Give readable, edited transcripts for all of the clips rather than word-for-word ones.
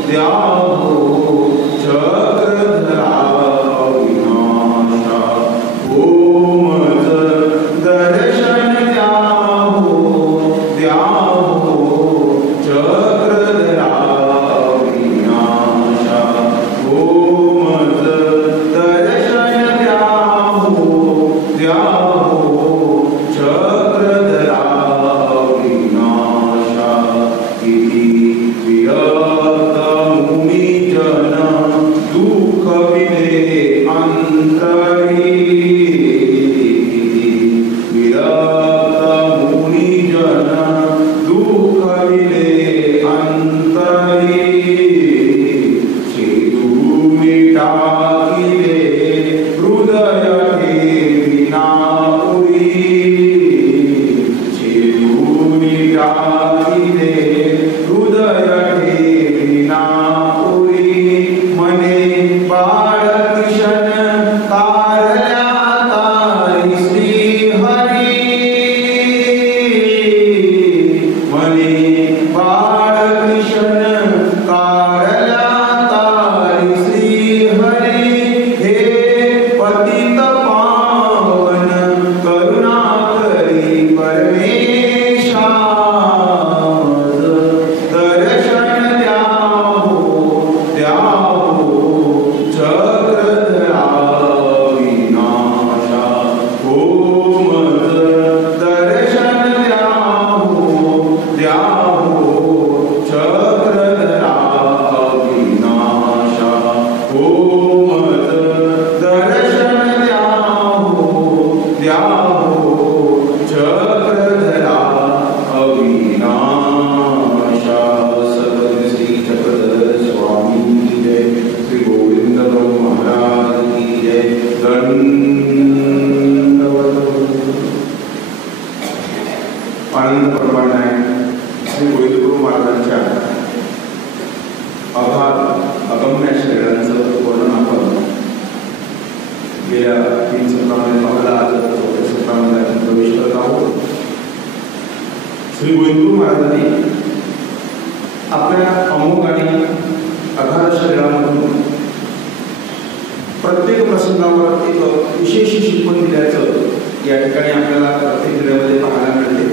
द्यावो आनंद परमाने श्री गोविंदगुरु महाराजांच्या अगाध अगम्य शरीरांचं वर्णन आपण गेल्या 3 सत्रामध्ये पाहिलं. आज 4थ्या सत्रामध्ये आपण प्रवेश करत आहोत. श्री गोविंदगुरु महाराजांनी आपल्या अमोघ आणि अगाध शरीरामधून प्रत्येक प्रसंगावर एक विशेष शिकवण दिल्याचं या ठिकाणी आपल्याला प्रत्येक क्रियामध्ये पाहायला मिळते.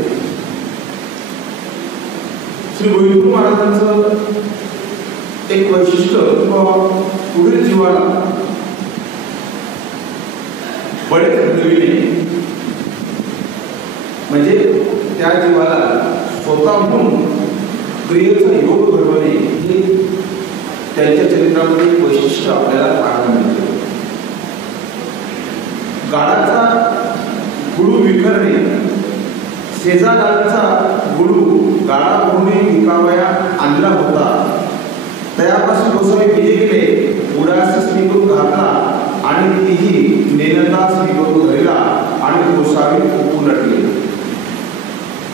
श्री गोविंदगुरु महाराजांचं एक वैशिष्ट्य किंवा पुढील जीवाला बळी घडविणे म्हणजे त्या जीवाला स्वतःहून क्रियेचा योग घडवणे हे त्यांच्या चरित्रामध्ये वैशिष्ट्य आपल्याला पाहायला मिळते. गाळाचा गुळू विखरणे, शेजारचा गुळू गाळाभूमी विकावया आणला होता, त्यापासून गोसावी विजे गेले, उडास स्वीकरून घातला आणि तीही नेनता स्वीकरून धरला आणि गोसावी फुकून अटली.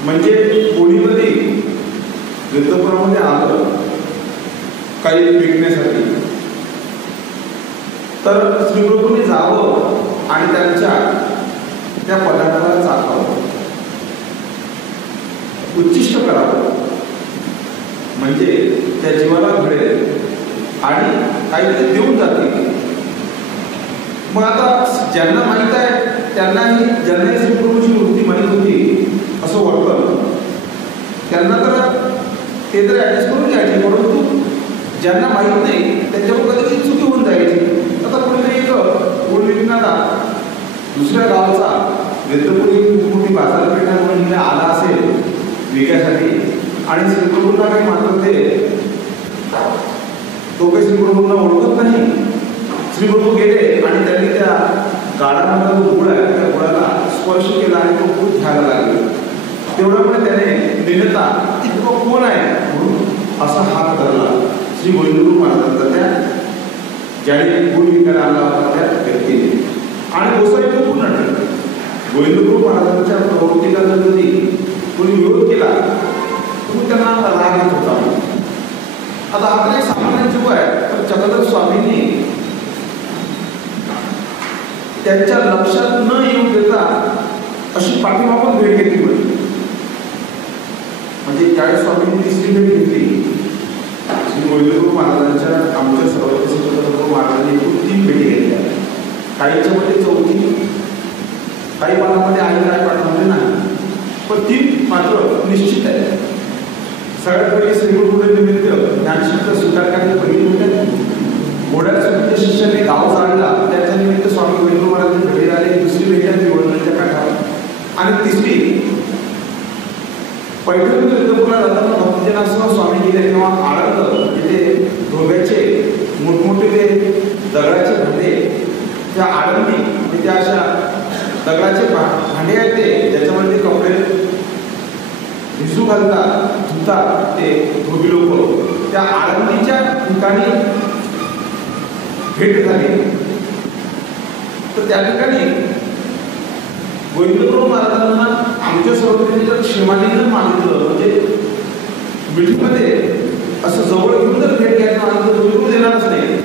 म्हणजे कोणीमध्ये वृत्तपत्रामध्ये आलं काही विकण्यासाठी, तर श्रीप्रभूंनी जावं आणि त्यांच्या त्या पदार्थाला चाखावं, उच्चिष्ट करावं, म्हणजे त्या जीवाला घडेल आणि काहीतरी देऊन जातील. मग आता ज्यांना माहीत आहे त्यांनाही, ज्यांनाही श्रीप्रभूची वृत्ती माहीत होती असं वाटतं, त्यांना तर ते तर ॲडजस्ट करून घ्यायचे, परंतु ज्यांना माहीत नाही त्यांच्यामुळे कधी चुकी होऊन जायची. आता कोणीतरी एक गुळ विकणारा दुसऱ्या गावाचा वेदपुरी खूप मोठी बाजारपेठ म्हणून आला असेल विकायसाठी आणि श्रीप्रभूंना काही मात्र ते तो काही श्रीप्रभूंना ओळखत नाही. श्रीप्रभू गेले आणि त्यांनी त्या गाडामधला जो गुळ आहे त्या गुळाला स्पर्श केला आणि तो खूप घ्यायला लागला. तेवढ्यामुळे त्याने निनता तो कोण आहे म्हणून असा हात धरला श्री गोविंदगुरु महाराजांचा, त्या ज्याने गुळ विकायला आणला होता त्या व्यक्तीने, आणि गोसावी फुकून अटली. गोविंदगुरु महाराजांच्या प्रवृत्तीला जर कधी कोणी विरोध केला तर त्यांना राग येत होता. आता आपला एक सामान्य जीव आहे, तर चक्रधर स्वामींनी त्यांच्या लक्षात न येऊ देता अशी पाठीमागून भेट घेतली होती. म्हणजे त्यावेळेस स्वामींनी तिसरी भेट घेतली. श्री गोविंदगुरु महाराजांच्या आमच्या सर्वोच्च चक्रधर महाराजांनी एकूण 3 भेटी घेतल्या. काहीच्यामध्ये 4थी, काही पाठामध्ये आहे, काही पाठामध्ये नाही, पण 3 मात्र निश्चित आहे. सगळ्यात पहिले श्रीगुरुकुल निमित्त ज्ञानशिष्ट स्वीकार करण्याची पहिली भेट. घोड्याच्या शिष्याने गाव जाणला त्याच्या निमित्त स्वामी गोविंदगुरु महाराजांनी भेटी आले. दुसरी भेट आहे वडिलांच्या काठावर, आणि तिसरी पैठण विद्यापुरा जाताना भक्तजनासह स्वामी गेले तेव्हा आळंद तिथे धोब्याचे मोठमोठे ते दगडाचे भांडे, त्या आळंदी म्हणजे त्या अशा दगडाचे भांडे आहेत ते, ज्याच्यामध्ये ते कपडे भिजू घालतात, धुतात ते धोबी लोक, त्या आळंदीच्या ठिकाणी भेट झाली. तर त्या ठिकाणी गोविंदगुरु महाराजांना आमच्या सर्वत्र क्षेमाने मागितलं, म्हणजे मिठीमध्ये असं जवळ घेऊन जर भेट घ्यायला मागितलं गोविंदगुरु देणारच नाही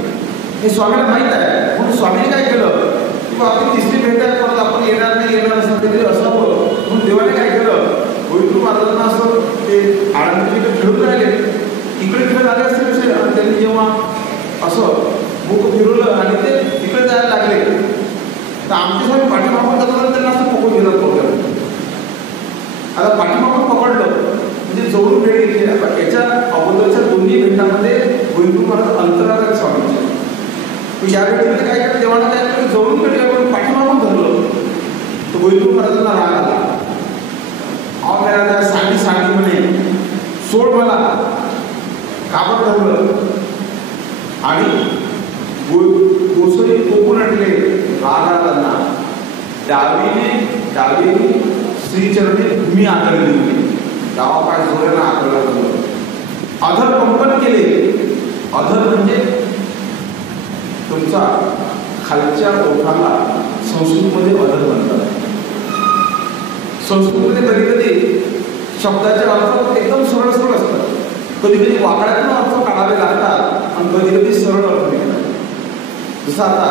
हे स्वामीला माहीत आहे. म्हणून स्वामीने काय केलं की आपली तिसरी भेट आहे, परत आपण येणार नाही, येणार असं तरी असावं म्हणून देवाने काय केलं, गोविंदगुरु महाराजांना असं ते आळंदीकडे खेळून राहिले. इकडे खेळत आले असते कसे, आणि त्यांनी जेव्हा असं मुख फिरवलं आणि ते तिकडे जायला लागले, तर आमच्यासाठी पाठीमागून जाताना त्यांना असं पकडून घेतात वगैरे. आता पाठीमागून पकडलं म्हणजे जवळून भेट घेतली. याच्या अगोदरच्या 2 भेटांमध्ये गोविंदगुरु महाराज अंतराळ आहेत स्वामींच्या. या भेटीमध्ये काय केलं, देवाला काय जवळून भेट घेऊन पाठीमागून धरलं, तर गोविंदगुरु महाराजांना राग आला. अहो मेरा सांडी सांडी म्हणे, सोड मला, काबड धरलं आणि गोसावी कोकून अटले. राग आला त्यांना. डावीने श्रीचरणी भूमी आदळली होती, डावा पाय जोराने आदळला होता. अधर कंपन केले. अधर म्हणजे तुमचा खालच्या ओठाला संस्कृतमध्ये अधर म्हणतात. संस्कृतमध्ये कधी कधी शब्दाचे अर्थ एकदम सरळ सरळ असतात, कधी कधी वाकड्यातून अर्थ काढावे लागतात आणि कधी कधी सरळ अर्थ निघतात. जसं आता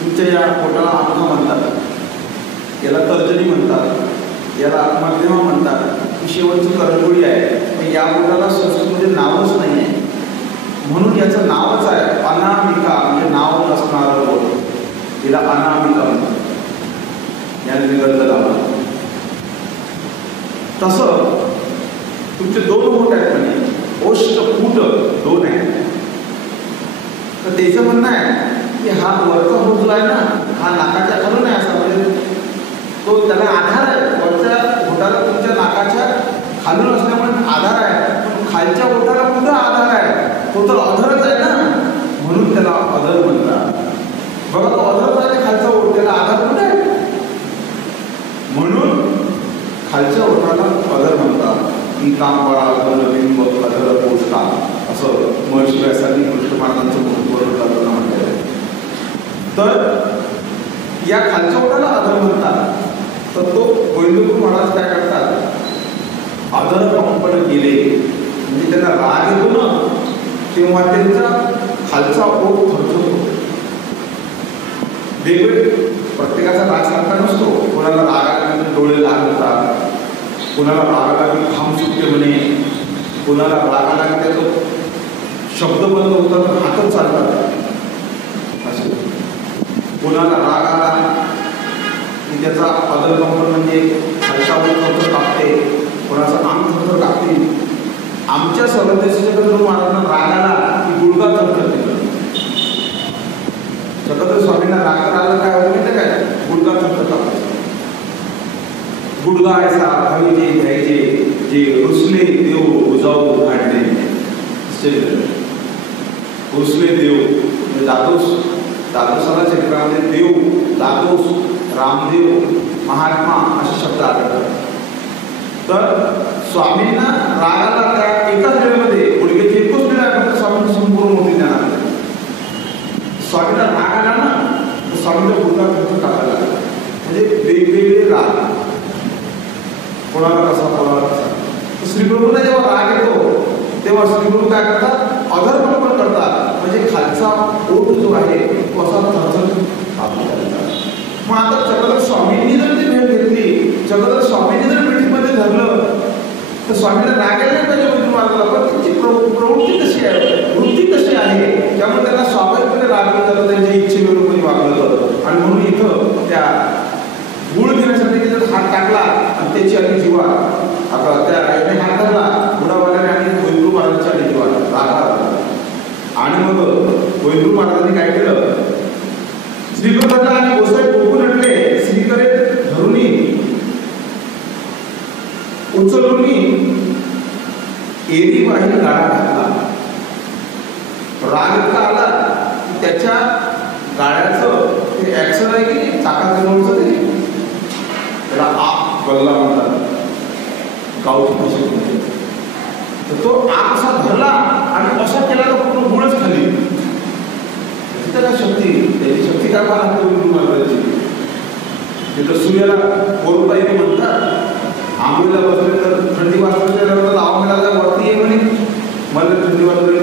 तुमच्या या पोटाला अंगठा म्हणतात, याला तर्जनी म्हणतात, याला मध्यमा म्हणतात, ही शेवटची करंगोळी आहे. पण या बोटाला संस्कृतमध्ये नावच नाही आहे, म्हणून याचं नावच आहे अनामिका, म्हणजे नाव नसणारं बोट. तिला अनामिका म्हणतात. याने निगंध लावला. तसं तुमचे दोन बोट आहेत म्हणजे ओष्ठ फूट दोन आहेत. तर त्याचं म्हणणं आहे की हा वरचा बोट जो आहे ना, हा नाकाच्या खालून आहे असा, म्हणजे तो त्याला आधार आहे. वरच्या बोटाला तुमच्या नाकाच्या खालून असल्यामुळे आधार आहे, पण खालच्या बोटाला कुठं आधार आहे? तो तर अधरच आहे ना, म्हणून त्याला अधर म्हणतात. बघा, तो अधरच आहे, खालचा बोट, त्याला आधार कुठे आहे? म्हणून खालच्या बोटाला अधर म्हणतात. पितांबरा बिंब अधर पोचता, असं महर्षी व्यासांनी कृष्ण महाराजांचं वर्णन करताना म्हटलेलं आहे. तर या खालच्या बोटाला अधर म्हणतात. तर तो गोविंदगुरु महाराज काय करतात, अधर कंपन गेले म्हणजे त्यांना राग येतो ना, तेव्हा त्यांचा खालचा ओठ थरथरतो. वेगवेगळे प्रत्येकाचा राग सारखा नसतो. कोणाला राग आला की डोळे लाल होतात, कोणाला राग आला की घाम सुटते म्हणे, कोणाला राग आला की त्याचं शब्द बंद होतात, हातच चालतात असे. कोणाला राग आला की त्याचा अधर कंपन म्हणजे खालचा ओठ थरथर कापते, कोणाचं अंग थरथर कापते. आमच्या सरदेशकडून महाराजांना राग आला की गुडघा थरथरते. जगत स्वामींना राग आला काय होतं माहिती काय? गुडघा थरथर कापायचा. गुडघा ऐसा हवीचे घ्यायचे, जे रुसले देव बुजाऊ काढले. रुसले देव दादोसाला चरित्रामध्ये देव, दादोस, रामदेव, महात्मा असे शब्द आढळतात. तर स्वामींना रागाला त्या एकाच वेळेमध्ये गुडघ्याची एकच वेळ आहे, फक्त स्वामींची संपूर्ण मोठी ज्ञान. स्वामींना राग आला ना, तर स्वामींचा गुडघा थरथर कापायला लागला. म्हणजे वेगवेगळे राग, कोणाला कसा कोणाला कसा. श्रीप्रभूंना जेव्हा राग येतो तेव्हा श्रीप्रभू काय करतात, अधर कंपन करतात. म्हणजे खालचा ओठ जो आहे तो असा थरथर कापला. मग आता चक्रधर स्वामींनी जर ती भेट घेतली, चक्रधर स्वामींनी जर भेटीमध्ये धरलं, तर स्वामींना रागायला नाही पाहिजे गोविंद महाराजाला. पण त्यांची प्रवृत्ती कशी आहे, वृत्ती कशी आहे, त्यामुळे त्यांना स्वाभाविकपणे रागवलं जातं, त्यांच्या इच्छेविरुद्ध वागलं जातं. आणि म्हणून इथं त्या गुळ घेण्यासाठी त्याचा हात टाकला आणि त्याची आणि जीवा आता त्या राजाने हात धरला गुडावाल्याने आणि गोविंद महाराजांच्या आणि जीवा रागा. आणि मग गोविंद महाराजांनी काय केलं, श्रीकृष्णाला आणि गोसाई बोकून आणले, श्रीकरे धरुणी उचलून एरी बाहेर गाडा घातला. राग इतका आला त्याच्या गाड्याचं ते ऍक्शन आहे की चाकाचं जवळचं ते, त्याला आग गल्ला म्हणतात गावठी भाषेत. तर तो आग असा धरला आणि असा केला तर पूर्ण गुळच खाली. त्याची काय शक्ती, त्याची शक्ती काय पाहत महाराजांची. तिथं सूर्याला गोरुताईने म्हणतात, आंघोळीला बसले तर थंडी वाजता आंघोळीला वरती आहे म्हणे, मला थंडी वाजली.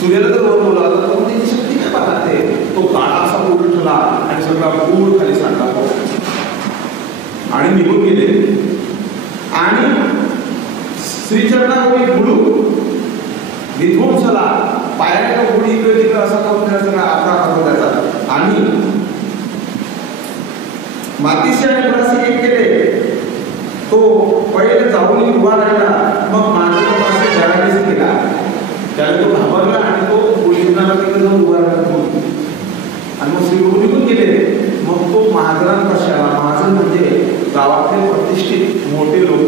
सूर्याला जर वर बोलला तर त्याची शक्ती काय पाहते. तो गाडा असा उलटला आणि सगळा पूर खाली सांडला आणि निघून गेले. आणि श्रीचरणावरी गुडू विध्वंसला पायाला गुढी इकडे तिकडे असा करून सगळा अपराध त्याचा. आणि मातीशी आणि ब्रासी एक केले. तो पहिले जाऊन उभा राहिला, मग माझ्या जरानेच केला. त्यावेळी तो घाबरला आणि तो गुढीनाला तिकडे जाऊन उभा राहिला. आणि मग श्री गुरु निघून गेले. मग तो महाजनांपाशाला, महाजन म्हणजे गावातले प्रतिष्ठित मोठे लोक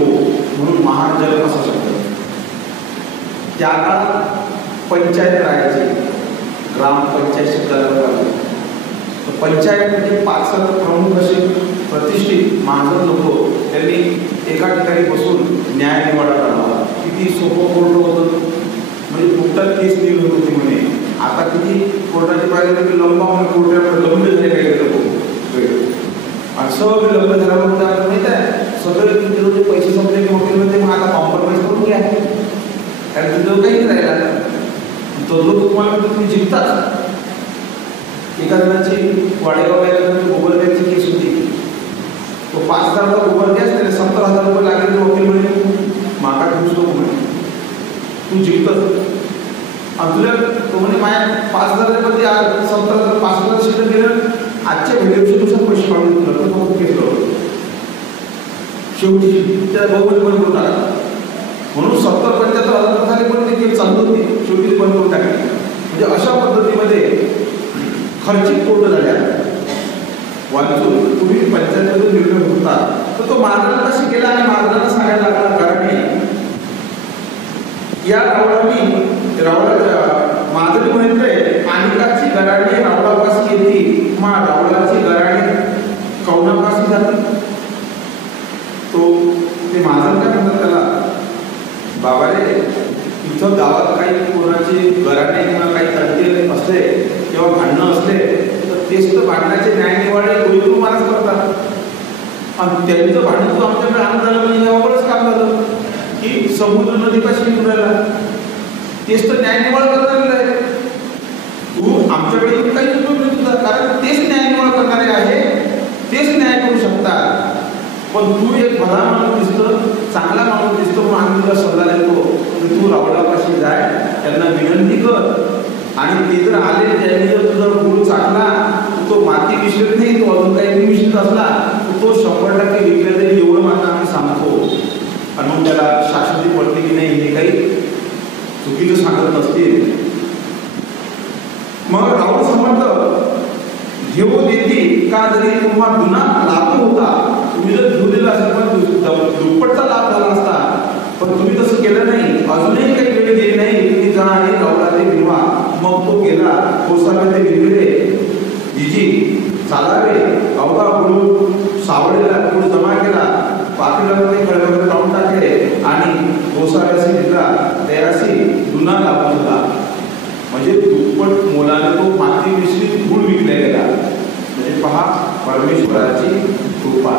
म्हणून महाजन असा शब्द. त्या काळात पंचायत राहायची, ग्रामपंचायत शब्दाला. पंचायत म्हणजे 5-7 प्रमुख असे प्रतिष्ठित महाजन लोक, त्यांनी एका ठिकाणी बसून न्याय निवाडा काढावा. किती सोपं पूर्ण होतं, म्हणजे फुकटात केस निघत होती म्हणे. आता किती कोर्टाची पाहिजे लंबा कोर्टामध्ये लंबे झाले काही लोक आणि सगळे लग्न झाल्यावर काय माहित आहे सगळे तुमचे पैसे संपले की वकील मग आता कॉम्प्रोमाइज करून घ्या कारण तुझं काही नाही राहिला तो जो तुम्हाला तुम्ही जिंकताच. एका जणांची वाडेगाव गोबर गॅसची केस होती. तो 5,000 गोबर गॅस त्याने 70,000 रुपये लागले. वकील म्हणे मागा घेऊस नको म्हणे तू जिंकतच आणि तुला तो म्हणे माझ्या 5,000 मध्ये 70,000 5,000 शिल्लक गेलं आजच्या व्हिडिओनुसार पैसे काढून दिलं तर मग केस लावलं शेवटी त्याला बहुमत बंद करून टाकला. म्हणून 70-75,000 झाले पण ते केस चालू होती शेवटी बंद करून टाकली. म्हणजे अशा पद्धतीमध्ये खर्चिक कोर्ट झाल्या. वाचून तुम्ही पंचायतीमधून निर्णय होता तर तो महाराजांना शिकेला आणि महाराजांना सांगायला लागला कारण या रावळा माधवी म्हणते अनिकाची गराडी रावळापाशी येते मा रावळाची गराडी कौनापाशी जाते. तो ते महाराज काय म्हणतात त्याला बाबा रे इथं गावात काही कोणाची गराडे किंवा काही तंटे असले किंवा भांडणं असले तर तेच तर भांडणाचे न्यायनिवाडे गोळीकरू महाराज करतात आणि त्यांचं भांडण तू आमच्याकडे आणून झालं म्हणजे यावरच काम झालं की समुद्र नदीपाशी येऊन राहिला तेच तर न्यायनिवाड करणारे आहे. तू आमच्याकडे येऊन काही उपयोग नाही तुझा कारण तेच न्यायनिवाड करणारे आहे तेच न्याय करू शकतात. पण तू एक भला माणूस दिसतो चांगला माणूस दिसतो म्हणून आम्ही तुला सल्ला देतो की तू रावळापाशी जाय त्यांना विनंती कर आणि ते जर आले त्यांनी जर तुझा गुळ चाकला तो माती मिश्रित नाही तो अजून काही मिश्रित असला तो 100% विकला तरी एवढं मात्र आम्ही सांगतो. आणि मग त्याला शाश्वती पडली की नाही हे काही चुकीचं सांगत नसतील. मग रावळ समर्थ घेऊ देते का जरी तुम्हा गुन्हा लागू होता तुम्ही जर घेऊ दिला असेल पण दुप्पटचा लाभ झाला असता पण तुम्ही तसं केलं नाही अजूनही काही वेळ गेली नाही तुम्ही जा आणि रावळाचे विवा मग तो गेला कोसामध्ये विरविले जिजी चालावे अवघा गुरु सावळेला गुरु जमा केला पाटीलांनी खळबळ लावून टाकले आणि गोसाव्याशी दिला त्याशी गुन्हा लागू झाला. म्हणजे दुप्पट मोलाने तो माती मिश्रित गुळ विकला गेला. म्हणजे पहा परमेश्वराची कृपा.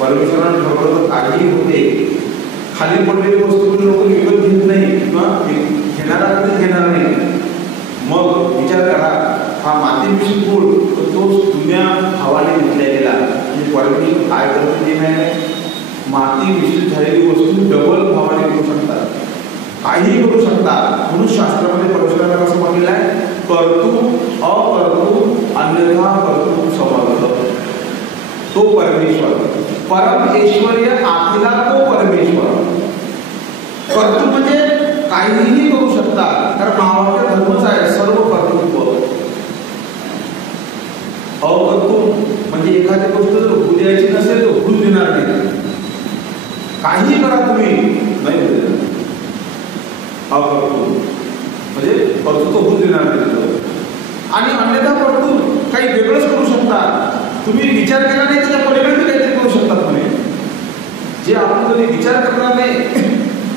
परमेश्वराने ठरवलं काहीही होते खाली पडलेली वस्तू लोक विकत घेत नाही किंवा घेणारा कधी घेणार नाही. मग विचार करा हा माती मिश्रित गुळ तो जुन्या भावाने विकला गेला. म्हणजे परमेश्वर काय करतो ते नाही माती मिश्रित झालेली वस्तू डबल भावाने विकू शकतात काहीही करू शकतात. म्हणून शास्त्रामध्ये परमेश्वराने कसं म्हटलेलं आहे कर्तू अकर्तू अन्यथा कर्तू समर्थ. तो परमेश्वर परम ऐश्वर्य आतला तो परमेश्वर. कर्तृ म्हणजे काहीही करू शकतात कारण महावाक्य धर्मच आहे सर्व कर्तृत्व. अकर्तृ म्हणजे एखादी गोष्ट जर होऊ द्यायची नसेल तर होऊ देणार नाही. काही करा तुम्ही नाही होऊ अकर्तृ म्हणजे कर्तृत्व होऊ देणार नाही. आणि अन्यथा कर्तृ काही वेगळंच करू शकतात. तुम्ही विचार केला नाही त्याच्या पलीकडे काहीतरी करू शकतात. तुम्ही जे आपण कधी विचार करणार नाही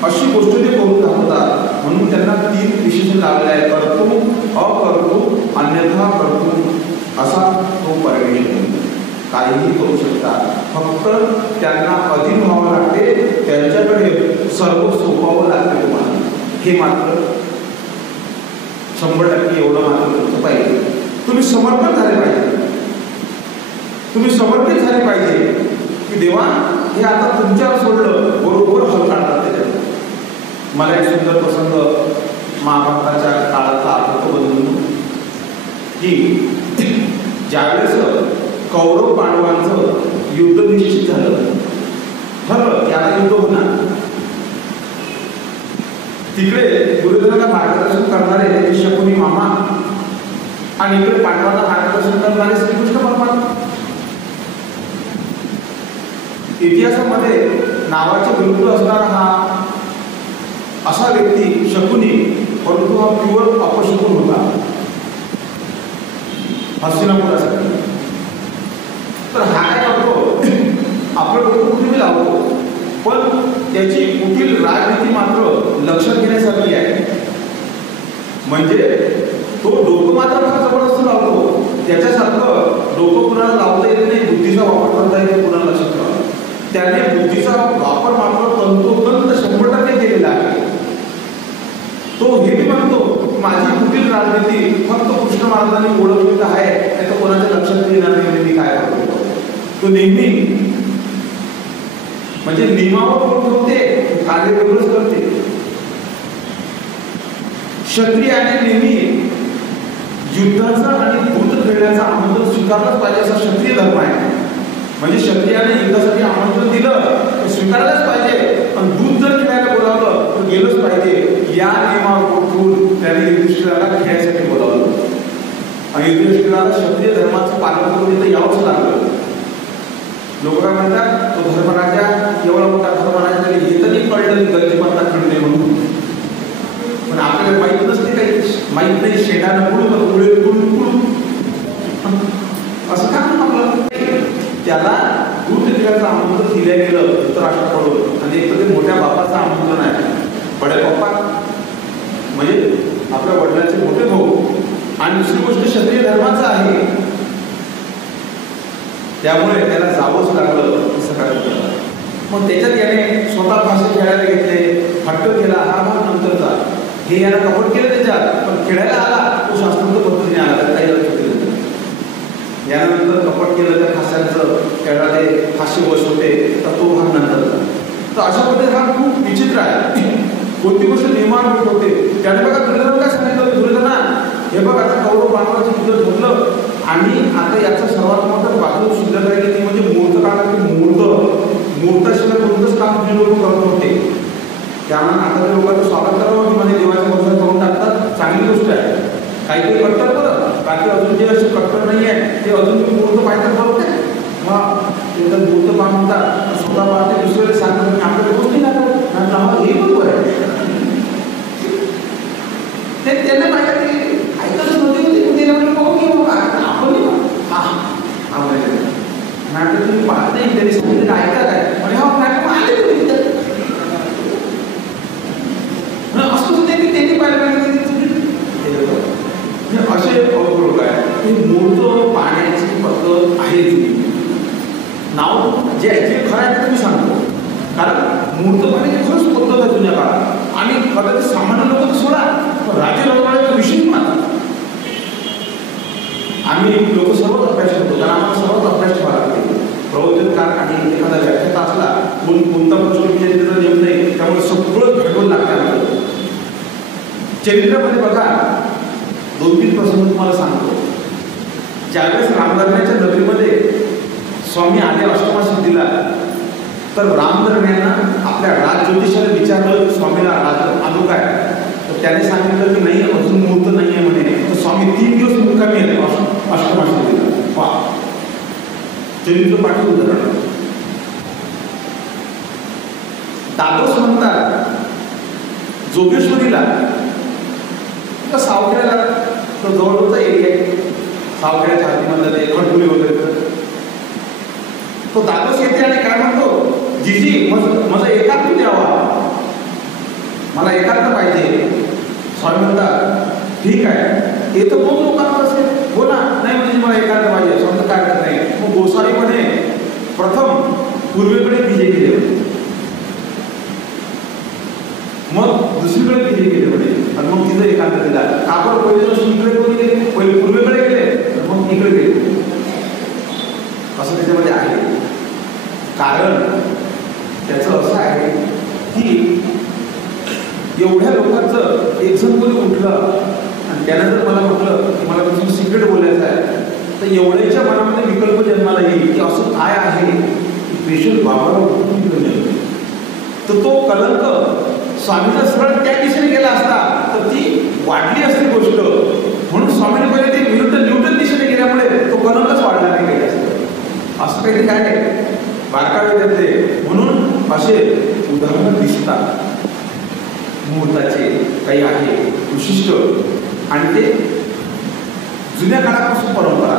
अशी गोष्ट ते करून दाखवतात. म्हणून त्यांना 3 विशेषण लावले आहे कर्तृ अकर्तृ अन्यथा कर्तृ असा तो परमेश्वर काहीही करू शकतात. फक्त त्यांना अधीन व्हावं लागते त्यांच्याकडे सर्व सोपवावं लागते तुम्हाला. हे मात्र 100% एवढं मात्र तुमचं पाहिजे. तुम्ही समर्पण झाले पाहिजे. तुम्ही समर्पित झाले पाहिजे की देवा हे आता तुमच्यावर सोडलं बरोबर हल काढतात त्याच्यात. मला एक सुंदर प्रसंग महाभारताच्या काळातला आठवतो बदलून की ज्यावेळेस कौरव पांडवांचं युद्ध निश्चित झालं ठरलं की आता युद्ध होणार. तिकडे दुर्योधनाला मार्गदर्शन करणारे त्याचे शकुनी मामा आणि इकडे पांडवांना मार्गदर्शन करणारे श्रीकृष्ण परमात्मा. इतिहासामध्ये नावाचे बिलकुल असणारा हा असा व्यक्ती शकुनी परंतु हा प्युअर अपशकुन होता हस्तिनापुरासाठी. तर हा काय करतो आपलं डोकं कुठे लावतो पण त्याची कुठील राजनीती मात्र लक्षात घेण्यासारखी आहे. म्हणजे तो डोकं मात्र फार जबरदस्त लावतो. त्याच्यासारखं डोकं कुणाला लावता येत नाही, बुद्धीचा वापर करता येतो कुणाला लक्षात ठेवा. त्याने बुद्धीचा वापर मात्र तंतोतंत 100% केलेला आहे. तो हे मी म्हणतो माझी कुटील राजनीती फक्त कृष्ण महाराजांनी ओळखली आहे, नाही तर कोणाच्या लक्षात येणार नाही मी काय करतो. तो नेहमी म्हणजे नियमावर बोट ठेवते, कार्य वेगळंच करते. क्षत्रियाने नेहमी युद्धाचा आणि दूत खेळण्याचा आमंत्रण स्वीकारलंच पाहिजे असा क्षत्रिय धर्म आहे. म्हणजे क्षत्रियाने युद्धासाठी आमंत्रण दिलं तर स्वीकारलंच पाहिजे, पण दूत जर खेळायला बोलावलं तर गेलंच पाहिजे. या नियमावर ठेवून त्याने युधिष्ठिराला खेळायसाठी बोलावलं आणि युधिष्ठिराला क्षत्रिय धर्माचं पालन करून इथं यावंच लागलं. लोक काय म्हणतात तो धर्मराजा एवढा मोठा धर्मराजा तरी हे तरी कळलं की गतिमत्ता खंडे म्हणून, पण आपल्याला माहित नसते, काही माहित नाही. शेणानं पुढून असं काय आपलं त्याला दूध खेळाचं आमंत्रण दिलं गेलं धृतराष्ट्राकडून आणि एक तर ते मोठ्या बापाचं आमंत्रण आहे. बड्या बाप्पा म्हणजे आपल्या वडिलांचे मोठे भाऊ आणि दुसरी गोष्ट क्षत्रिय धर्माचं आहे, त्यामुळे त्याला जावंच लागलं असं काय. मग त्याच्यात याने स्वतः भाषे खेळायला घेतले, हट्ट केला, हा भाग नंतरचा. हे याला कपट केलं त्याच्यात, पण खेळायला आला तो शास्त्रोक्त पद्धतीने आला, तर काही लक्ष दिलं. यानंतर कपट केलं त्या फास्यांचं, खेळाले फाशी बसवते, तर तो भाग नंतरचा. तर अशा पद्धतीने हा खूप विचित्र आहे. कोणती गोष्ट नियमावर होते. त्याने बघा दुर्योधन काय सांगितलं, दुर्योधना हे बघ आता कौरव पांडवाचं युद्ध ठरलं आणि आता याचा सर्वात मोठा बाजू शिल्लक आहे की ती म्हणजे मूर्त काळात मूर्ताशिवाय कोणतंच काम जे लोक करत होते. त्यामुळे आता ते लोकांचं स्वागत करावं की म्हणजे देवाच्या भरोसा करून टाकतात, चांगली गोष्ट आहे. काही काही करतात बरं, बाकी अजून जे असे कट्टर नाही आहे ते अजून तुम्ही मूर्त पाहिजे बरोबर मग ते मूर्त पाहतात, स्वतः पाहते, दुसऱ्याला सांगतात की आपल्याला गोष्टी लागतात, हे बरोबर आहे. ते त्यांना माहिती की ऐकतच नव्हते, पाहू की आपण नाटक तुम्ही पाहत नाही, त्यांनी सांगितलं ऐका काय म्हणजे हा नाटक आले तुम्ही असं त्यांनी पाहिलं असे लोक आहे. मूर्त पाहण्याची पद्धत आहे नाव जे ऍक्च्युली खरं आहे ते मी सांगतो, कारण मूर्त पाहण्याची खरंच पद्धत आहे जुन्या काळात. आणि कदाचित सामान्य लोक तर सोडा, राजे रजवाड्याचा विषय मानतात. आम्ही लोक सर्वच अभ्यास करतो, कारण आम्हाला सर्वच अभ्यास ठेवा लागते. प्रवचनकार आणि एखादा व्याख्याता असला कोणता प्रश्न चरित्र नियम नाही, त्यामुळे सगळं घडवून लागते आपल्याला. चरित्रामध्ये बघा 2-3 प्रसंग तुम्हाला सांगतो. ज्यावेळेस रामधर्म्याच्या नगरीमध्ये स्वामी आले अष्टमासिद्धीला, तर रामधर्म्यांना आपल्या राजज्योतिषाला विचारलं की स्वामीला राज आणू काय, तर त्याने सांगितलं की नाही अजून मुहूर्त नाही आहे म्हणे. तर स्वामी 3 दिवस मुक्कामी आले अष्टमासिद्धीला. वा चरित्र पाठी उदाहरण. दादोस म्हणतात जोगेश्वरीला सावखेड्याला तो जवळचा एरिया आहे, सावखेड्याच्या हातीमधला ते खडपुली वगैरे. तो दादोस येते आणि काय म्हणतो, जीजी माझं एकांत द्यावा, मला एकांत पाहिजे. स्वामी म्हणतात ठीक आहे, येतं 2 लोकांना असेल बोला, नाही म्हणजे मला एकांत पाहिजे. समजा काय करत नाही. मग गोसावी म्हणे प्रथम पूर्वेकडे विजय केले, मग दुसरीकडे विजय केले म्हणे, आणि मग तिथं एकांत दिला. काबर पहिले दुसरीकडे कोणी गेले, पहिले पूर्वेकडे गेले, मग इकडे गेले, असं त्याच्यामध्ये आहे. कारण त्याचं असं आहे की एवढ्या लोकांचं एक जण कोणी उठलं आणि त्यानं जर मला म्हटलं की मला तुझं सिक्रेट बोलायचं आहे, तर एवढ्याच्या मनामध्ये विकल्प जन्माला येईल की असं काय आहे की पेशंट बाबाला उठून घेऊन. तर तो कलंक स्वामीचा सरळ त्या दिशेने गेला असता तर ती वाढली असती गोष्ट. म्हणून स्वामीने पहिले ते विरुद्ध न्यूटन दिशेने गेल्यामुळे तो कलंकच वाढला नाही काही असतं. असं काही काय आहे बारकावे त्यातले. म्हणून असे उदाहरणं दिसतात मुहूर्ताचे, काही आहे विशिष्ट, आणि ते जुन्या काळापासून परंपरा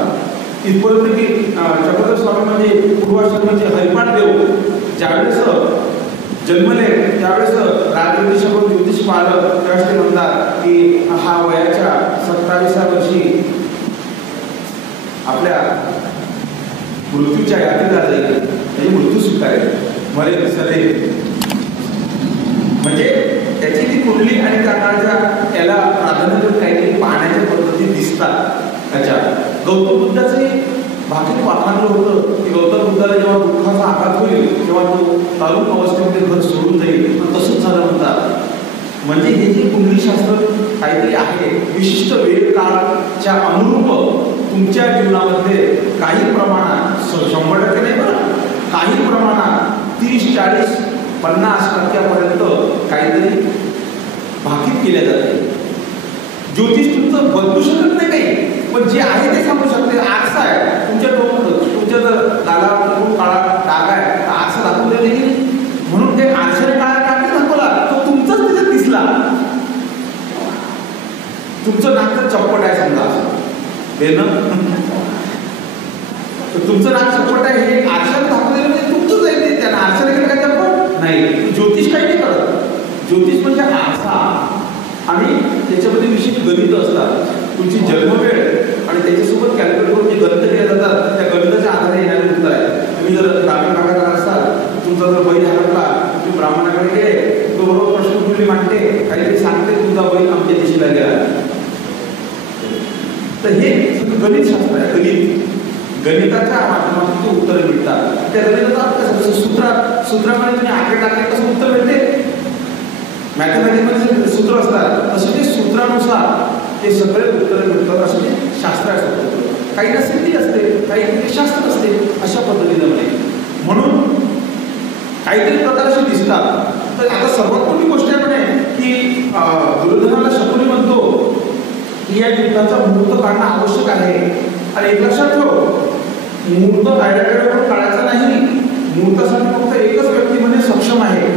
इथपर्यंत की चक्रधर स्वामी म्हणजे पूर्वाश्रमाचे हरिपाठ देव ज्यावेळेस जन्मले त्यावेळेस राजज्योतिषाकडून ज्योतिष पाहिलं त्यावेळेस ते म्हणतात की हा वयाच्या 27व्या वर्षी आपल्या मृत्यूच्या यात्रेला जाईल, म्हणजे मृत्यू स्वीकारेल, मरेल सदैव. म्हणजे त्याची ती कुंडली आणि त्या काळच्या याला प्राधान्य देऊन काहीतरी पाहण्याच्या पद्धती दिसतात. त्याच्या गौतम बुद्धाचे भाकीत वाखाणलं होतं की गौतम बुद्धाला जेव्हा दुःखाचा आघात होईल तेव्हा तो तरुण अवस्थेमध्ये घर सोडून जाईल. तसंच झालं म्हणतात. म्हणजे हे जे कुंडलीशास्त्र काहीतरी आहे विशिष्ट वेळ काळच्या अनुरूप तुमच्या जीवनामध्ये काही प्रमाणात 100% नाही बरं, काही प्रमाणात 30-40-50% काहीतरी भाकीत केल्या जाते. ज्योतिष तुमचं बदलू शकत नाही काही, पण जे आहे ते सांगू शकते. आरसा आहे तुमच्या जर गालावर खूप काळा डाग आहे तर आरसा दाखवून देते की म्हणून ते आरशाने काळा डाग नाही दाखवला, तो तुमचाच त्याच्यात दिसला. तुमचं नाक तर चप्पट आहे समजा तुमचं नाक चप्पट आहे हे आरशाने दाखवलेलं म्हणजे तुमचंच आहे ते. त्याला आरशाने केलं काय चप्पट नाही. ज्योतिष काही नाही करत. ज्योतिष म्हणजे आरसा आणि त्याच्यामध्ये विशेष गणित असतात. तुमची जन्मवेळ आणि त्याच्यासोबत कॅल्क्युलेट करून जे गणित केले जातात त्या गणिताच्या आधारे येणारे उत्तर आहे. तुम्ही जर ग्रामीण भागात असाल, तुमचा जर बैल हरपला, तुम्ही ब्राह्मणाकडे गेले, तो बरोबर प्रश्न कुठली मांडते, काहीतरी सांगते तुमचा बैल आमच्या दिशेला गेला. तर हे गणितशास्त्र आहे. गणिताच्या माध्यमातून ते उत्तर मिळतात. त्या गणिताचा कसं सूत्रामध्ये तुम्ही आकडे टाकले कसं उत्तर मिळते. मॅथमॅटिक्समध्ये सूत्र असतात तसे ते सूत्रानुसार ते सगळे उत्तर मिळतात. असे ते शास्त्र असतात. काही सिद्धी असते, काही शास्त्र असते. अशा पद्धतीने म्हणून काहीतरी प्रकार असे दिसतात. तर आता सर्वात मोठी गोष्ट आहे म्हणे की दुर्योधनाला शकुनी म्हणतो की या युद्धाचा मुहूर्त काढणं आवश्यक आहे. आणि एक लक्षात ठेव, मुहूर्त काढण्याकडे काढायचा नाही. मुहूर्तासाठी फक्त एकच व्यक्ती म्हणे सक्षम आहे.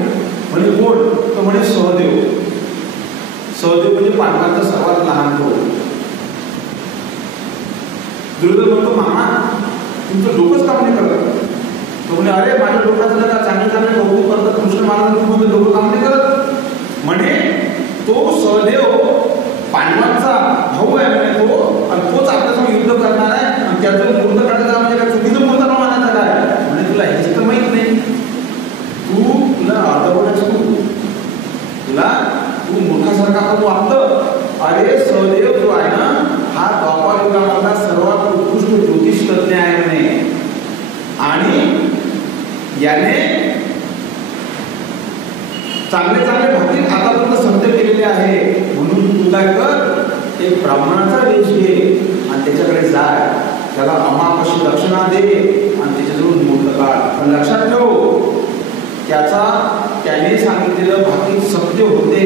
म्हणजे कोण? तो म्हणे सहदेव. सहदेव म्हणजे पांडवांचा सर्वात लहान भाऊ. दुर्योधन म्हणतो मामा तुमचं डोकंच काम नाही करत. तो म्हणे अरे माझ्या डोक्याचं जरा चांगले कौतुक करतात कृष्ण महाराज, तुम्ही डोकं काम नाही करत. म्हणे तो सहदेव पांडवांचा भाऊ आहे म्हणे तो, आणि तोच आपल्यासमोर युद्ध करणार आहे आणि त्याचं मुहूर्त काढायचा म्हणजे काय चुकीचं मुहूर्त मानायचं काय. म्हणजे तुला हेच तर माहित नाही. तुला अर्धवटच तू मूर्खासारखा आपण वागतं. अरे सहदेव जो आहे ना हा द्वापार युगामधला सर्वात उत्कृष्ट ज्योतिष तज्ञ आहे म्हणे. आणि याने चांगले भाकीत आतापर्यंत सत्य केलेले आहे. म्हणून तू काय कर, एक ब्राह्मणाचा वेश घे आणि त्याच्याकडे जाय, त्याला अमापशी दक्षिणा दे आणि त्याच्याजवळ मुहूर्त काढ. पण लक्षात ठेव त्याने सांगितलेलं भाकीत सत्य होते.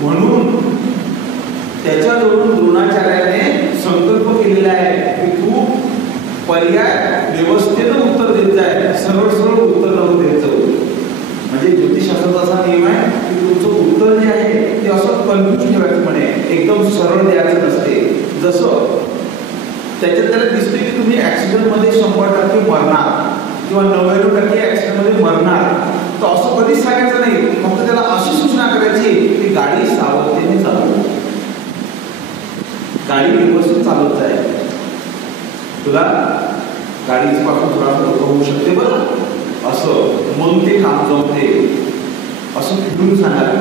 म्हणून त्याच्याजवळून द्रोणाचार्याने संकल्प केलेला आहे की तू पर्याय व्यवस्थेनं उत्तर देत जाय, सरळ उत्तर नको देत जाऊ. म्हणजे ज्योतिषशास्त्राचा असा नियम आहे की तुमचं उत्तर जे आहे ते असं कन्फ्यूज ठेवायचं म्हणे, एकदम सरळ द्यायचं नसते. जसं त्याच्यात त्याला दिसते की तुम्ही ऍक्सिडेंटमध्ये 100% मरणार किंवा 99% ऍक्सिडेंटमध्ये मरणार, तर असं कधीच सांगायचं नाही. फक्त त्याला अशी सूचना करायची की गाडी सावधतेने चालव, गाडी व्यवस्थित चालवत जाईल, तुला गाडीचं पासून थोडा धोका होऊ शकते बरं, असं मग ते काम जमते. असं फिरून सांगायला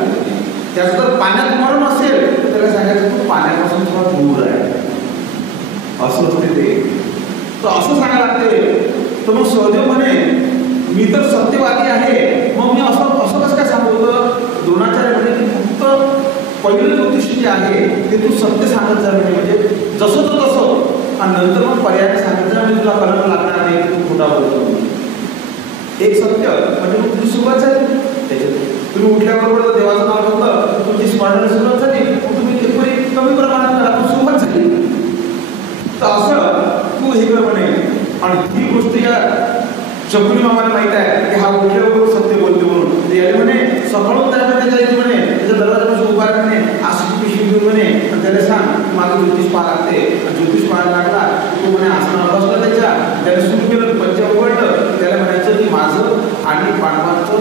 त्याचं जर पाण्यात मरण असेल तर त्याला सांगायचं तू पाण्यापासून थोडा दूर आहे, असं असते ते. तर असं सांगायला लागते. तर मग सहदेव म्हणे मी तर सत्यवादी आहे, मग मी असं कसं काय सांगतो. द्रोणाचार्य म्हणे की फक्त पहिलं ज्योतिष जे आहे ते तू सत्य सांगत जा, म्हणजे जसं तो तसं, आणि नंतर मग पर्याय सांगत जा, म्हणजे तुला कळण लागणार नाही की तू खोटा बोलतो. एक सत्य म्हणजे मग तुझी सुरुवात झाली. त्याच्यात तुम्ही उठल्याबरोबर देवाचं नाव घेतलं, तुमची स्मरण सुरुवात झाली, तुम्ही कमी प्रमाणात करा, सुरुवात झाली. तर असं तू हे कर म्हणे. आणि ही गोष्ट या शकुनी मामाला माहित आहे की हा उठल्याबरोबर सत्य बोलतो म्हणून. याने म्हणे सकाळून त्यामध्ये जायचं म्हणे, त्याच्या दरवाजापासून उभा म्हणे, आशी पिशवी घेऊन म्हणे, आणि त्याला सांग माझं ज्योतिष पाहा लागते. ज्योतिष पाहायला लागला तो म्हणे आसनावर बसला त्याच्या, त्याने सुरू केलं, पंच उघडलं, त्याला म्हणायचं की माझं आणि पांडवांचं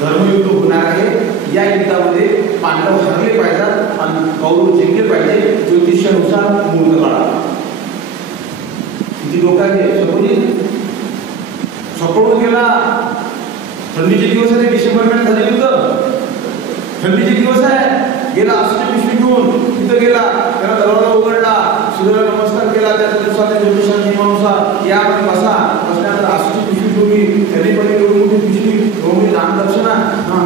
धर्मयुद्ध होणार आहे. या युद्धामध्ये पांडव हरले पाहिजेत आणि कौरव जिंकले पाहिजे. ज्योतिषानुसार मुहूर्त काढा. किती लोक आहेत सपोर्ट केला. थंडीचे दिवस आहे, डिसेंबर महिन्यात झाले युद्ध. थंडीचे दिवस आहे. गेला असं पिशवी घेऊन तिथं गेला, त्याला दरवाजा उघडला, सूर्याला नमस्कार केला. त्याच्या दिवसाच्या ज्योतिषाच्या नियमानुसार या बसा. बसल्यानंतर असं पिशवी ठेवली. त्यांनी पण एवढी मोठी पिशवी ठेवली. दान दक्षिणा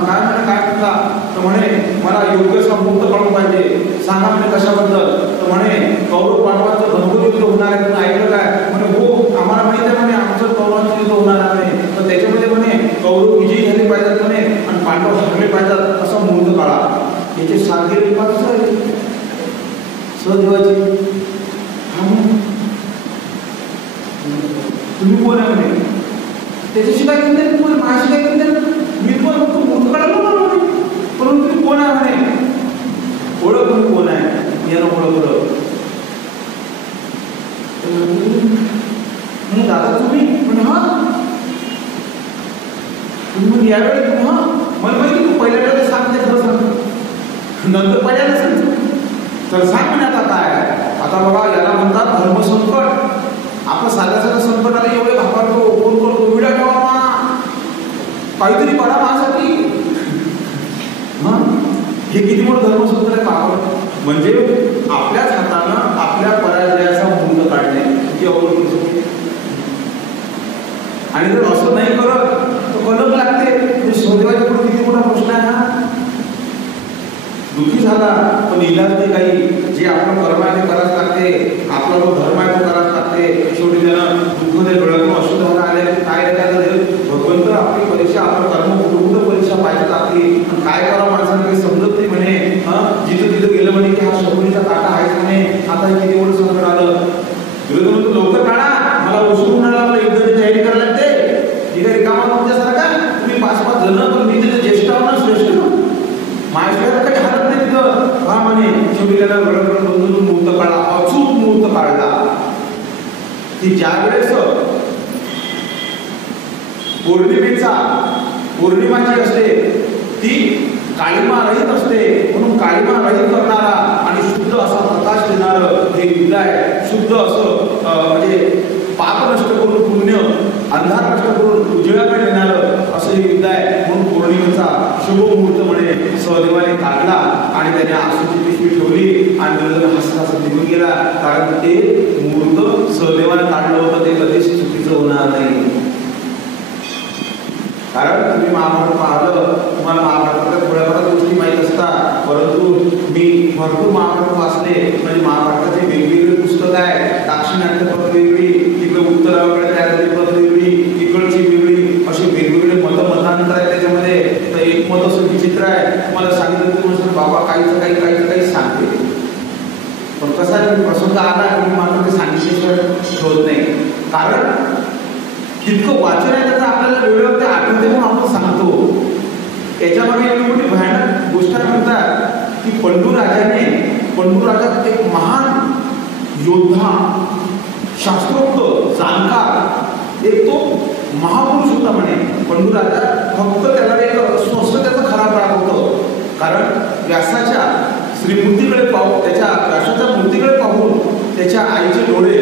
काय म्हणे, काय करता? तर म्हणे मला योग्य मुक्त काढून पाहिजे. सांगा म्हणे कशाबद्दल? तर म्हणे कौरव पांडवांचं घनघोर युद्ध होणार आहे. तुम्ही ऐकलं काय? म्हणे हो आम्हाला माहिती आहे म्हणे आमचं कौरवांचं युद्ध होणार आहे. तर त्याच्यामध्ये म्हणे कौरव विजयी झाले पाहिजेत म्हणे आणि पांडव हरले पाहिजेत असा मुहूर्त काढा. याचे सारखे विभाग सहदेवाचे. तुम्ही कोण आहे म्हणे? त्याच्याशी काय करते? तुम्हाला माझ्याशी काय करते? मी तुम्हाला फक्त मुहूर्त काढायला म्हणे, पण तुम्ही कोण आहे म्हणे? ओळख तुम्ही कोण आहे यानं ओळखलं. दादा तुम्ही म्हणजे हा तुम्ही यावेळी हा मला माहिती तू पहिल्या वेळेला सांगते खरं सांग नंतर पहिल्यांदा सांगतो तर सांग म्हणे आता काय. आता बघा याला म्हणतात धर्मसंकट. आपण साध्या साध्या संकटाला एवढे घाबरतो, फोन करतो, विडा ठेवा काहीतरी करा माझ्यासाठी. हे किती मोठं धर्मसंकट आहे पाहतो. म्हणजे आपल्याच हातानं आपल्या पराजयाचा मुहूर्त काढणे किती अवघड गोष्ट. आणि जर असं नाही करत तर कलंक लागते. सहदेवाच्या पुढे किती मोठा प्रश्न आहे हा. दुःखी झाला पण इलाज नाही काही. जे आपण कर्म आहे ते करायच लागते. आपला जो धर्म आहे तो करायच लागते. शेवटी त्यानं दुःख ते डोळ्यातून अशुद्ध झाला आले काय भगवंत आपली परीक्षा आपण कर्म कुठं परीक्षा पाहिजे आपली काय करा माणसाने काही समजत नाही म्हणे. जिथं तिथं गेलं म्हणे की हा शकुनीचा काटा आहे म्हणे. आता किती एवढं संकट आलं. तुला म्हणतो लवकर काढा मला उशीर आला, मला युद्धाची तयारी करायला लागते. ठीक आहे रिकामा तुमच्यासारखा तुम्ही 5-5 जण पण मी तिथे ज्येष्ठ आहो ना श्रेष्ठ माझ्याकडे काही हालत नाही तिथं. हा म्हणे शेवटी त्याला गडबड बंधून मुहूर्त काढला. अचूक मुहूर्त काढला की ज्या वेळेस पौर्णिमा जी असते ती काळीमा रहित असते. म्हणून काळीमा रहित करणारा आणि शुद्ध असा प्रकाश देणारं हे युद्ध आहे. शुद्ध असं म्हणजे पाप नष्ट करून पुण्य, अंधार नष्ट करून उजळ्याकडे नेणारं असं हे युद्ध आहे. म्हणून पौर्णिमेचा शुभ मुहूर्त म्हणे सहदेवाने काढला आणि त्याने आसूची पिशवी ठेवली आणि दुर्योधन हसत निघून गेला. कारण ते मुहूर्त सहदेवाने काढलं होतं ते कधीच चुकीचं होणार नाही. कारण तुम्ही महाभारत पाहिलं, तुम्हाला महाभारताच्या थोड्याफार गोष्टी माहीत असतात. परंतु मी भरपूर महाभारत वाचले. म्हणजे महाभारताचे वेगवेगळे पुस्तक आहे. दाक्षिणात्य पद वेगळी, इकडे उत्तराकडे त्या पद वेगळी, इकडची वेगळी, असे वेगवेगळे मतांतर आहे त्याच्यामध्ये. तर एक मत असं विचित्र आहे. तुम्हाला सांगितलं तुम्ही बाबा काही सांगते. पण कसा प्रसंग आला की मात्र ते सांगितल्याशिवाय होत नाही. कारण तितकं वाचन आहे त्याचं आपल्याला वेळेवर ते आठवते म्हणून आपण सांगतो. याच्यामागे एवढी मोठी भयानक गोष्ट म्हणतात की पंडू राजा एक महान योद्धा, शास्त्रोक्त, जाणकार एक तो महापुरुष होता म्हणे पंडू राजा. फक्त त्याला एक स्वस्त त्याचा खराब राग होतं. कारण व्यासाच्या श्रीमूर्तीकडे पाहून व्यासाच्या मूर्तीकडे पाहून त्याच्या आईचे डोळे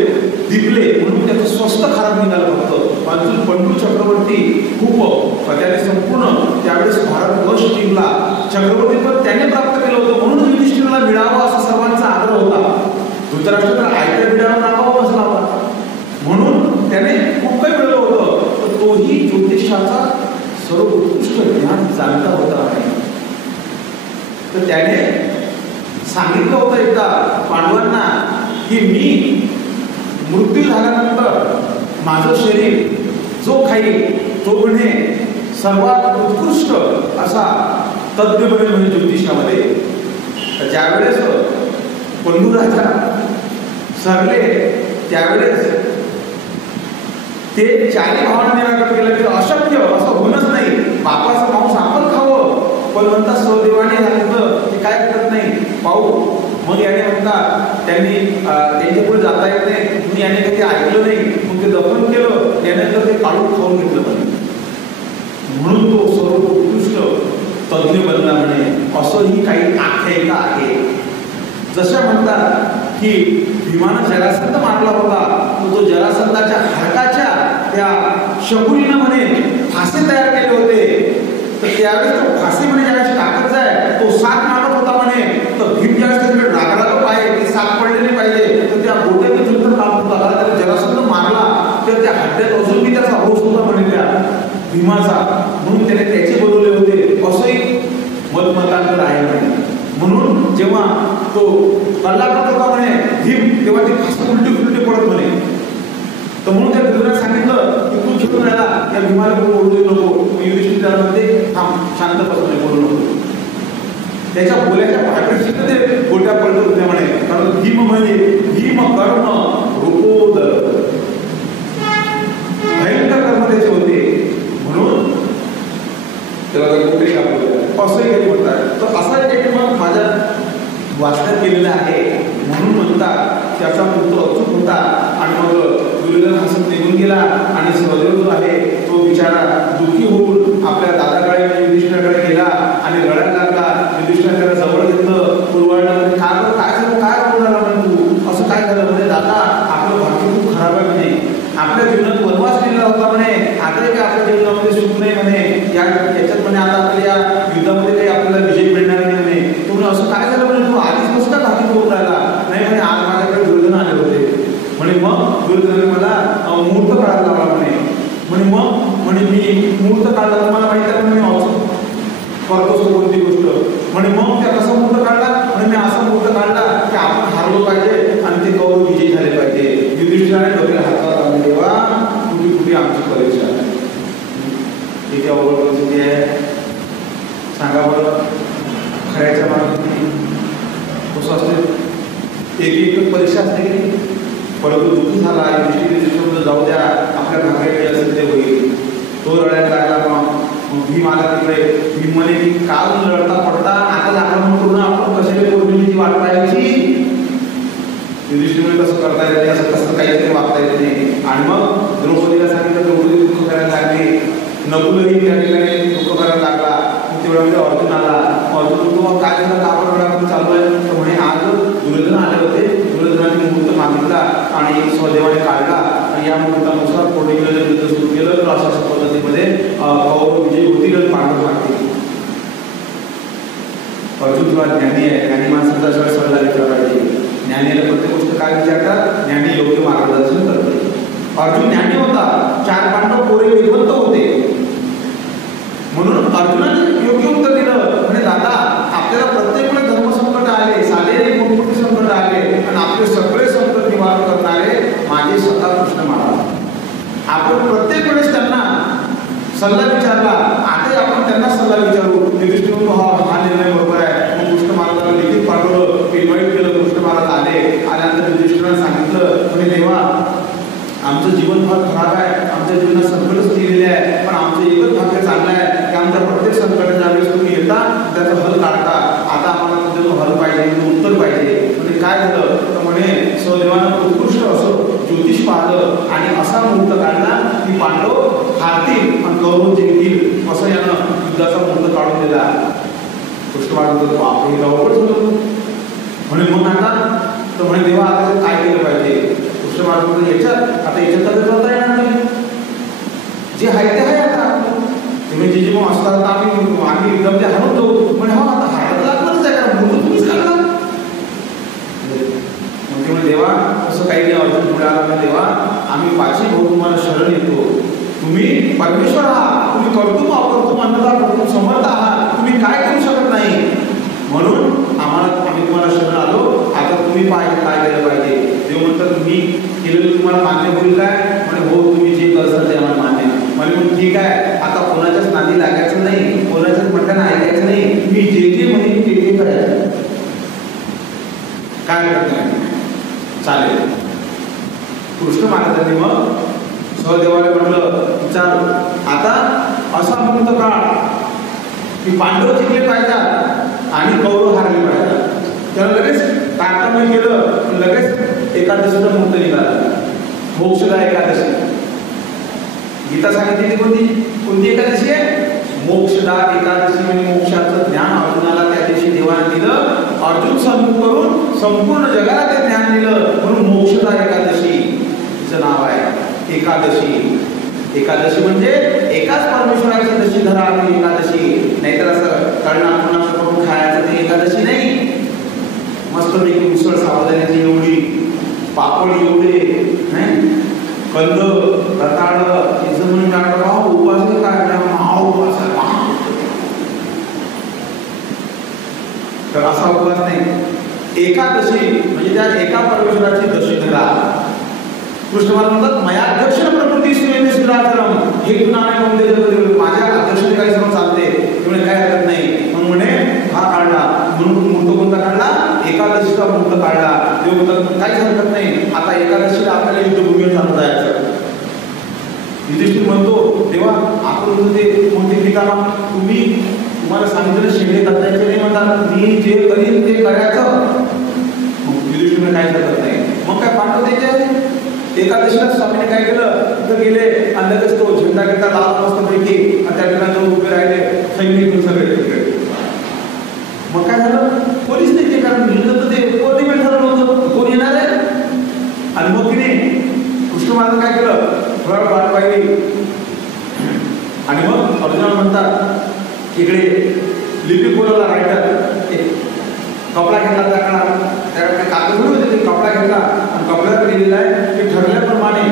दिपले म्हणून त्याचं स्वस्त खराब निघालं होतं. अजून पंडू चक्रवर्ती खूप त्याने संपूर्ण त्यावेळेस भारतवर्ष जिंकला. चक्रवर्ती पण त्याने प्राप्त केलं होतं म्हणून युधिष्ठिराला मिळावं असा सर्वांचा आग्रह होता. धृतराष्ट्राला आयत्या मिळावं नावावं बसला होता म्हणून त्याने खूप काही मिळवलं होतं. तर तोही ज्योतिषाचा सर्व उत्कृष्ट ज्ञान जाणता होता. तर त्याने सांगितलं होतं एकदा पांडवांना की मी मृत्यू झाल्यानंतर माझं शरीर जो खाईल तो म्हणे सर्वात उत्कृष्ट असा तज्ञ बनेल म्हणजे ज्योतिषामध्ये. तर ज्यावेळेस पंडू राजा सरले त्यावेळेस ते चारी भावांनी निराकरण केलं की अशक्य असं होणंच नाही. बापाचं मांस आपण खावं पण म्हणता सहदेवाने सांगितलं ते काय करत नाही पाहू. मग याने म्हणतात त्यांनी त्यांच्या पुढे जाता येत नाही म्हणून याने काही ऐकलं नाही. मग ते दफन केलं. त्यानंतर ते काढून खाऊन घेतलं. म्हणून तो सर्वोत्कृष्ट तज्ञ बनला म्हणे, असं ही काही आख्यायिका आहे. जशा म्हणतात की भीमानं जरासंध मारला होता, तो जरासंधाच्या हाडकाच्या त्या शकुनीनं म्हणे फासे तयार केले होते. तर त्यावेळेस तो फासे म्हणे ज्यावेळेस टाकत जाय, तो साप मारत होता म्हणे. तर भीम ज्यावेळेस त्याच्याकडे रागराला पाहिजे की साप पडले नाही पाहिजे, तर त्या बोटाने नंतर काढत होता. कारण त्याला जरासंध मारला तर त्या हड्ड्यात अजून मी त्याचा रोष होता म्हणे त्या भीमाचा, म्हणून त्याने त्याचे बनवले होते, असंही मतमतांतर आहे म्हणे. म्हणून जेव्हा तो कल्ला करत होता म्हणे भीम, तेव्हा ते फासे उलटे उलटे पडत म्हणे. तर म्हणून त्या दुर्योधनाने सांगितलं की तू घेऊन राहिला या भीमाला बोलू देऊ नको. युधिष्ठिर त्याला म्हणते थांब, शांत बसून बोलू नको. त्याच्या बोल्याच्या पाठीशी ते गोट्या पडत होत्या म्हणे. कारण भीम म्हणजे भीम कर्म रूपोदर, भयंकर कर्म त्याचे होते. म्हणून त्याला गोटे कापले असंही काही म्हणतात. तर असा एक मग माझ्या वाचण्यात केलेलं आहे. म्हणून म्हणतात त्याचा पुत्र अचूक होता. आणि मग दुर्योधन हसत निघून गेला आणि सहदेव जो आहे तो बिचारा दुःखी होऊन आपल्या दादाकडे युधिष्ठिराकडे गेला आणि रडायला लागला. युधिष्ठिराकडे जवळ घेतलं, पूर्वाडलं, काय करून राहिला म्हणे तू, असं काय झालं म्हणे. दादा आपलं भाग्य खूप खराब आहे म्हणे, आपल्या जीवनात वनवास केला होता म्हणे, आता काही आपल्या जीवनामध्ये सुख नाही म्हणे, याच्यात म्हणे आता आपल्या या युद्धामध्ये काही आपल्याला विजय मिळणार नाही म्हणे. तुम्ही असं काय झालं म्हणे, तू आधीच कसं का भाग्य करून राहिला. नाही म्हणे आज माझ्याकडे दुर्योधन आले होते म्हणे. मग दुर्योधनाने मला मुहूर्त काढायला लावला म्हणे. म्हणे मी मुहूर्त काढला, तुम्हाला माहिती आहे म्हणे अचूक करतोस कोणती गोष्ट म्हणे. मग त्या कसा मुहूर्त काढला म्हणे, मी असा मुहूर्त काढला की आपण हारलो पाहिजे आणि ते कौरव विजयी झाले पाहिजे. युधिष्ठिराने डोक्याला हातात आणले, देवा कुठे कुठे आमची परीक्षा आहे, किती अवघड परिस्थिती आहे सांगा बरं. खऱ्याच्या मार्गाने कसं असते, एक परीक्षा असते की परंतु दुःख झाला युधिष्ठिर जाऊ द्या, आपल्या भाग्याकडे असेल ते होईल. तो रडायला लागला. मग भीम आला तिकडे. भीम म्हणे की काल रडता पडता आता लागला म्हणून आपण कशाला पौर्णिमेची वाट पाहायची. युधिष्ठिर कसं करता येत नाही, असं कसं काहीतरी वागता येत नाही. आणि मग द्रौपदीला सांगितलं, द्रौपदी दुःख करायला लागली. नकुलही त्या ठिकाणी दुःख करायला लागला. तेवढ्यामध्ये अर्जुन आला. अर्जुन तो काय झालं, का आपण चालू आहे. तर म्हणे आज दुर्योधन आले होते, दुर्योधनाने मुहूर्त मागितला आणि स्वदेवाने काढला आणि या मुहूर्तानुसार पौर्णिमेला युद्ध सुरू केलं. तर अशा पद्धतीमध्ये कौरव विजयी होतील आणि पांडव मागतील. अर्जुन तुला ज्ञानी आहे, ज्ञानी माणसाचा अशा सल्ला घेतला पाहिजे. ज्ञानीला प्रत्येक गोष्ट काय विचारतात, ज्ञानी योग्य मार्गदर्शन करते. अर्जुन ज्ञानी होता, 4 पांडव पोरे विद्वंत होते. म्हणून अर्जुनाने योग्य उत्तर दिलं म्हणे, दादा आपल्याला प्रत्येक वेळेस धर्मसंकट आले, सालेरी मोठमोठे संकट आले आणि आपले सगळे संकट निवारण करणारे माझे स्वतः कृष्ण महाराज. आपण प्रत्येक वेळेस त्यांना सल्ला विचारला, आताही आपण त्यांना सल्ला विचारू. युधिष्ठिर हा निर्णय बरोबर आहे. मग कृष्ण महाराजाला लिखित पाठवलं, इन्व्हाइट केलं. कृष्ण महाराज आल्यानंतर युधिष्ठिराने सांगितलं म्हणे, देवा आमचं जीवन फार खराब आहे, आमच्या जीवनात संकटच केलेले आहे, पण आमचं एकच भाग्य चांगलं आहे की आमच्या प्रत्येक संकटाच्या वेळेस तुम्ही येता, त्याचं हल काढता. आता आम्हाला तुमचं हल पाहिजे, उत्तर पाहिजे. म्हणजे काय झालं तर म्हणे सहदेवानं उत्कृष्ट असं ज्योतिष पाहिलं आणि असा मुहूर्त काढला की पांडव हारतील आणि कौरव जिंकतील, असं यानं युद्धाचा मुहूर्त काढून दिला. कृष्ण महाराज बाप हे अवघड झालं म्हणे. मग आता तर म्हणे देवा आता काय केलं पाहिजे. कृष्ण महाराज याच्यात आता याच्यात करता येणार नाही, जे आहे ते आहे. आता तुम्ही जे मग असतात आम्ही एकदम ते हरवून जाऊ म्हणजे हो आता हारायला लागणारच आहे, कारण मुहूर्त तुम्हीच काढला. मग ते म्हणजे देवा असं काही नाही. अर्जुन पुढे आला, देवा आम्ही 5 भाऊ तुम्हाला शरण येतो, तुम्ही परमेश्वर आहात, तुम्ही कर्तुम अकर्तुम अन्नदा कर्तुम समर्थ आहात, तुम्ही काय करू शकत नाही. म्हणून आम्ही तुम्हाला शरण आलो. आता तुम्ही पाहिजे काय केलं पाहिजे. देव म्हणतात मी केलेलं तुम्हाला मान्य होईल काय. म्हणजे हो तुम्ही जे करसाल ते आम्हाला मान्य. म्हणजे ठीक आहे, आता कोणाच्याच नादी लागायचं नाही, कोणाच्याच म्हटल्यानं ऐकायचं नाही, मी जे जे म्हणेन ते ते करायचं. काय करत नाही चालेल. कृष्ण महाराजांनी मग सहदेवाला म्हटलं विचार आता असा मुहूर्त काळ की पांडव जिंकले पाहिजेत आणि कौरव हारले पाहिजेत. त्याला लगेच तारतम्य केलं, लगेच एकादशीचा मुहूर्त निघाला, मोक्षदा एकादशी. गीता सांगितलेली कोणती एकादशी आहे. मोक्षदा एकादशी म्हणजे मोक्षाचं ज्ञान अर्जुनाला त्या दिवशी देवाने दिलं. अर्जुन सन्मुख करून संपूर्ण जगाला ते ज्ञान दिलं म्हणून मोक्षदा एकादशी तिचं नाव आहे. एकादशी, एकादशी म्हणजे एकाच परमेश्वराची दशी धरा आपली एकादशी. नाहीतर असं कळणार कोणाचं करून खायचं ते एकादशी नाही. मस्त पैकी उसळ सावधानाची एवढी, पापड एवढे, कंद रताळ याचं म्हणून काय उपवास काय महाउपवास आहे. तर असा उपवास नाही. एकादशी म्हणजे त्या एका परमेश्वराची दशी धरा. कृष्ण म्हणतात मयाध्यक्ष प्रकृती श्रीराधरम हे गुणाने म्हणजे माझ्या अध्यक्षाने काही सर्व चालते त्यामुळे काय हरकत नाही. मग म्हणे हा काढला म्हणून मुहूर्त कोणता काढला? एकादशीचा मुहूर्त काढला. ते म्हणतात काहीच हरकत नाही. आता एकादशीला आपल्याला युद्धभूमीवर चालू जायचं. युधिष्ठिर म्हणतो तेव्हा आपण ते कोणते ठिकाण तुम्हाला सांगितलं शेडे करतायचे नाही म्हणतात. मी जे करीन ते करायचं. मग युधिष्ठिरने काय करत नाही. मग काय पाठवते एकादशीला स्वामीने काय केलं तिथं गेले आणि लगेच तो झेंडा घेतला लाल मस्तपैकी आणि त्या ठिकाणी उभे राहिले सैनिक सगळे तिकडे. मग काय झालं? कोणीच नाही ते कारण युद्ध तर ते पौर्णिमेला ठरवलं होतं कोण येणार आहे. आणि मग तिने कृष्ण महाराज काय केलं थोडा वाट पाहिली आणि मग अर्जुना म्हणतात इकडे लिपी बोलायला रायटर कपडा घेतला त्या काळात कागद होते ते कपडा घेतला आणि कपड्यावर लिहिलेला आहे की ठरल्याप्रमाणे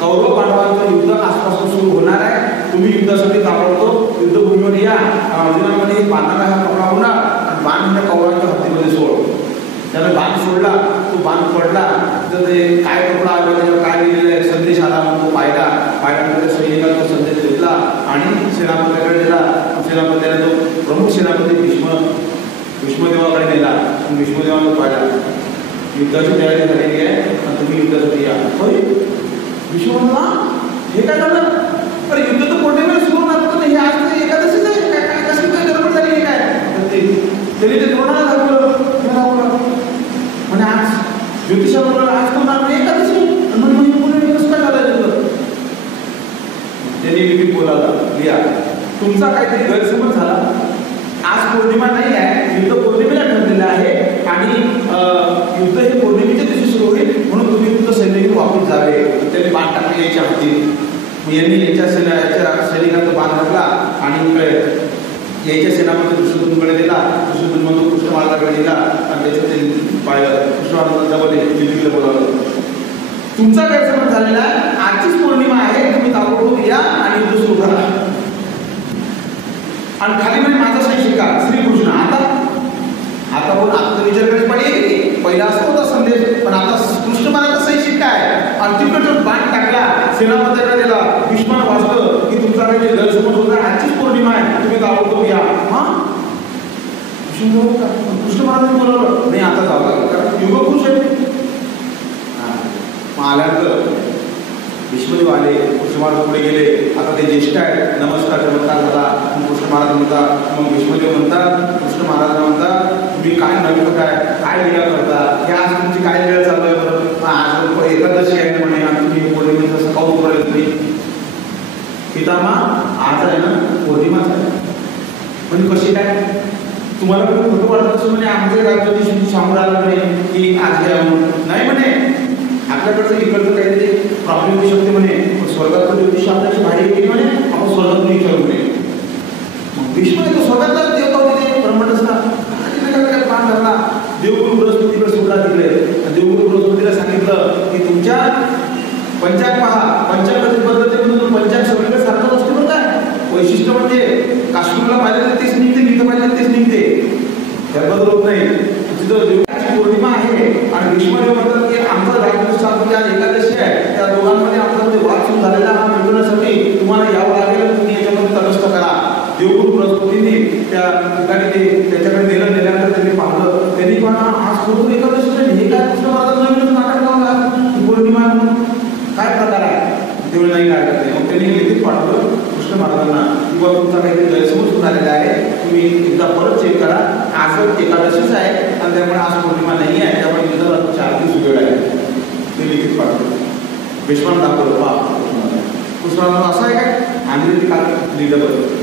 कौरव पांडवांचं युद्ध आजपासून सुरू होणार आहे. तुम्ही युद्धासाठी ताबडतोब युद्धभूमीवर या. अर्जुनामध्ये बाणाला हा कपडा होणार आणि बाण त्या कौरवांच्या हद्दीमध्ये सोड. त्याने बाण सोडला तो बाण पडला तर ते काय कपडा आला त्याच्यावर काय लिहिलेलं आहे संदेश आला म्हणून पाहिल्यानंतर त्या सैनिकाला तो संदेश घेतला आणि सेनापतीकडे दिला. सेनापतीला तो प्रमुख सेनापती भीष्मदेवाकडे नेला. भीष्मदेवाला पाहिला युद्धाची तयारी झालेली आहे आणि तुम्ही युद्धासाठी या. होय भीष्म म्हणला हे काय झालं? अरे युद्ध तर पौर्णिमेला सुरू होणार हे आज एकादशीच आहे काय काय कशी काय गडबड झाली काय? तरी ते द्रोणाला दाखवलं म्हणजे आज ज्योतिषाबरोबर आज कोण आपण एकादशी म्हणजे पुणे कसं काय झालं? त्यांनी लिपी बोलायला लिहा तुमचा काहीतरी गैरसमज झाला. आज पौर्णिमा नाही आहे, युद्ध पौर्णिमेला ठरलेलं आहे आणि युद्ध हे पौर्णिमेच्या दिवशी सुरू होईल म्हणून तुम्ही युद्ध सैनिक वापरून जावे. त्यांनी बाण टाकले याच्या हाती. यांनी याच्या सैनिकांचा बाण टाकला आणि याच्या सेनापती दुष्योधनकडे दिला. दुष्योधन म्हणतो कृष्ण महाराजाकडे दिला आणि त्याचं ते पाहिलं. कृष्ण महाराजांच्या युधिष्ठिरला बोलावलं तुमचा गैरसमज झालेला आहे. आजचीच पौर्णिमा आहे तुम्ही ताबडतोब या आणि युद्ध सुरू करा. आणि खाली म्हणजे माझा संशिका श्रीकृष्ण आता बोल आता विचार करायला पाहिजे. पहिला असा होता संदेश पण आता कृष्ण महाराज संशिका आहे. अंतिम बाण टाकला सेनापतीकडे दिला. भीष्मानं वाचलं की तुमचा काही गैरसमज होता आजचीच पौर्णिमा आहे तुम्ही ताबडतोब या. कृष्ण महाराज बोलवलं नाही आता जावं लागलं कारण युग खुश आहे. मग आल्यानंतर भीष्मदेव आले. कृष्ण महाराज पुढे गेले. आता ते ज्येष्ठ आहेत. नमस्कार चमत्कार झाला. कृष्ण महाराज म्हणतात मग भीष्मदेव म्हणतात कृष्ण महाराज म्हणतात तुम्ही काय नवीन काय लीला करता की आज तुमची काय लीला चालू आहे बरं? आज एकादशी आहे म्हणे आणि तुम्ही पौर्णिमेचं असं काऊन करायला तुम्ही पितामा आज आहे ना पौर्णिमाच आहे म्हणजे कशी काय तुम्हाला पण खोटं वाटत असं म्हणे आमच्या राज्याची सांगून आला म्हणे की आज नाही म्हणे आपल्याकडचं इकडचं काहीतरी प्रॉब्लेम होऊ शकते म्हणे. स्वर्गातलं ज्योतिष आपल्याची भाडी गेली म्हणे आपण स्वर्गातून विचारू म्हणे. मग भीष्म तो स्वर्गातला देवता होते ब्रह्मणसला काय पान धरला. देवगुरु बृहस्पतीकडे सोडला तिकडे. देवगुरु बृहस्पतीला सांगितलं की तुमच्या पंचांग पहा. पंचांग पद्धतीमधून पंचांग सगळीकडे सारखं असते बरं काय. वैशिष्ट्य म्हणजे काश्मीरला पाहिलं तेच निघते निघतं पाहिलं तेच निघते त्यात बदल होत नाही. तिथं देवची पौर्णिमा आहे आणि भीष्मदेव म्हणतात की आमचा राज्य आज एकादशी आहे त्या दोघांमध्ये आमच्यामध्ये वाद सुरू झालेला हा मिटवण्यासाठी तुम्हाला यावं लागेल. तुम्ही याच्यामध्ये तटस्थ करा. देवगुरु बृहस्पतींनी त्या ठिकाणी ते त्याच्याकडे नेल्यानंतर त्यांनी पाहिलं. त्यांनी पण आज पूर्ण एकादशी हे काय कृष्ण महाराज नवीन नाटक लावला पौर्णिमा म्हणून काय प्रकार आहे तेवढं नाही काय करते. मग त्यांनी लिखित पाठवलं कृष्ण महाराजांना किंवा तुमचा काहीतरी गैरसमज झालेला आहे तुम्ही एकदा परत चेक करा. आज एकादशीच आहे आणि त्यामुळे आज पौर्णिमा नाही आहे त्यामुळे युद्धाला 4 दिवस वेळ आहे. ते लिखित पाठवलं. भीष्मानं दाखवलं पहा कृष्ण असं आहे काय आणि ते काल लिहिलं बरं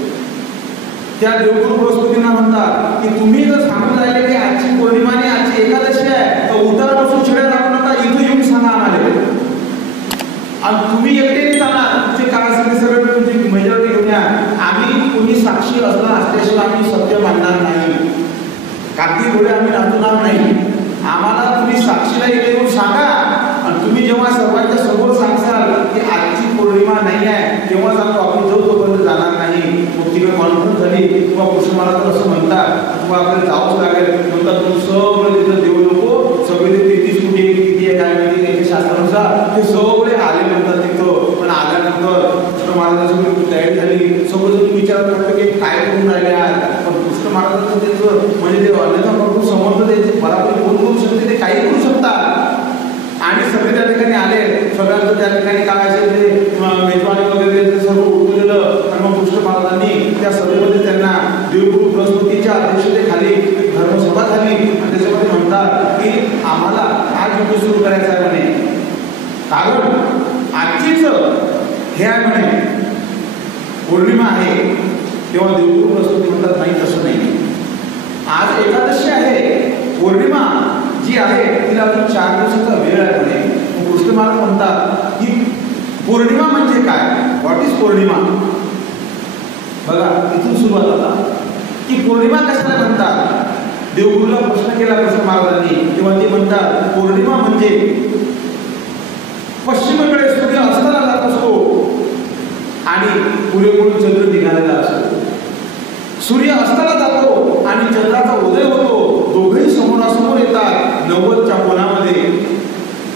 त्या देवगुरु बृहस्पतींना म्हणतात की तुम्ही जर सांगून राहिले की आजची पौर्णिमा आणि आजची एकादशी आहे तर उठापासून शिड्या लागू नका, इथं येऊन सांगा आम्हाला. आणि तुम्ही एकटे जाणार, तुमचे काय असेल सगळं तुमची मेजॉरिटी घेऊन या. आम्ही कोणी साक्षी असल्याशिवाय आम्ही सत्य मानणार नाही. कागदी घोडे आम्ही नाचवणार नाही. आम्हाला तुम्ही साक्षीला येऊन सांगा. आणि तुम्ही जेव्हा सर्वांच्या समोर सांगसाल की आजची पौर्णिमा नाही आहे तेव्हाच आपण तोपर्यंत जाणार नाही. मग तिकडे कॉन्फरन्स झाली किंवा कृष्ण महाराज असं म्हणतात किंवा आपल्याला जावंच लागेल म्हणतात, तुम्ही सगळं तिथं देऊ नको. सगळे ते 33 कोटी किती आहे काय माहिती त्याच्या शास्त्रानुसार ते सगळे आले म्हणतात तिथं. पण आल्यानंतर कृष्ण महाराजांची तयारी झाली. सगळं जर विचारात वाटतं की काय करून राहिले आहेत, पण कृष्ण महाराजांचं त्याचं म्हणजे ते अन्यथा भरपूर समर्थ द्यायचे, बराबरी कोण करू शकते, ते काही करू शकतात. आणि सगळे त्या ठिकाणी आले. सगळ्यांचं त्या ठिकाणी काय असेल ते मेजवानी वगैरे सर्व उठून दिलं. आणि मग कृष्ण महाराजांनी त्या सभेमध्ये त्यांना देवगुरु बृहस्पतीच्या अध्यक्षतेखाली धर्मसभा झाली. आणि त्याच्यामध्ये म्हणतात की आम्हाला आज युद्ध सुरू करायचं आहे म्हणे, कारण आजचीच हे आहे म्हणे पौर्णिमा आहे. तेव्हा देवगुरु बृहस्पती म्हणतात नाही, तसं नाही, आज एकादशी आहे. पौर्णिमा जी आहे तिला अजून 4 दिवसाचा वेळ आहे म्हणे. कृष्ण महाराज म्हणतात की पौर्णिमा म्हणजे काय, व्हॉट इज पौर्णिमा. बघा इथून सुरुवात होता की पौर्णिमा कशाला म्हणतात. देवगुरूला प्रश्न केला कृष्ण महाराजांनी, तेव्हा ते म्हणतात पौर्णिमा म्हणजे पश्चिमेकडे सूर्य अस्ताला जात असतो आणि पूर्वेकडून चंद्र निघालेला असतो. सूर्य अस्ताला जातो आणि चंद्राचा उदय होतो. दोघेही समोरासमोर येतात 90च्या कोणामध्ये,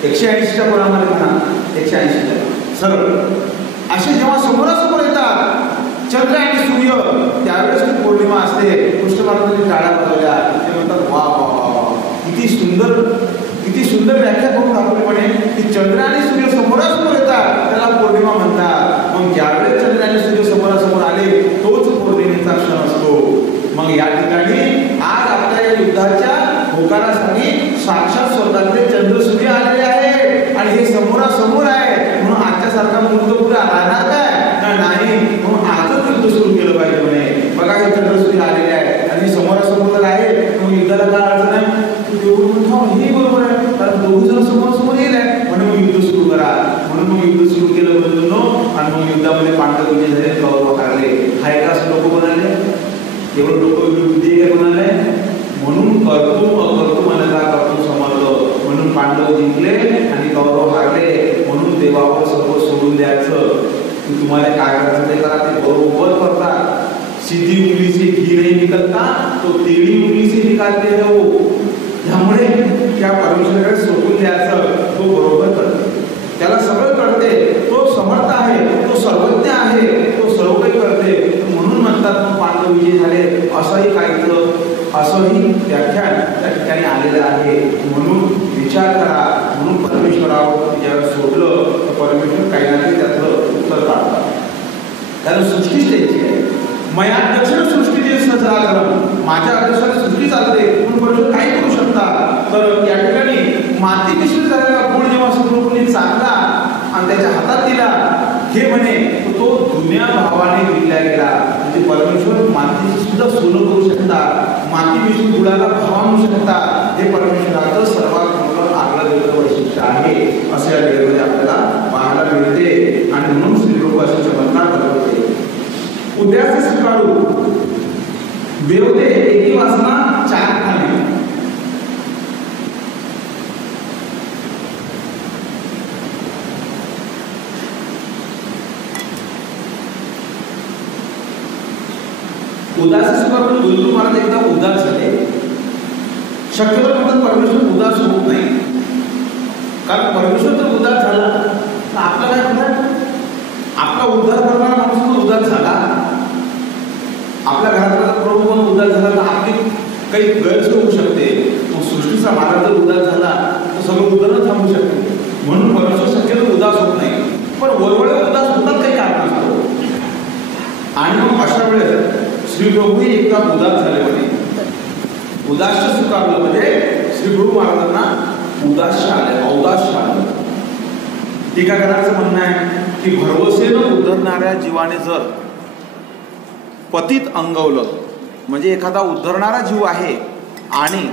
180च्या कोणामध्ये म्हणा, 180च्या सरळ असे जेव्हा समोरासमोर येतात चंद्र आणि सूर्य, त्यावेळेस ती पौर्णिमा असते. कृष्ण महाराजांनी टाळ्या वाजवल्या. ते म्हणतात वा वा वा, किती सुंदर व्याख्या करून दाखवली म्हणे की चंद्र आणि सूर्य समोरासमोर येतात त्याला पौर्णिमा म्हणतात. मग ज्यावेळेस चंद्र आणि सूर्य समोरासमोर आले तोच पौर्णिमेचा क्षण असतो. मग या ठिकाणी आज आपल्या या युद्धाच्या होकारासाठी साक्षात स्वर्गातले चंद्र सूर्य आलेले आहे आणि हे समोरासमोर आहे. म्हणून आजच्या सारखा मुहूर्त पुढे राहणार काय नाही, म्हणून आजच युद्ध सुरू केलं पाहिजे म्हणे. बघा हे चंद्र सूर्य आलेले आहे आणि समोरासमोर जर आहे मग युद्धाला काय अडचण आहे. हे बरोबर आहे, कारण दोघे जण समोर येईल म्हणून मग युद्ध सुरू करा. म्हणून मग युद्ध सुरू केलं बंधूंनो. आणि मग युद्धामध्ये पांडव विजय झाले, कौरव हारले. हा एकाच लोक बनाले, एवढं लोक विजय बनाले. म्हणून कर्तुम अकर्तुम अनथा कर्तुम समर्थ. म्हणून पांडव जिंकले आणि कौरव हारले. म्हणून देवावर सर्व सोडून द्यायचं. तुम्हाला काय करायचं ते करा, ते बरोबर करतात. सीधी उंगली से घी नहीं निकलता तो टेढ़ी उंगली से निकालते हैं वो. त्यामुळे त्या परमेश्वराकडे सोडून द्यायचं. तो बरोबर करते, त्याला सगळं कळते, तो समर्थ आहे, तो सर्वज्ञ आहे, तो सर्व काही करते. म्हणून म्हणतात मग पांडव विजय झाले. असंही व्याख्यान त्या ठिकाणी आलेलं आहे. म्हणून विचार करा. म्हणून परमेश्वरावर ज्यावेळेस सोडलं तर परमेश्वर काही ना काही त्यातलं उत्तर काढतात. कारण सृष्टीच त्यांची आहे. मया दक्षिण सृष्टीचे सचराचर, माझ्या आदेशाने सृष्टी चालते. म्हणून परमेश्वर काय करू शकतात. तर या ठिकाणी माती मिश्रित झालेला गुळ जेव्हा सुप्रभूंनी चांगला आणि त्याच्या हातात दिला, हे म्हणे तो जुन्या भावाने विकला गेला. म्हणजे परमेश्वर मातीची सुद्धा सोनं करू शकतात, माती मिश्रित गुळाला भाव आणू शकतात. हे परमेश्वराचं सर्वात मोठं आग्रह वैशिष्ट्य आहे असं या वेळेमध्ये आपल्याला पाहायला मिळते. आणि म्हणून श्री प्रभू असे चमत्कार करत होते. उद्याचे स्वीकारू देवते एकी वासना 4 खाली. उदास स्वीकारून गुरु महाराज एकदा उदास झाले. शक्यतो म्हणतात परमेश्वर उदास होत नाही, कारण परमेश्वर जर उदास झाला तर आपला काय होणार. आपला उद्धार करणारा माणूस उदास झाला, आपल्या घरातला प्रभू पण उदास झाला तर आपली काही गैरसोय होऊ शकते. मग सृष्टीचा मार्ग जर उदास झाला तर सगळं उदाहरण थांबू शकते. म्हणून परमेश्वर शक्यतो उदास होत नाही. पण वरवळे उदास होतात काही कारण असतो. आणि मग अशा वेळेस श्री प्रभूही एकदा उदास झाले म्हणे. उदास स्वीकारलं म्हणजे श्री प्रभू महाराजांना उदास्य आले, औदास्य आले. टीकाकारांचं म्हणणं आहे की भरवसेनं उद्धरणाऱ्या जीवाने जर पतित अंगवलं, म्हणजे एखादा उद्धरणारा जीव आहे आणि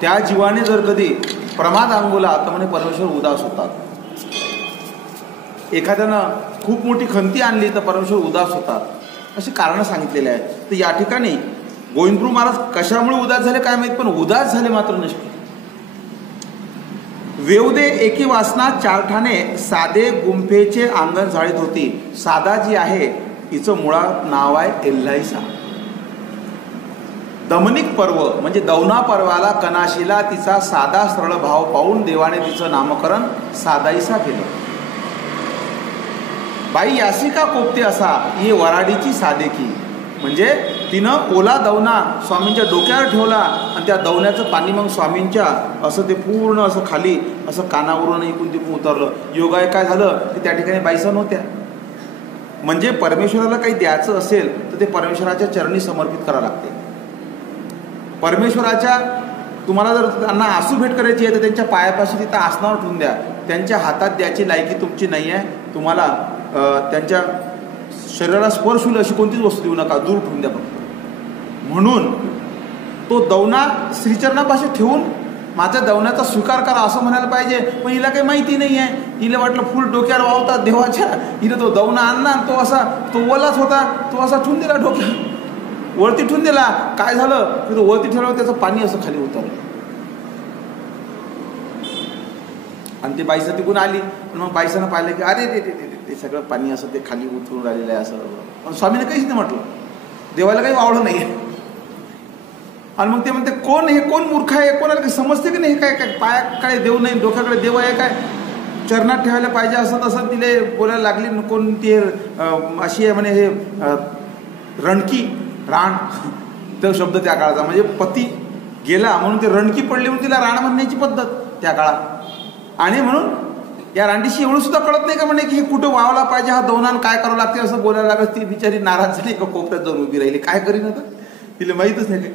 त्या जीवाने जर कधी प्रमाद अंगवला तर म्हणे परमेश्वर उदास होतात. एखाद्यानं खूप मोठी खंती आणली तर परमेश्वर उदास होतात, अशी कारणं सांगितलेली आहेत. तर या ठिकाणी गोविंदप्रभू महाराज कशामुळे उदास झाले काय माहीत, पण उदास झाले मात्र नसते. वेवदे एकी वासना चार ठाणे, साधे गुंफेचे अंगण झाडीत होती. साधा जी आहे हिचं मुळात नाव आहे एल्हाईसा. दमनिक पर्व म्हणजे दौना पर्वाला कनाशीला तिचा साधा सरळ भाव पाहून देवाने तिचं नामकरण सादाईसा केलं. बाई यासी का कोपते असा ही वराडीची साधेकी, म्हणजे तिनं ओला दौना स्वामींच्या डोक्यावर ठेवला आणि त्या दौन्याचं पाणी मग स्वामींच्या असं ते पूर्ण असं खाली असं कानावरून इकून तिकून उतरलं. योगाय काय झालं की त्या ठिकाणी बाईसा नव्हत्या. म्हणजे परमेश्वराला काही द्यायचं असेल तर ते परमेश्वराच्या चरणी समर्पित करावं लागते. परमेश्वराच्या तुम्हाला जर त्यांना आसू भेट करायची आहे तर त्यांच्या पायापाशी तिथं आसनावर ठेवून द्या. त्यांच्या हातात द्यायची लायकी तुमची नाही आहे. तुम्हाला त्यांच्या शरीराला स्पर्श होईल अशी कोणतीच वस्तू देऊ नका, दूर ठेवून द्या फक्त. म्हणून तो दौना श्रीचरणापाशी ठेवून माझ्या दौन्याचा स्वीकार करा असं म्हणायला पाहिजे. पण हिला काही माहिती नाही आहे. हिला वाटलं फुल डोक्यावर वावतात देवाच्या. हिला तो दौना आणला, तो ओलाच होता, तो असा ठेवून दिला डोक्यात, वरती ठेवून दिला. काय झालं की तो वरती ठेवल्यावर त्याचं पाणी असं खाली उतरलं आणि ते बाईसा तिकून आली. मग बाईसानं पाहिलं की अरे ते सगळं पाणी असं ते खाली उतरून राहिलेलं आहे असं. पण स्वामीने काहीच नाही म्हटलं, देवाला काही वावडं नाही. आणि मग ते म्हणते कोण हे, कोण मूर्ख आहे, कोणाला काही समजते की नाही, काय काय पाया काय देव नाही, डोक्याकडे देव आहे काय, चरणात ठेवायला पाहिजे असं तसं तिले बोलायला लागली. कोणती अशी आहे म्हणे हे रणकी राण, तो शब्द त्या काळाचा, म्हणजे पती गेला म्हणून ते रणकी पडली म्हणून तिला राण म्हणण्याची पद्धत त्या काळात. आणि म्हणून या रांडीशी एवढं सुद्धा कळत नाही का म्हणे की हे कुठं वावला पाहिजे, हा दौनान काय करावं लागते असं बोलायला लागत. ती बिचारी नाराज झाली, एका कोपऱ्यात जाऊन उभी राहिली. काय करीन आता, तिला माहीतच नाही काय.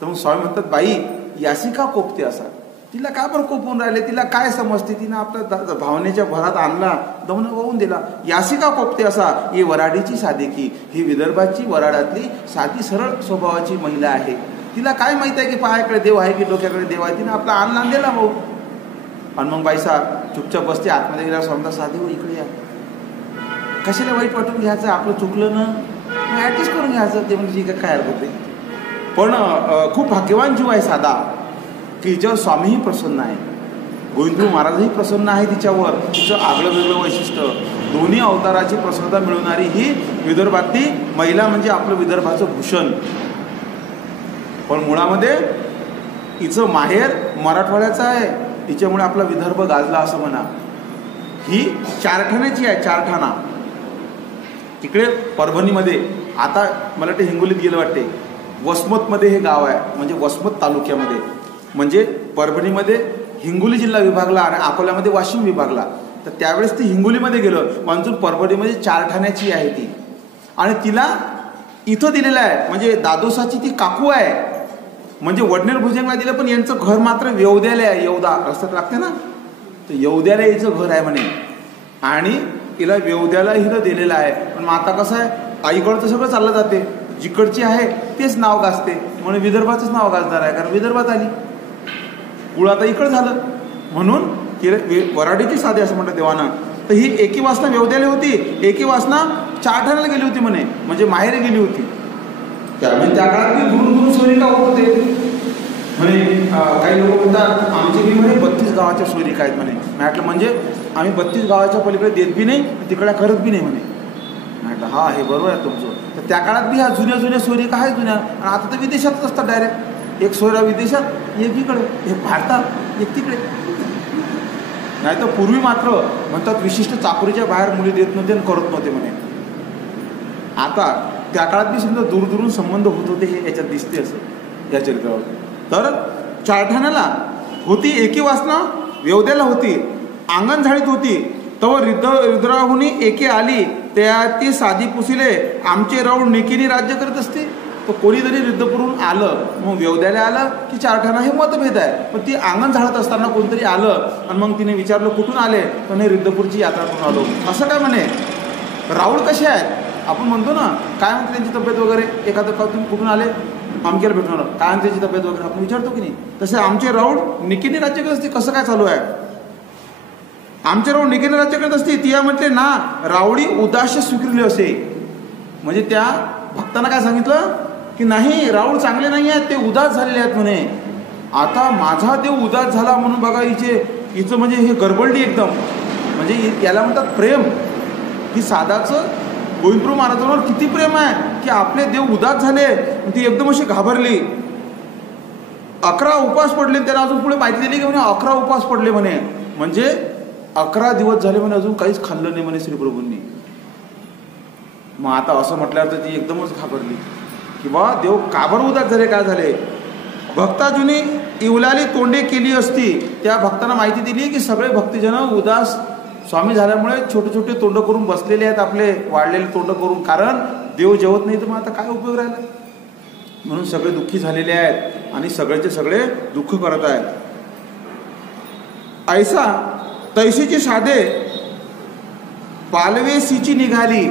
तर मग स्वामी म्हणतात बाई यासी का कोपते असा, तिला का बरं कोपून राहिले, तिला काय समजते, तिनं आपल्या भावनेच्या भरात आणला, दौन वाहून दिला. यासी का कोपते असा ही वराडीची साधेकी, ही विदर्भाची वराडातली साधी सरळ स्वभावाची महिला आहे. तिला काय माहित आहे की पायाकडे देव आहे की डोक्याकडे देव आहे, तिने आपला आणला दिला भाऊ. आणि मग बाईसा चुपचाप बसते. आतमध्ये गेल्यावर समजा साधे हो इकडे या, कशाला वाईट वाटून घ्यायचं, आपलं चुकलं ना ॲडजस्ट करून घ्यायचं. ते म्हणजे ठीक आहे, काय हरकत नाही. पण खूप भाग्यवान जीव आहे साधा की हिच्यावर स्वामीही प्रसन्न आहे, गोविंदप्रभू महाराजही प्रसन्न आहे तिच्यावर. तिचं आगळं वेगळं वैशिष्ट्य, दोन्ही अवताराची प्रसन्नता मिळवणारी ही विदर्भातली महिला म्हणजे आपलं विदर्भाचं भूषण. पण मुळामध्ये हिचं माहेर मराठवाड्याचं आहे, तिच्यामुळे आपला विदर्भ गाजला असं म्हणा. ही चारठाण्याची आहे, चारठाणा तिकडे परभणीमध्ये. आता मला वाटतं हिंगोलीत गेलं वाटते, वसमतमध्ये हे गाव आहे, म्हणजे वसमत तालुक्यामध्ये. म्हणजे परभणीमध्ये हिंगोली जिल्हा विभागला आणि अकोल्यामध्ये वाशिम विभागला. तर त्यावेळेस ती हिंगोलीमध्ये गेलं, म्हणून परभणीमध्ये चारठाण्याची आहे ती. आणि तिला इथं दिलेलं आहे, म्हणजे दादोसाची ती काकू आहे, म्हणजे वडनेर भुजंगला दिलं. पण यांचं घर मात्र येवद्याला आहे, येवदा रस्त्यात लागते ना, तर येवद्याला हिचं घर आहे म्हणे. आणि तिला येवद्याला हिला दिलेलं आहे. पण आता कसं आहे, आईकडं तर सगळं चाललं जाते, जिकडची आहे तेच नाव गाजते, म्हणून विदर्भाचंच नाव गाजणार आहे, कारण विदर्भात आली. कुळ आता इकडं झालं, म्हणून तिला वराडीची साधे असं म्हणतात देवानं. तर ही एकी वासना वेवद्याला होती, एकी वासना चारठाण्याला गेली होती म्हणे, म्हणजे माहेरी गेली होती. त्यामुळे त्या काळात मी दुरून दुरून सोयरिका होत होते म्हणे. काही लोक म्हणतात आमचे बी म्हणे 32 गावाच्या सोयरिका आहेत म्हणे. म्हटलं म्हणजे आम्ही 32 गावाच्या पलीकडे देत बी नाही, तिकडे करत बी नाही म्हणे. म्हटलं हा हे बरोबर आहे तुमचं. तर त्या काळात बी ह्या जुन्या जुन्या सोयरिका आहेत जुन्या. आणि आता तर विदेशातच असतात डायरेक्ट, एक सोयरा विदेशात, एक इकडे, एक भारतात, एक तिकडे. नाही तर पूर्वी मात्र म्हणतात विशिष्ट चाकोरीच्या बाहेर मुली देत नव्हते आणि करत नव्हते म्हणे. आता त्या काळात बी समजा दूरदूरून संबंध होत होते, हे याच्यात दिसते असं या चरित्रावर. तर चारठाण्याला होती एकी वासना, वेवद्याला होती, अंगण झाडीत होती. तव रुद्राहुनी एके आली, त्या ती साधी पुसिले, आमचे राऊळ नेकीने राज्य करत असते. तर कोणी जरी रिद्धपुरून आलं, मग वेवद्याला आलं की चारठाणा, हे मतभेद आहे. पण ती अंगण झाडत असताना कोणतरी आलं आणि मग तिने विचारलं कुठून आले, तर नाही रिद्धपूरची यात्रा करून आलो. असं काय म्हणे. राऊळ कसे आहेत, आपण म्हणतो ना, काय म्हणते त्यांची तब्येत वगैरे, एखादं का तुम्ही कुठून आले, अमक्याला भेटून आलं, काय म्हणते त्याची तब्येत वगैरे आपण विचारतो की नाही. तसे आमचे राऊंड निकेने राज्य करत असते, कसं काय चालू आहे. आमचे राऊंड निकेने राज्य करत असते. ती म्हटले ना, रावडी उदास स्वीकारले असे. म्हणजे त्या भक्तांना काय सांगितलं की नाही, राऊळ चांगले नाही आहेत, ते उदास झालेले आहेत म्हणे. आता माझा देव उदास झाला म्हणून बघा हिचं म्हणजे हे गडबडली एकदम. म्हणजे याला म्हणतात प्रेम, की साधाचं गोविंदप्रभू महाराजांवर किती प्रेम आहे की आपले देव उदास झाले. ती एकदम अशी घाबरली. 11 उपवास पडले. त्याला अजून पुढे माहिती दिली की म्हणे 11 उपवास पडले म्हणे. म्हणजे 11 दिवस झाले म्हणे, अजून काहीच खाल्लं नाही म्हणे श्रीप्रभूंनी. मग आता असं म्हटल्यावर तर ती एकदमच घाबरली की बा देव का बरं उदास झाले, काय झाले. भक्ताजुनी इवलाली तोंडे केली असती. त्या भक्तांना माहिती दिली की सगळे भक्तजन उदास स्वामी झाल्यामुळे छोटे छोटे तोंड करून बसलेले आहेत, आपले वाढलेले तोंड करून. कारण देव जेवत नाही तर मग आता काय उपयोग राहिला. म्हणून सगळे दुःखी झालेले आहेत आणि सगळेचे सगळे दुःख करत आहेत. ऐसा तैसीची साधे पालवेसीची निघाली.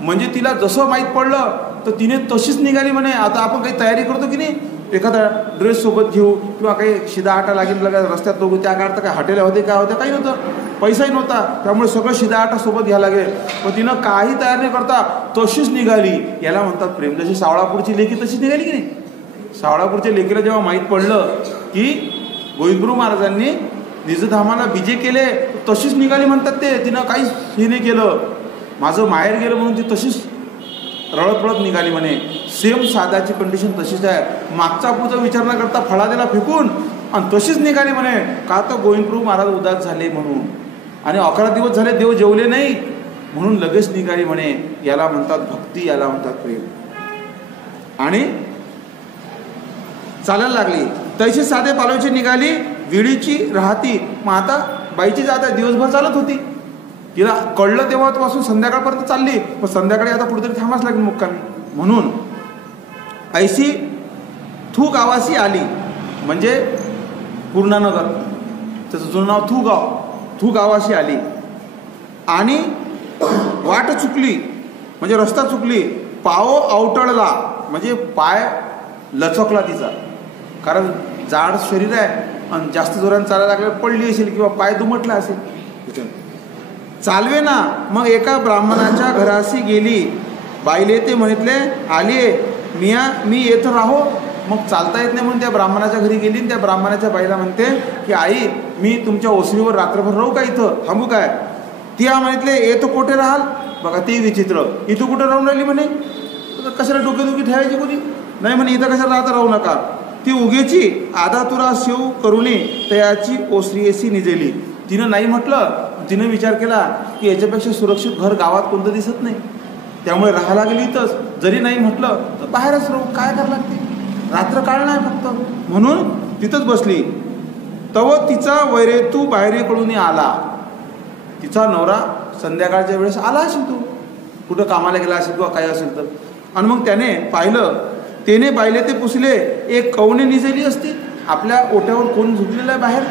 म्हणजे तिला जसं माहीत पडलं तर तिने तशीच निघाली म्हणे. आता आपण काही तयारी करतो की नाही, एखादा ड्रेस सोबत घेऊ किंवा काही शिदा आटा लागेल रस्त्यात बघू, त्या काळात काय हॉटेल होते, काय होतं, काही नव्हतं, पैसाही नव्हता, त्यामुळे सगळं शिदा आटा सोबत घ्यायला लागेल. पण तिनं काही तयार नाही करता तशीच निघाली. याला म्हणतात प्रेम. जशी सावळापूरची लेकी तशीच निघाली की नाही. सावळापूरच्या लेकीला जेव्हा माहीत पडलं की गोविंदप्रभू महाराजांनी निजधामाला विजय केले, तशीच निघाली म्हणतात ते. तिनं काहीच हे नाही केलं, माझं माहेर गेलं म्हणून ती तशीच रळत पळत निघाली म्हणे. सेम साधाची कंडिशन तशीच आहे. मागचा पुढचा विचार न करता फळा दिला फेकून आणि तशीच निघाली म्हणे. का तर गोविंदप्रभू महाराज उदास झाले म्हणून. आणि 11 दिवस झाले देव जेवले नाही म्हणून लगेच निघाली म्हणे. याला म्हणतात भक्ती, याला म्हणतात प्रेम. आणि चालायला लागली. तैशी साधे पालवची निघाली, विडीची राहती. मग आता बाईची जात आहे, दिवसभर चालत होती. तिला कळलं तेव्हापासून संध्याकाळपर्यंत चालली. पण संध्याकाळी आता कुठेतरी थांबाच लागेल मुक्कामी. म्हणून ऐशी थू गावाशी आली. म्हणजे पूर्णानगर, त्याचं जुनं नाव थू गाव. थू गावाशी आली आणि वाट चुकली, म्हणजे रस्ता चुकली. पाव अवटळला, म्हणजे पाय लचकला तिचा. कारण जाड शरीर आहे आणि जास्त जोराने चालायला लागल्यावर पडली असेल किंवा पाय दुमटला असेल. चालवे ना. मग एका ब्राह्मणाच्या घराशी गेली. बाईले ते म्हणितले आलिये मिया, मी येत राहो. मग चालता येत नाही म्हणून त्या ब्राह्मणाच्या घरी गेली. त्या ब्राह्मणाच्या बाईला म्हणते की आई, मी तुमच्या ओसरीवर रात्रभर राहू का, इथं थांबू काय. ती म्हणितले येतो कोठे राहाल. बघा ते विचित्र, इथं कुठं राहून राहिली म्हणे. कशाला डोकेदुखी ठेवायची कोणी नाही म्हणे, इथं कशाला राहता राहू नका. ती उगेची आधा तुरा शेव करुणे तयाची ओसरीयेशी निजेली. तिनं नाही म्हटलं. तिनं विचार केला की याच्यापेक्षा सुरक्षित घर गावात कोणतं दिसत नाही, त्यामुळे राहायला गेली इथंच. जरी नाही म्हटलं तर बाहेरच राहू, काय करायला लागते, रात्र काळ नाही फक्त. म्हणून तिथंच बसली. तव तिचा वैरेतू बाहेरेकडून आला. तिचा नवरा संध्याकाळच्या वेळेस आला असेल, तू कुठं कामाला गेला असेल किंवा काय असेल तर. आणि मग त्याने पाहिलं. त्याने बायले ते पुसले. एक कवणे निजेली असती. आपल्या ओट्यावर कोण झुकलेलं आहे बाहेर.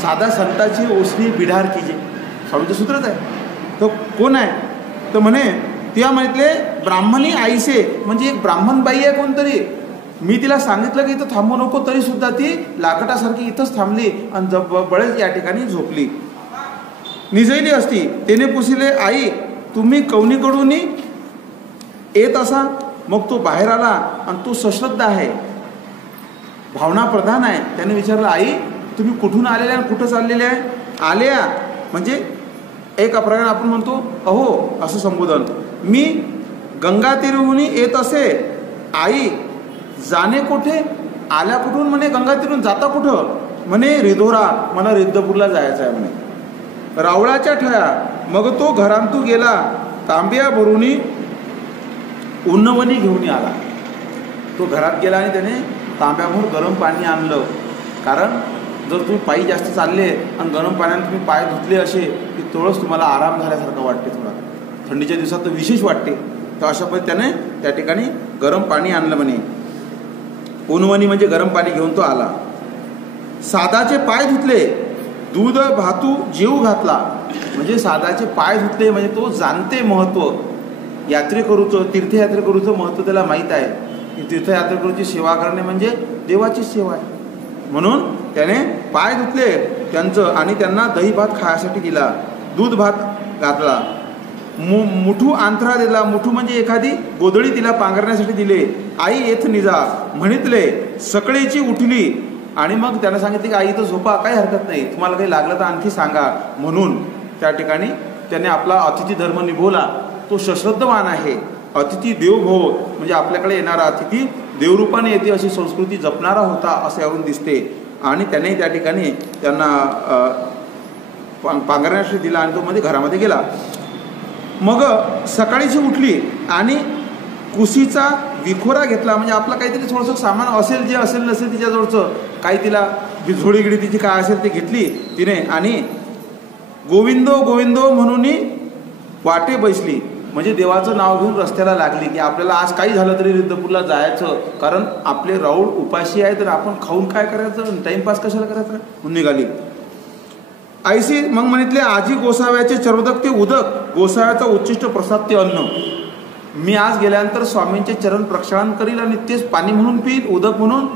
साधा संताची ओसरी बिढार कीजे, स्वामीचं सूत्रच आहे. तो कोण आहे तर म्हणे, त्या म्हटले ब्राह्मणी आईसे, म्हणजे एक ब्राह्मण बाई आहे कोणतरी. मी तिला सांगितलं की इथं थांबू नको, तरी सुद्धा ती लाकटासारखी इथंच थांबली आणि बळेच या ठिकाणी झोपली. निजैली असती. त्याने पुसले आई, तुम्ही कवनीकडून येत असा. मग तो बाहेर आला आणि तो सश्रद्ध आहे, भावना प्रधान आहे. त्याने विचारलं आई, तुम्ही कुठून आलेले आणि कुठं चाललेले आहे. आल्या म्हणजे एक प्रकारे आपण म्हणतो अहो असं संबोधन. मी गंगा तीरहून येत असे. आई जाणे कोठे. आल्या कुठून म्हणे, गंगा तीरून जाता कुठं म्हणे, रिधोरा, मला रिद्धपूरला जायचं आहे म्हणे. रावळाच्या ठया. मग तो घरांतू गेला, तांब्या भरूनी उन्नवणी घेऊन आला. तो घरात गेला आणि त्याने तांब्याभर गरम पाणी आणलं. कारण जर तुम्ही पायी जास्त चालले आणि गरम पाण्याने तुम्ही पाय धुतले असे की थोडंच तुम्हाला आराम झाल्यासारखं वाटते, थोडा थंडीच्या दिवसात तर विशेष वाटते. तर अशा पद्धतीने त्या ठिकाणी गरम पाणी आणलं म्हणे. उन्नवणी म्हणजे गरम पाणी घेऊन तो आला. साधाचे पाय धुतले, दूध भातू जेऊ घातला. म्हणजे साधाचे पाय धुतले म्हणजे तो जाणते महत्व यात्रेकरूचं तीर्थयात्रेकरूचं महत्त्व त्याला माहीत आहे की तीर्थयात्रेकरूची सेवा करणे म्हणजे देवाची सेवा आहे. म्हणून त्याने पाय धुतले त्यांचं आणि त्यांना दही भात खाण्यासाठी दिला, दूध भात घातला, मुठू आंतरा दिला. मुठू म्हणजे एखादी गोधडी तिला पांघरण्यासाठी दिले. आई येथ निजा म्हणितले सकाळीची उठली आणि मग त्यानं सांगितले की आई तर झोपा, काही हरकत नाही, तुम्हाला काही लागलं तर आणखी सांगा. म्हणून त्या ठिकाणी त्याने आपला अतिथी धर्म निभवला. तो सश्रद्धवान आहे. अतिथी देवभव म्हणजे आपल्याकडे येणारा अतिथी देवरूपाने येते अशी संस्कृती जपणारा होता असे यावरून दिसते. आणि त्याने त्या ठिकाणी त्यांना पांघरण्यासाठी दिला आणि तो मध्ये घरामध्ये गेला. मग सकाळीची उठली आणि कुशीचा विखोरा घेतला, म्हणजे आपलं काहीतरी थोडंसं सामान असेल, जे असेल नसेल तिच्याजवळचं काही, तिला बिझोडी गिडी तिची काय असेल ते घेतली तिने आणि गोविंदो गोविंदो म्हणून वाटे बसली. म्हणजे देवाचं नाव घेऊन रस्त्याला लागली की आपल्याला आज काही झालं तरी रिद्धपूरला जायचं, कारण आपले राऊळ उपाशी आहे, तर आपण खाऊन काय करायचं, टाइमपास कशाला करायचं म्हणून निघाली. ऐशी मग म्हणितले आजी गोसाव्याचे चरोदक ते उदक, गोसाव्याचा उच्चिष्ट प्रसाद ते अन्न. मी आज गेल्यानंतर स्वामींचे चरण प्रक्षालन करील आणि तेच पाणी म्हणून पिईल, उदक म्हणून.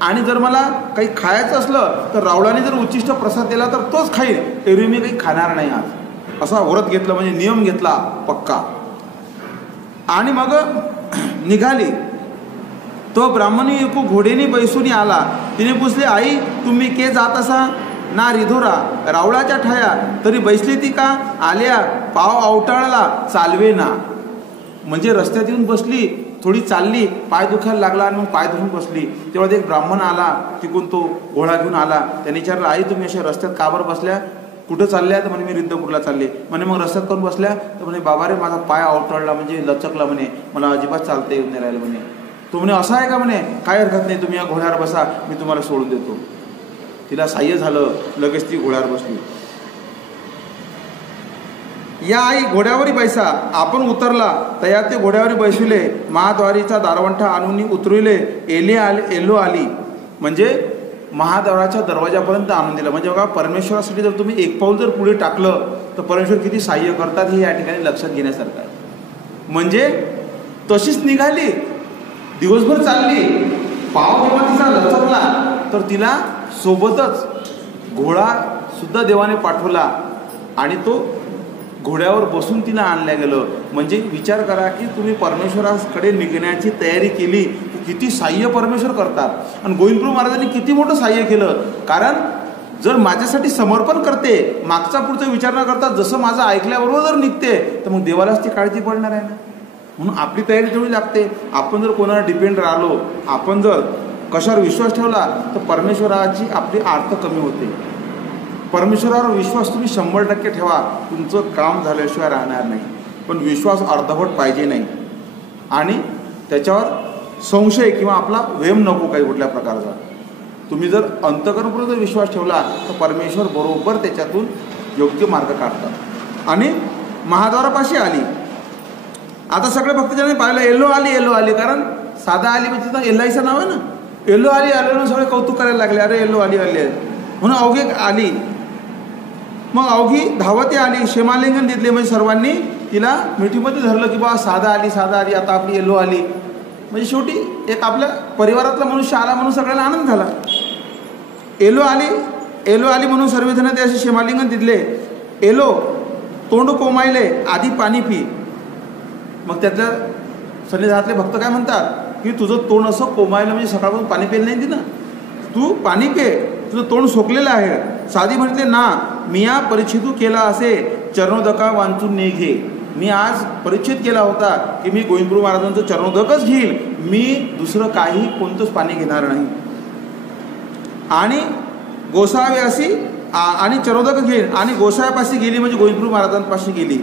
आणि जर मला काही खायचं असलं तर रावळाने जर उच्चिष्ट प्रसाद दिला तर तोच खाईल, एरवी मी काही खाणार नाही आज, असा व्रत घेतलं, म्हणजे नियम घेतला पक्का. आणि मग निघाली. तो ब्राह्मणी एकू घोडेने बैसून आला. तिने पुसले आई तुम्ही के जात असा ना रिधोरा, रावळाच्या ठाया तरी बैसली ती का, आल्या पाव अवटाळला चालवे ना. म्हणजे रस्त्यात येऊन बसली, थोडी चालली, पाय दुखायला लागला आणि मग पाय धरून बसली. तेव्हा एक ब्राह्मण आला, तिकून तो घोडा घेऊन आला. त्याने विचारलं आई तुम्ही अशा रस्त्यात का बरं बसल्या, कुठं चालल्या, तर म्हणे मी रिद्धपूरला चालले. म्हणे मग रस्त्यात करून बसल्या, तर म्हणे बाबा रे माझा पाय अवटळला, म्हणजे लचकला, म्हणे मला अजिबात चालता येऊन नाही राहिलं म्हणे. तो म्हणे असं आहे का, म्हणे काय हरकत नाही, तुम्ही या घोड्यावर बसा, मी तुम्हाला सोडून देतो. तिला साह्य झालं, लगेच ती घोड्यावर बसली. या आई घोड्यावरी बैसा, आपण उतरला तया ते घोड्यावरी बैसविले, महाद्वारीचा दारवंठा आणून उतरविले, एलो आली. म्हणजे महाद्वाराच्या दरवाजापर्यंत आणून दिला. म्हणजे बघा परमेश्वरासाठी जर तुम्ही एक पाऊल जर पुढे टाकलं तर परमेश्वर किती साह्य करतात हे या ठिकाणी लक्षात घेण्यासारखं आहे. म्हणजे तशीच निघाली, दिवसभर चालली, पाव जेव्हा तिचा लचकला तर तिला सोबतच घोडा सुद्धा देवाने पाठवला आणि तो घोड्यावर बसून तिला आणल्या गेलं. म्हणजे विचार करा की तुम्ही परमेश्वराकडे निघण्याची तयारी केली, किती साह्य परमेश्वर करतात. आणि गोविंदप्रभू महाराजांनी किती मोठं साह्य केलं, कारण जर माझ्यासाठी समर्पण करते, मागचा पुढचा विचार न करता जसं माझं ऐकल्याबरोबर जर निघते, तर मग देवालाच ती काळजी पडणार आहे ना. म्हणून आपली तयारी तेवढी लागते. आपण जर कोणाला डिपेंड राहिलो, आपण जर कशावर विश्वास ठेवला तर परमेश्वराची आपली आर्थ कमी होते. परमेश्वरावर विश्वास तुम्ही 100% ठेवा, तुमचं काम झाल्याशिवाय राहणार नाही. पण विश्वास अर्धवट पाहिजे नाही आणि त्याच्यावर संशय किंवा आपला वेम नको काही कुठल्या प्रकारचा. तुम्ही जर अंतःकरणपूर्वक जर विश्वास ठेवला तर परमेश्वर बरोबर त्याच्यातून योग्य मार्ग काढतात. आणि महाद्वारापाशी आली. आता सगळे भक्तजनांनी पाहिलं एलो आली, कारण साधा आली म्हणजे तिथं एल्लाईचं नाव आहे ना, एलो आली म्हणून सगळे कौतुक करायला लागले, अरे एलो आली म्हणून अवघे आली. मग अवघी धावते आली, क्षेमालिंगन दिले, म्हणजे सर्वांनी तिला मिठीमध्ये धरलं की बा साधा आली, आता आपली एलो आली. म्हणजे शेवटी एक आपल्या परिवारातला मनुष्य आला म्हणून सगळ्यांना आनंद झाला. एलो आली म्हणून सर्वजण ते असे क्षेमालिंगन दिले. एलो तोंड कोमायले आधी पाणी पी. मग त्यातल्या सन्निधानातले भक्त काय म्हणतात की तुझं तोंड असं कोमायलं म्हणजे सकाळपासून पाणी प्यायला नाही ना, तू पाणी पे, तुझं तोंड सोकलेलं आहे. साधी म्हटले ना मिया परिच्छेदू केला असे चरणोदका वांचून ने घे. मी आज परिच्छेद केला होता की मी गोविंदप्रभू महाराजांचं चरणोदकच घेईल, मी दुसरं काही कोणतंच पाणी घेणार नाही. आणि गोसावे अशी आणि चरणोदक घेईल आणि गोसाव्यापाशी गेली, म्हणजे गोविंदप्रभू महाराजांपाशी गेली.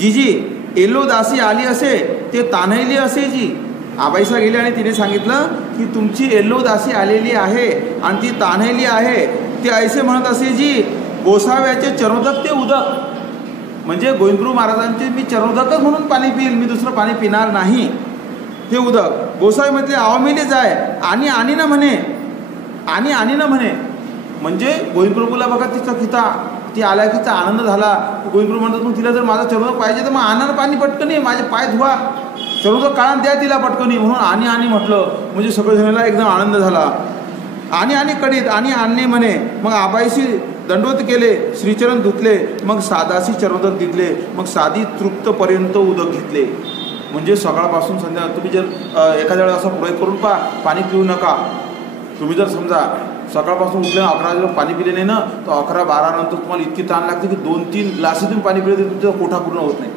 जी एलो दासी आली असे ते तान्हैली असे. जी आबाईसा गेली आणि तिने सांगितलं की तुमची एल्लो दासी आलेली आहे आणि ती तान्हैली आहे. ते ऐसे म्हणत असे जी गोसाव्याचे चरणोदक ते उदक, म्हणजे गोविंदप्रभू महाराजांचे मी चरणोदकच म्हणून पाणी पिईल, मी दुसरं पाणी पिणार नाही, ते उदक. गोसावी म्हटले आवामिले जाय आणि आणि ना म्हणे, म्हणजे गोविंदप्रभूला बघा तिचा ती आल्याकीचा आनंद झाला. गोविंदप्रभू म्हणतात मग तिला जर माझा चरणोदक पाहिजे तर मग आणा पाणी पटकनी, माझे पाय धुवा, चरणोदक काढून द्या तिला पटकनी. म्हणून आणि म्हटलं म्हणजे सगळेजणाला एकदम आनंद झाला. आणि कडीत आणि आणणे म्हणे. मग आबाईशी दंडवत केले, श्रीचरण धुतले, मग सादाशी चरणोदक दिले, मग साधी तृप्तपर्यंत उदक घेतले. म्हणजे सकाळपासून संध्या तुम्ही जर एखाद्या वेळेला असा प्रयोग करून पहा, पाणी पिऊ नका. तुम्ही जर समजा सकाळपासून उठले 11 वाजेला पाणी पिले नाही ना, तर 11-12 नंतर तुम्हाला इतकी ताण लागते की 2-3 ग्लास तुम्ही पाणी पिले तर तुमचा कोठा पूर्ण होत नाही.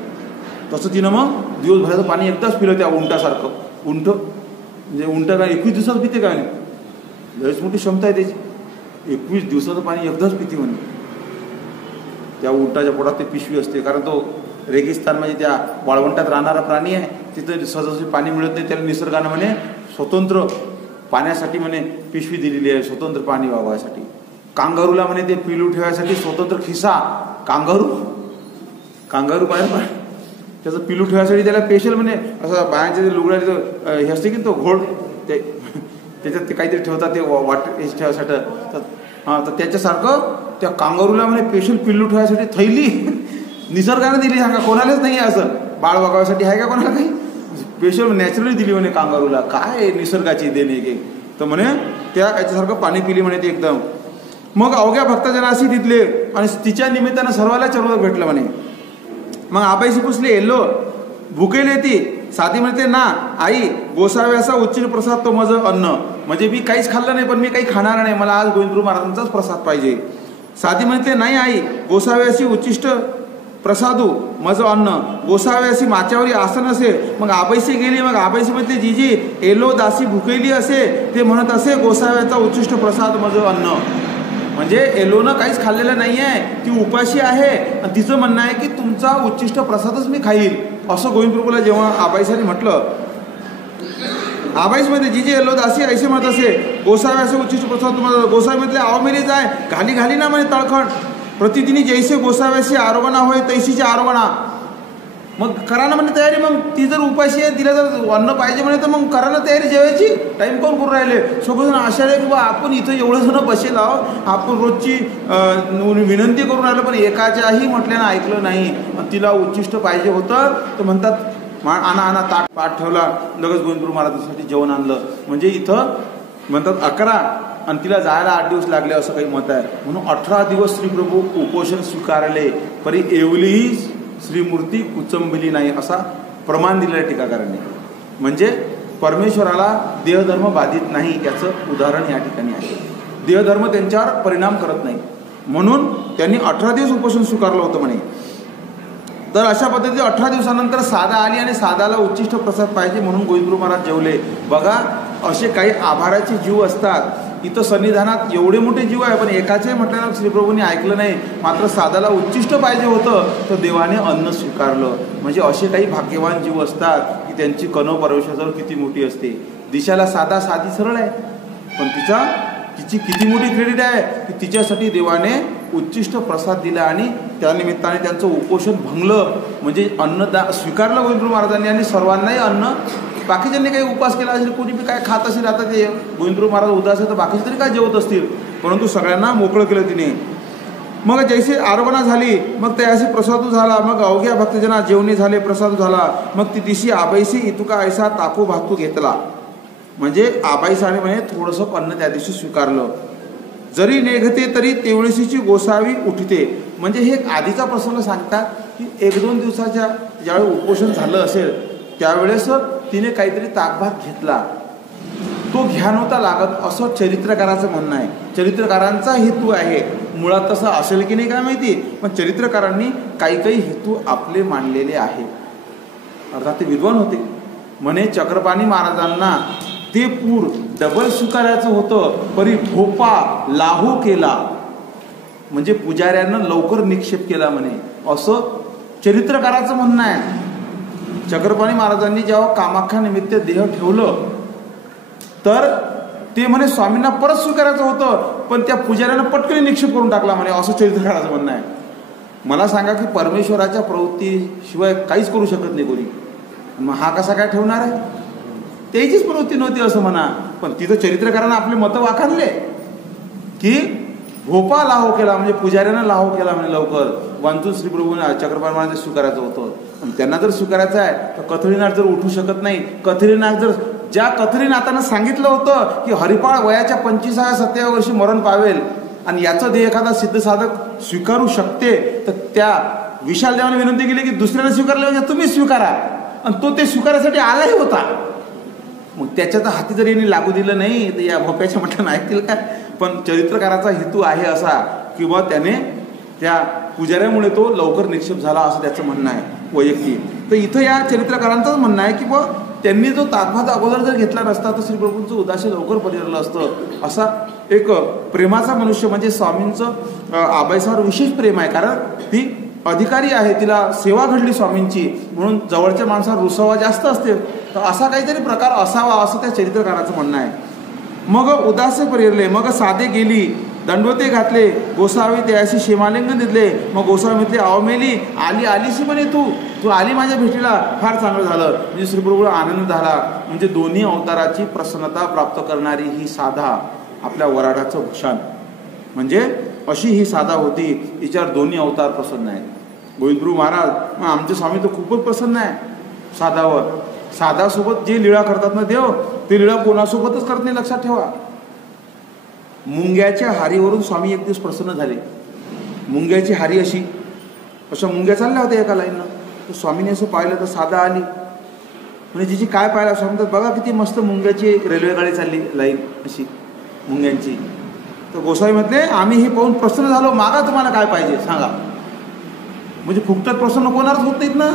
तसं तिनं मग दिवसभराचं पाणी एकदाच पिलं त्या उंटासारखं. उंट म्हणजे उंट काय 21 दिवसात पिते काय नाही, लयच मोठी क्षमता आहे त्याची. 21 दिवसाचं पाणी एकदाच पिते म्हणे. त्या उंटाच्या पोटात ते पिशवी असते, कारण तो रेगिस्तान म्हणजे त्या वाळवंटात राहणारा प्राणी आहे. तिथं सहजासहजी पाणी मिळत नाही. त्याला निसर्गानं म्हणे स्वतंत्र पाण्यासाठी म्हणे पिशवी दिलेली आहे, स्वतंत्र पाणी वागवायसाठी. कांगारूला म्हणे ते पिलू ठेवायसाठी स्वतंत्र खिसा. कांगारू पाहिजे त्याचं पिलू ठेवायसाठी त्याला स्पेशल म्हणे असं बायांच्या जे लुगड्या हे असते की तो घोड ते त्याच्यात ते काहीतरी ठेवतात ते ठेवायसाठी. तर त्याच्यासारखं त्या कांगारूला म्हणे स्पेशल पिल्लू ठेवायसाठी थैली निसर्गाने दिली. सांगा कोणालाच नाही आहे असं बाळ वागवायसाठी आहे का कोणाला काही? स्पेशल नॅचरली दिली म्हणे कांगारूला. काय निसर्गाची देणे की. तर म्हणे त्या याच्यासारखं पाणी पिली म्हणे ते एकदम. मग अवघ्या भक्तजनाशी तिथले आणि तिच्या निमित्तानं सर्वाला चरणोदक भेटलं म्हणे. मग आबाईशी पुसले येल्लो भुकेले ती. साधी म्हणते ना आई गोसाव्याचा उच्चिष्ट प्रसाद तो माझं अन्न. म्हणजे मी काहीच खाल्लं नाही पण मी काही खाणार नाही, मला आज गोविंदप्रभू महाराजांचाच प्रसाद पाहिजे. साधी म्हणते नाही आई गोसाव्याची उच्चिष्ट प्रसादू माझं अन्न. गोसाव्याशी माच्यावरी आसन असे. मग आबाईशी गेली. मग आबाईशी म्हणते जीजी एलो दासी भुकेली असे. ते म्हणत असे गोसाव्याचा उच्चिष्ट प्रसाद माझं अन्न. म्हणजे एलोनं काहीच खाल्लेलं नाही आहे, ती उपाशी आहे आणि तिचं म्हणणं आहे की तुमचा उच्चिष्ट प्रसादच मी खाईल. असं गोविंदप्रभूला जेव्हा आबाईसांनी म्हटलं, आबाईस मध्ये जीजी एलो दासी ऐसे म्हणत असे गोसाव्याचे उच्चिष्ट प्रसाद तुम्हाला. गोसावी म्हटले आव मेली जाय घाली ना म्हणे तळखण. प्रतिदिनी जैसे गोसाव्याशी आरोगणा होय तैशीची आरोगणा. मग करा ना म्हणजे तयारी. मग ती जर उपाशी आहे, तिला जर अन्न पाहिजे म्हणे तर मग करा ना तयारी जेवायची. टाईम कोण करून राहिले सगळेजण आशा आहे की बा आपण इथं एवढं जण बसेल आहोत, आपण रोजची विनंती करून राहिलो पण एकाच्याही म्हटल्यानं ऐकलं नाही. तिला उच्चिष्ट पाहिजे होतं तर म्हणतात आणा ताट पाठ ठेवला, लगेच गोविंदप्रभू महाराजांसाठी जेवण आणलं. म्हणजे इथं म्हणतात 11 आणि तिला जायला 8 दिवस लागले असं काही मत आहे. म्हणून 18 दिवस श्रीप्रभू उपोषण स्वीकारले परी एवलीही श्रीमूर्ती कुचंबिली नाही असा प्रमाण दिलेला टीकाकारांनी. म्हणजे परमेश्वराला देहधर्म बाधित नाही याचं उदाहरण या ठिकाणी आहे. देहधर्म त्यांच्यावर परिणाम करत नाही म्हणून त्यांनी 18 दिवस उपोषण स्वीकारलं होतं म्हणे. तर अशा पद्धतीने 18 दिवसानंतर साधा आली आणि साधाला उच्चिष्ट प्रसाद पाहिजे म्हणून गोविंदप्रभू महाराज जेवले. बघा असे काही आभाराचे जीव असतात. इथं सन्निधानात एवढे मोठे जीव आहे पण एकाचे म्हटल्यानं श्रीप्रभूंनी ऐकलं नाही. मात्र साधाला उच्चिष्ट पाहिजे होतं तर देवाने अन्न स्वीकारलं. म्हणजे असे काही भाग्यवान जीव असतात की त्यांची कणव परमेश्वराजवळ किती मोठी असते. दिशाला साधी सरळ आहे पण तिची किती मोठी क्रेडिट आहे की तिच्यासाठी देवाने उच्चिष्ट प्रसाद दिला आणि त्यानिमित्ताने त्यांचं उपोषण भंगलं. म्हणजे अन्न स्वीकारलं गोविंदप्रभू महाराजांनी आणि सर्वांनाही अन्न. बाकीच्यांनी काही उपास केला असेल, कोणी बी काय खात असेल, आता ते गोविंदप्रभू महाराज उदास आहे तर बाकीचे तरी काय जेवत असतील, परंतु सगळ्यांना मोकळं केलं तिने. मग जैसे आरोगणा झाली मग त्याशी प्रसादू झाला. मग अवघ्या भक्तजना जेवणी झाले, प्रसाद झाला. मग ती दिशी आबाईशी इतुका ऐसा ताकू भातू घेतला. म्हणजे आबाईसाने म्हणे थोडंसं अन्न त्या दिवशी स्वीकारलं. जरी नेघते तरी तेवढीशीची गोसावी उठते. म्हणजे हे एक आधीचा प्रसंग सांगतात की 1-2 दिवसाच्या ज्यावेळी उपोषण झालं असेल त्यावेळेस तिने काहीतरी ताकभात घेतला. तो घ्या नव्हता लागत असं चरित्रकाराचं म्हणणं आहे. चरित्रकारांचा हेतू आहे. मुळात तसं असेल की नाही काय माहिती, पण चरित्रकारांनी काही हेतू आपले मांडलेले आहेत. अर्थात ते विद्वान होते. म्हणे चक्रपाणी महाराजांना ते पूर डबल स्वीकारायचं होतं परी भोपा लाहू केला. म्हणजे पुजाऱ्यांना लवकर निक्षेप केला म्हणे असं चरित्रकाराचं म्हणणं आहे. चक्रपाणी महाराजांनी जेव्हा कामाख्या निमित्त देह ठेवलं तर ते म्हणे स्वामींना परत स्वीकारायचं होतं पण त्या पुजाऱ्यानं पटकन निक्षेप करून टाकला म्हणे असं चरित्रकाराचं म्हणणं आहे. मला सांगा की परमेश्वराच्या प्रवृत्तीशिवाय काहीच करू शकत नाही कोणी, मग हा कसा काय ठेवणार आहे? त्याचीच प्रवृत्ती नव्हती असं म्हणा. पण तिथं चरित्रकारांना आपले मतं वाखाणले की भोपा लाहो केला म्हणजे पुजाऱ्यानं लाहो केला म्हणे लवकर. वांचून श्री प्रभूंना चक्रपाल महाराज स्वीकारायचं होतं. त्यांना जर स्वीकारायचं आहे तर कथरीनाथ जर उठू शकत नाही. कथरीनाथ जर ज्या कथरीनाथानं सांगितलं होतं की हरिपाळ वयाच्या 25व्या-27व्या वर्षी मरण पावेल आणि याचं देह एखादा सिद्ध साधक स्वीकारू शकते, तर त्या विशाल देवाने विनंती केली की दुसऱ्याला स्वीकारलं म्हणजे तुम्ही स्वीकारा. आणि तो ते स्वीकारायसाठी आलाही होता. मग त्याच्या हाती जर यांनी लागू दिलं नाही तर या भोप्याच्या मठानं ऐकतील काय. पण चरित्रकाराचा हेतू आहे असा की बा त्याने त्या पुजाऱ्यामुळे तो लवकर निक्षेप झाला असं त्याचं म्हणणं आहे वैयक्तिक. तर इथं या चरित्रकारांचंच म्हणणं आहे की बा त्यांनी जो तात्भात अगोदर जर घेतला नसता तर श्रीप्रभूंचं उदासी लवकर परिरलं असतं. असा एक प्रेमाचा मनुष्य म्हणजे स्वामींचं आबाईसावर विशेष प्रेम आहे. कारण ती अधिकारी आहे, तिला सेवा घडली स्वामींची, म्हणून जवळच्या माणसावर रुसवा जास्त असते. तर असा काहीतरी प्रकार असावा असं त्या चरित्रकाराचं म्हणणं आहे. मग उदासे परिरले, मग साधे गेली, दंडवते घातले, गोसावी त्याशी शेमालिंगन दिले. मग गोसावी म्हटले अवमेली आली आलीशी म्हणे तू आली माझ्या भेटीला, फार चांगलं झालं. म्हणजे श्रीप्रभूला आनंद झाला. म्हणजे दोन्ही अवताराची प्रसन्नता प्राप्त करणारी ही साधा आपल्या वराडाचं भूषण. म्हणजे अशी ही साधा होती, हिच्यावर दोन्ही अवतार प्रसन्न आहेत. गोविंदप्रभू महाराज आमचे स्वामी तर खूपच प्रसन्न आहे साधावर. साधासोबत जे लीळा करतात ना देव, ते लीळा कोणासोबतच करत नाही, लक्षात ठेवा. मुंग्याच्या हारीवरून स्वामी एक दिवस प्रसन्न झाले. मुंग्याची हारी अशा मुंग्या चालल्या होत्या एका लाईननं. तर स्वामीने असं पाहिलं तर साधा आली. म्हणजे जिची काय पाहिलं स्वामी तर बघा किती मस्त मुंग्याची रेल्वे गाडी चालली लाईन अशी मुंग्यांची. तर गोसावी म्हटले आम्ही हे पाहून प्रसन्न झालो, मागा तुम्हाला काय पाहिजे सांगा. म्हणजे फुकटात प्रसन्न कोणाच होत नाहीत ना.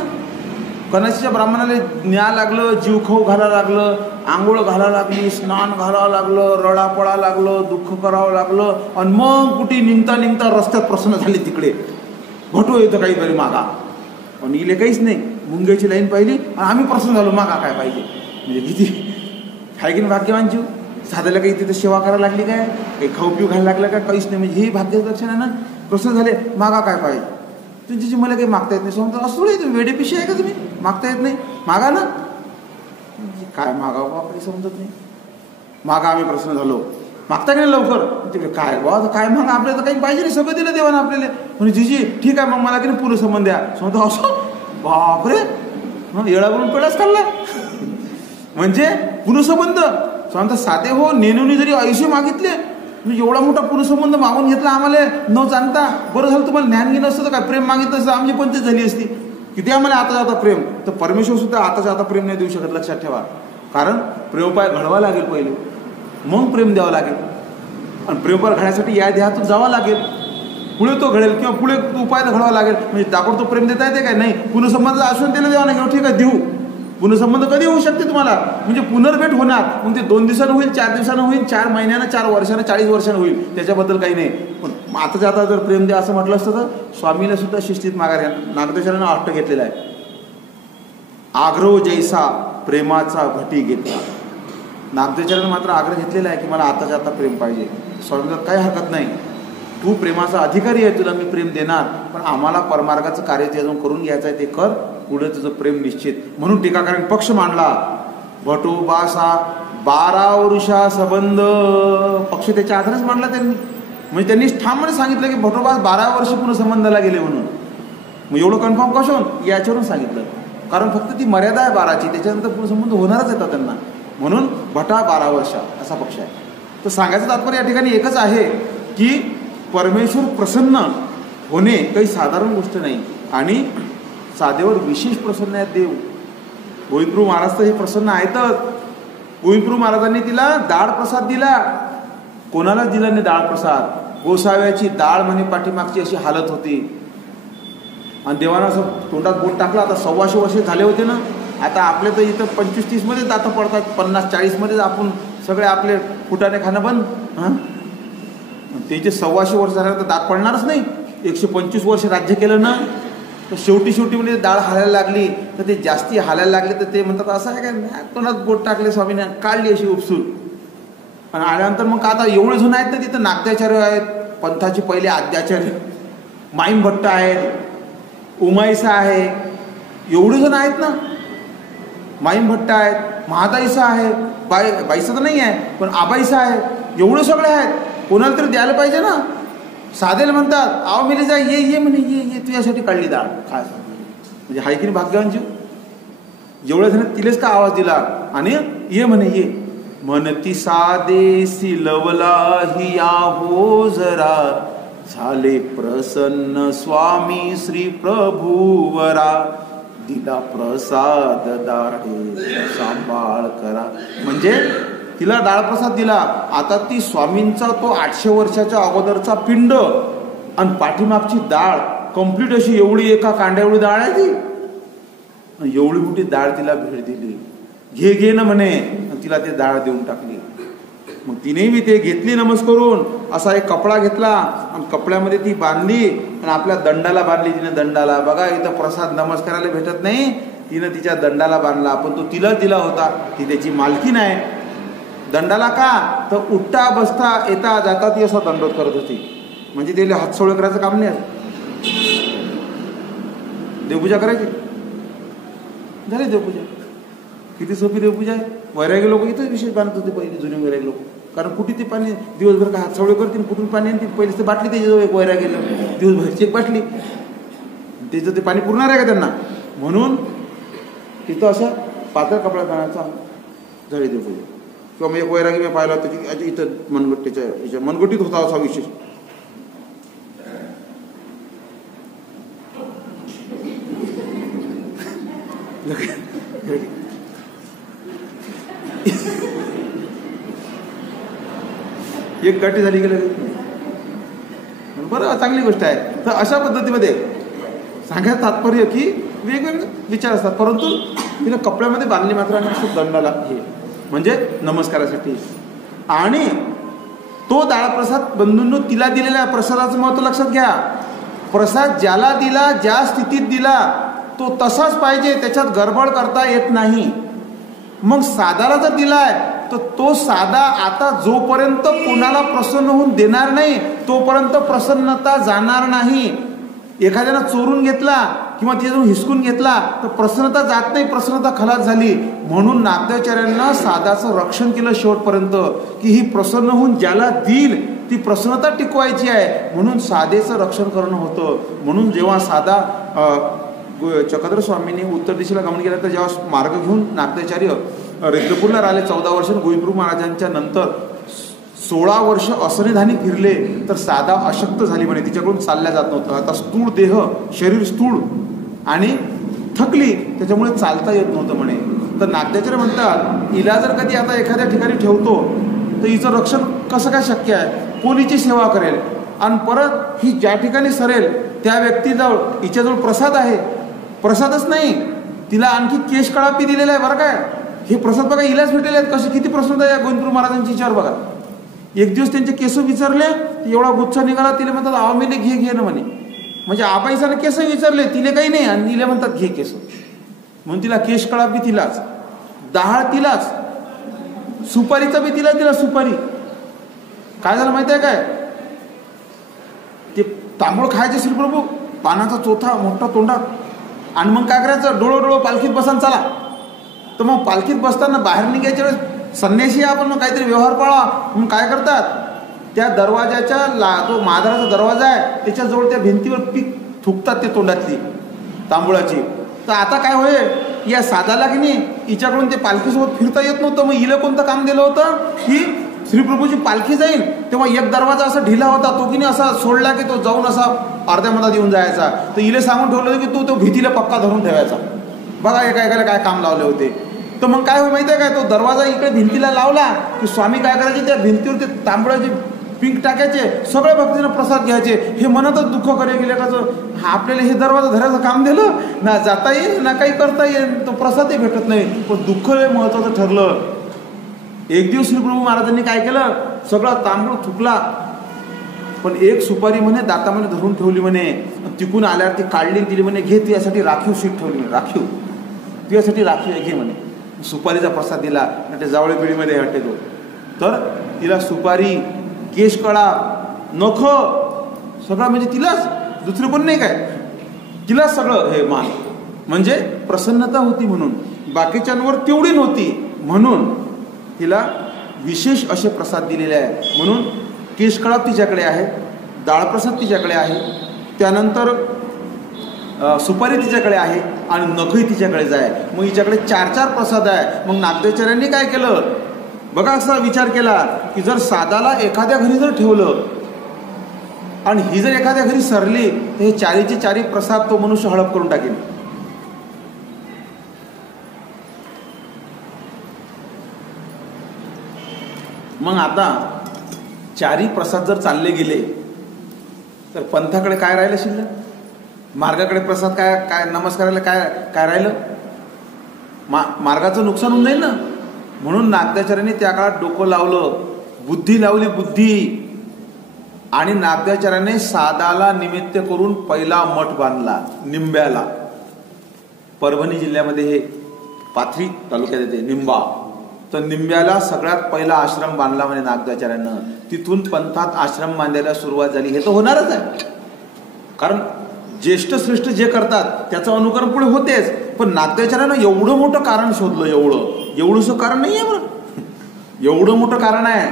कणाशीच्या ब्राह्मणाला न्या लागलं, जीव खाऊ घालायला लागलं, आंघोळ घालायला लागली, स्नान घालावं लागलं, रडा पडा लागलं, दुःख करावं लागलं. आणि मग कुठे निघता रस्त्यात प्रसन्न झाली तिकडे भटू येतं काहीतरी मागा. पण इले काहीच नाही, मुंग्याची लाईन पाहिली आणि आम्ही प्रसन्न झालो, मागा काय पाहिजे. म्हणजे किती आहे की नाही भाग्यवान जीव. साध्याला काही तिथं सेवा करायला लागली काय, काही खाऊ पिऊ घायला लागलं काय, काहीच नाही. म्हणजे हे भाग्याचं लक्षण आहे ना. प्रसन्न झाले, मागा काय पाहिजे. तुमची मला काही मागता येत नाही. समजा असं थोडी तुम्ही वेडेपिशी आहे का, तुम्ही मागता येत नाही, मागा ना. काय मागावं बापरे समजत नाही. मागा आम्ही प्रसन्न झालो, मागता की नाही लवकर. तिकडे काय बाबा काय मागा, आपल्याला काही पाहिजे नाही, सगळं दिलं देवानं आपल्याला. म्हणजे जीजी ठीक आहे मग मला की नाही पुढे संबंध द्या. समजा असं बापरे येळावरून पेळाच खाल्ला. म्हणजे पुरुषसंबंध समजा साधे हो नेनून जरी आयुष्य मागितले, म्हणजे एवढा मोठा पुरुषसंबंध मागून घेतला आम्हाला न जाणता. बरं झालं तुम्हाला ज्ञान घेणं असतं तर काय प्रेम मागितलं असतं, आमची पंचायत झाली असती. किती आम्हाला आता जाता प्रेम. तर परमेश्वर सुद्धा आताच्या आता प्रेम नाही देऊ शकत, लक्षात ठेवा. कारण प्रेमोपाय घडवा लागेल पहिले, मग प्रेम द्यावं लागेल. आणि प्रेमोपाय घडण्यासाठी या देहातून जावं लागेल, पुढे तो घडेल किंवा पुढे उपाय तर घडवा लागेल. म्हणजे ताबडतोब प्रेम देता येते काय नाही. पुनर्संबंधाचं आश्वासन दिलं देवा नाही, ठीक आहे देऊ. पुनर्संबंध कधी होऊ शकते तुम्हाला, म्हणजे पुनर्भेट होणार. मग ते 2 दिवसानं होईल, 4 दिवसानं होईल, 4 महिन्यानं, 4 वर्षानं, 40 वर्षानं होईल, त्याच्याबद्दल काही नाही. पण आताच्या आता जर प्रेम द्या असं म्हटलं असतं तर स्वामीला सुद्धा शिस्तीत माघार घ्या. नागदेशानं अट्ट घेतलेला आहे. आग्रह जैसा प्रेमाचा घटी घेतला. नागदेशानं मात्र आग्रह घेतलेला आहे की मला आताच्या आता प्रेम पाहिजे. स्वामीला काही हरकत नाही, तू प्रेमाचा अधिकारी आहे, तुला मी प्रेम देणार, पण आम्हाला परमार्गाचं कार्य ते अजून करून घ्यायचं आहे, ते कर, पुढे तुझं प्रेम निश्चित. म्हणून टीकाकारांनी पक्ष मांडला. भटोबासा 12 वर्षा संबंध पक्ष त्याच्या आधारेच मांडला त्यांनी. म्हणजे त्यांनी ठामपणे सांगितलं की भटोबास 12 वर्ष पुन्हा संबंधाला गेले म्हणून. मग एवढं कन्फर्म कशावरून याच्यावरून सांगितलं, कारण फक्त ती मर्यादा आहे 12ची, त्याच्यानंतर पुन्हा संबंध होणारच येतात त्यांना. म्हणून भटा 12 वर्ष असा पक्ष आहे. तर सांगायचं तात्पर्य या ठिकाणी एकच आहे की परमेश्वर प्रसन्न होणे काही साधारण गोष्ट नाही. आणि साधेवर विशेष प्रसन्न आहेत देव. गोविंदप्रभू महाराज तर हे प्रसन्न आहेतच. गोविंदप्रभू महाराजांनी तिला डाळ प्रसाद दिला, कोणालाच दिला नाही डाळ प्रसाद. गोसाव्याची डाळ म्हणे पाठीमागची अशी हालत होती. आणि देवानं असं तोंडात बोट टाकलं. आता 125 वर्ष झाले होते ना. आता आपले तर इथं 25-30 मध्येच दातं पडतात, 50-40 मध्येच आपण सगळे आपले फुटाने खाणं बंद. हां त्याचे 125 वर्ष झाल्यानंतर दात पडणारच नाही. 125 वर्ष राज्य केलं ना, तर शेवटी म्हणजे डाळ हालायला लागली. तर ते जास्ती हालायला लागले तर ते म्हणतात असं आहे काय, तोंडात बोट टाकले स्वामीने, काढली अशी उपसून. आणि आल्यानंतर मग आता एवढे जण आहेत ना तिथं. नाट्याचार्य आहेत, पंथाचे पहिले आद्याचार्य, माईम भट्ट आहेत, उमाईसा आहे, एवढे जण आहेत ना. माईम भट्ट आहेत, महादाईसा आहे, बाईसा तर नाही आहे पण आबाईसा आहे, एवढे सगळे आहेत. कोणाला तरी द्यायला पाहिजे ना. साधेला म्हणतात आव मिली जा ये ये म्हणे ये तुझ्यासाठी काढली डाळ खास. म्हणजे हाय की नाही भाग्यवान जीव. जेवढ्या जण तिलेच का आवाज दिला आणि ये म्हणे ये. म्हणती सादेसी लवला ही आहो जरा, झाले प्रसन्न स्वामी श्री प्रभूवरा, दिला प्रसाद दाढे सांभाळ करा. म्हणजे तिला डाळ प्रसाद दिला. आता ती स्वामींचा तो 800 वर्षाच्या अगोदरचा पिंड आणि पाठीमागची डाळ कंप्लीट अशी एवढी एका कांड्या एवढी डाळ आहे ती. एवढी मोठी डाळ तिला भेट दिली. घे घे ना म्हणे. तिला ते डाळ देऊन टाकली. मग तिने बी ते घेतली नमस्कार करून. असा एक कपडा घेतला आणि कपड्यामध्ये ती बांधली आणि आपल्या दंडाला बांधली तिने. दंडाला बघा इथं प्रसाद नमस्काराला भेटत नाही, तिनं तिच्या दंडाला बांधला. पण तो तिला दिला होता, ती त्याची मालकी नाही. दंडाला का तर उठता बसता येता जाता ती असा दंडोत करत होती. म्हणजे तिला हातसोळ करायचं काम नाही. देवपूजा करायची झाली. देवपूजा किती सोपी देवपूजा आहे. वैरागी लोक इथंच विशेष बांधत होते पहिले, जुने वैरागी लोक. कारण कुठे ते पाणी दिवसभर का हातसवळे करतील, कुठून पाणी आणतील. पहिले ते बाटली त्याच्याजवळ एक वैरागी दिवसभरची एक बाटली, त्याचं ते पाणी पुरणार आहे का त्यांना. म्हणून तिथं अशा पातळ कपडा बांधायचा झाली देवपूजा. किंवा मग एक वैरागी मी पाहिला होता की इथं मनगट्टीच्या याच्या मनगट्टीत होता असा विशेष. एक गाठी झाली गेली बरं, चांगली गोष्ट आहे. तर अशा पद्धतीमध्ये सांगायचं तात्पर्य की वेगवेगळे विचार असतात, परंतु तिने कपड्यामध्ये बांधली मात्र आणि दंडाला हे म्हणजे नमस्कारासाठी. आणि तो डाळ प्रसाद बंधूंनो तिला दिलेला प्रसादाचं महत्व लक्षात घ्या. प्रसाद ज्याला दिला, ज्या स्थितीत दिला तो तसाच पाहिजे, त्याच्यात गडबड करता येत नाही. मग साधाला जर दिलाय तर तो साधा आता जोपर्यंत कोणाला प्रसन्न होऊन देणार नाही तोपर्यंत प्रसन्नता जाणार नाही. एखाद्यानं चोरून घेतला किंवा तिथून हिसकून घेतला तर प्रसन्नता जात नाही, प्रसन्नता खलास झाली. म्हणून नाट्याचार्यांना साधाचं रक्षण केलं शेवटपर्यंत की ही प्रसन्न होऊन ज्याला देईल ती प्रसन्नता टिकवायची आहे. म्हणून साधेचं रक्षण करणं होतं. म्हणून जेव्हा साधा चक्रधर स्वामींनी उत्तर दिशेला गमन केलं तर जेव्हा मार्ग घेऊन नाट्याचार्य रेद्रपूरला राहिले 14 वर्ष, गोविंदप्रभू महाराजांच्या नंतर 16 वर्ष असनिधानी फिरले तर साधा अशक्त झाली म्हणे. तिच्याकडून चालल्या जात नव्हतं. आता स्थूळ देह, शरीर स्थूळ आणि थकली, त्याच्यामुळे चालता येत नव्हतं म्हणे. तर नाट्याचार्य म्हणतात हिला जर कधी आता एखाद्या ठिकाणी ठेवतो तर हिचं रक्षण कसं काय शक्य आहे. कोणीची सेवा करेल. आणि परत ही ज्या ठिकाणी सरेल त्या व्यक्तीजवळ हिच्याजवळ प्रसाद आहे. प्रसादच नाही, तिला आणखी केश कळापी दिलेला आहे बरं काय. हे प्रसाद बघा हिलाच भेटलेले आहेत. कसे किती प्रसन्न आहे या गोविंदप्रभू महाराजांची विचार बघा. एक दिवस त्यांचे केस विचारले, एवढा गुच्छा निघाला. तिला म्हणतात आवामीने घे घे ना म्हणे. म्हणजे आबाईसाने केस विचारले, तिले काही नाही आणि तिला म्हणतात घे केस. म्हणून तिला केश कळापी तिलाच, दहाळ तिलाच, सुपारीचा बी तिला सुपारी. काय झालं माहिती आहे काय, ते तांबूळ खायचे श्रीप्रभू, पानाचा चोथा मोठा तोंडात. आणि मग काय करायचं, डोळो पालखीत बसान चला. तर मग पालखीत बसताना बाहेर निघायच्या वेळेस संन्यासी आपण मग काहीतरी व्यवहार पाळा म्हणून काय करतात, त्या दरवाजाच्या तो माधराचा दरवाजा आहे त्याच्याजवळ त्या भिंतीवर पीक थुकतात ते तोंडातली तांबूळाची. तर आता काय होईल, या साधाला की नाही हिच्याकडून ते पालखीसोबत फिरता येत नव्हतं. मग हिला कोणतं काम दिलं होतं की श्रीप्रभूची पालखी जाईल तेव्हा एक दरवाजा असा ढिला होता, तो की नाही असा सोडला की तो जाऊन असा अर्ध्या मधात येऊन जायचा. तर हिला सांगून ठेवलं की तो भीतीला पक्का धरून ठेवायचा. बघा एका काय काम लावले होते. तर मग काय हो माहिती आहे काय, तो दरवाजा इकडे भिंतीला लावला की स्वामी काय करायचे, त्या भिंतीवर ते तांबळाचे पिंक टाकायचे, सगळ्या भक्तींना प्रसाद घ्यायचे. हे मनातच दुःख करे गेले का आपल्याला हे दरवाजा धरायचं काम दिलं ना, जाता येईल ना काही करता येईल, तो प्रसादही भेटत नाही. पण दुःख हे महत्वाचं ठरलं. एक दिवस श्रीप्रभू महाराजांनी काय केलं, सगळा तांबूळ थुकला पण एक सुपारी म्हणे दातामध्ये धरून ठेवली म्हणे. तिकून आल्यावर ती काढली दिली म्हणे, घे तुझ्यासाठी राखीव शीट ठेवली, राखीव तुझ्यासाठी राखीव घे म्हणे. सुपारीचा प्रसाद दिला आणि ते जावळी पिढीमध्ये हटते तो. तर तिला सुपारी, केशकळा, नख सगळं म्हणजे तिलाच, दुसरे कोण नाही काय, तिलाच सगळं हे मान. म्हणजे प्रसन्नता होती म्हणून, बाकीच्यांवर तेवढी नव्हती म्हणून तिला विशेष असे प्रसाद दिलेले आहे. म्हणून केशकळा तिच्याकडे आहे, डाळप्रसाद तिच्याकडे आहे, त्यानंतर सुपारी तिच्याकडे आहे आणि नखही तिच्याकडेच आहे. मग हिच्याकडे 4 प्रसाद आहे. मग नागदेवाचार्यांनी काय केलं बघा, असा विचार केला की जर सादाला एखाद्या घरी जर ठेवलं आणि ही जर एखाद्या घरी सरली तर हे 4चे 4 प्रसाद तो मनुष्य हडप करून टाकेल. मग आता 4 प्रसाद जर चालले गेले तर पंथाकडे काय राहिलं शिल्लक? मार्गाकडे प्रसाद काय काय नमस्काराला काय काय राहिलं? मार्गाचं नुकसान होऊन जाईल ना. म्हणून नागदेवाचार्यांनी त्या काळात डोकं लावलं, बुद्धी लावली, बुद्धी. आणि नागदेवाचार्याने सादाला निमित्त करून पहिला मठ बांधला निंब्याला. परभणी जिल्ह्यामध्ये हे पाथरी तालुक्यात येते निंबा. तर निंब्याला सगळ्यात पहिला आश्रम बांधला म्हणजे नागदेवाचार्यानं. तिथून पंथात आश्रम बांधायला सुरुवात झाली. हे तर होणारच आहे, कारण ज्येष्ठ श्रेष्ठ जे करतात त्याचं अनुकरण पुढे होतेच. पण नागदेवाचार्यानं एवढं मोठं कारण शोधलं, एवढंसं कारण नाही आहे बरं, एवढं मोठं कारण आहे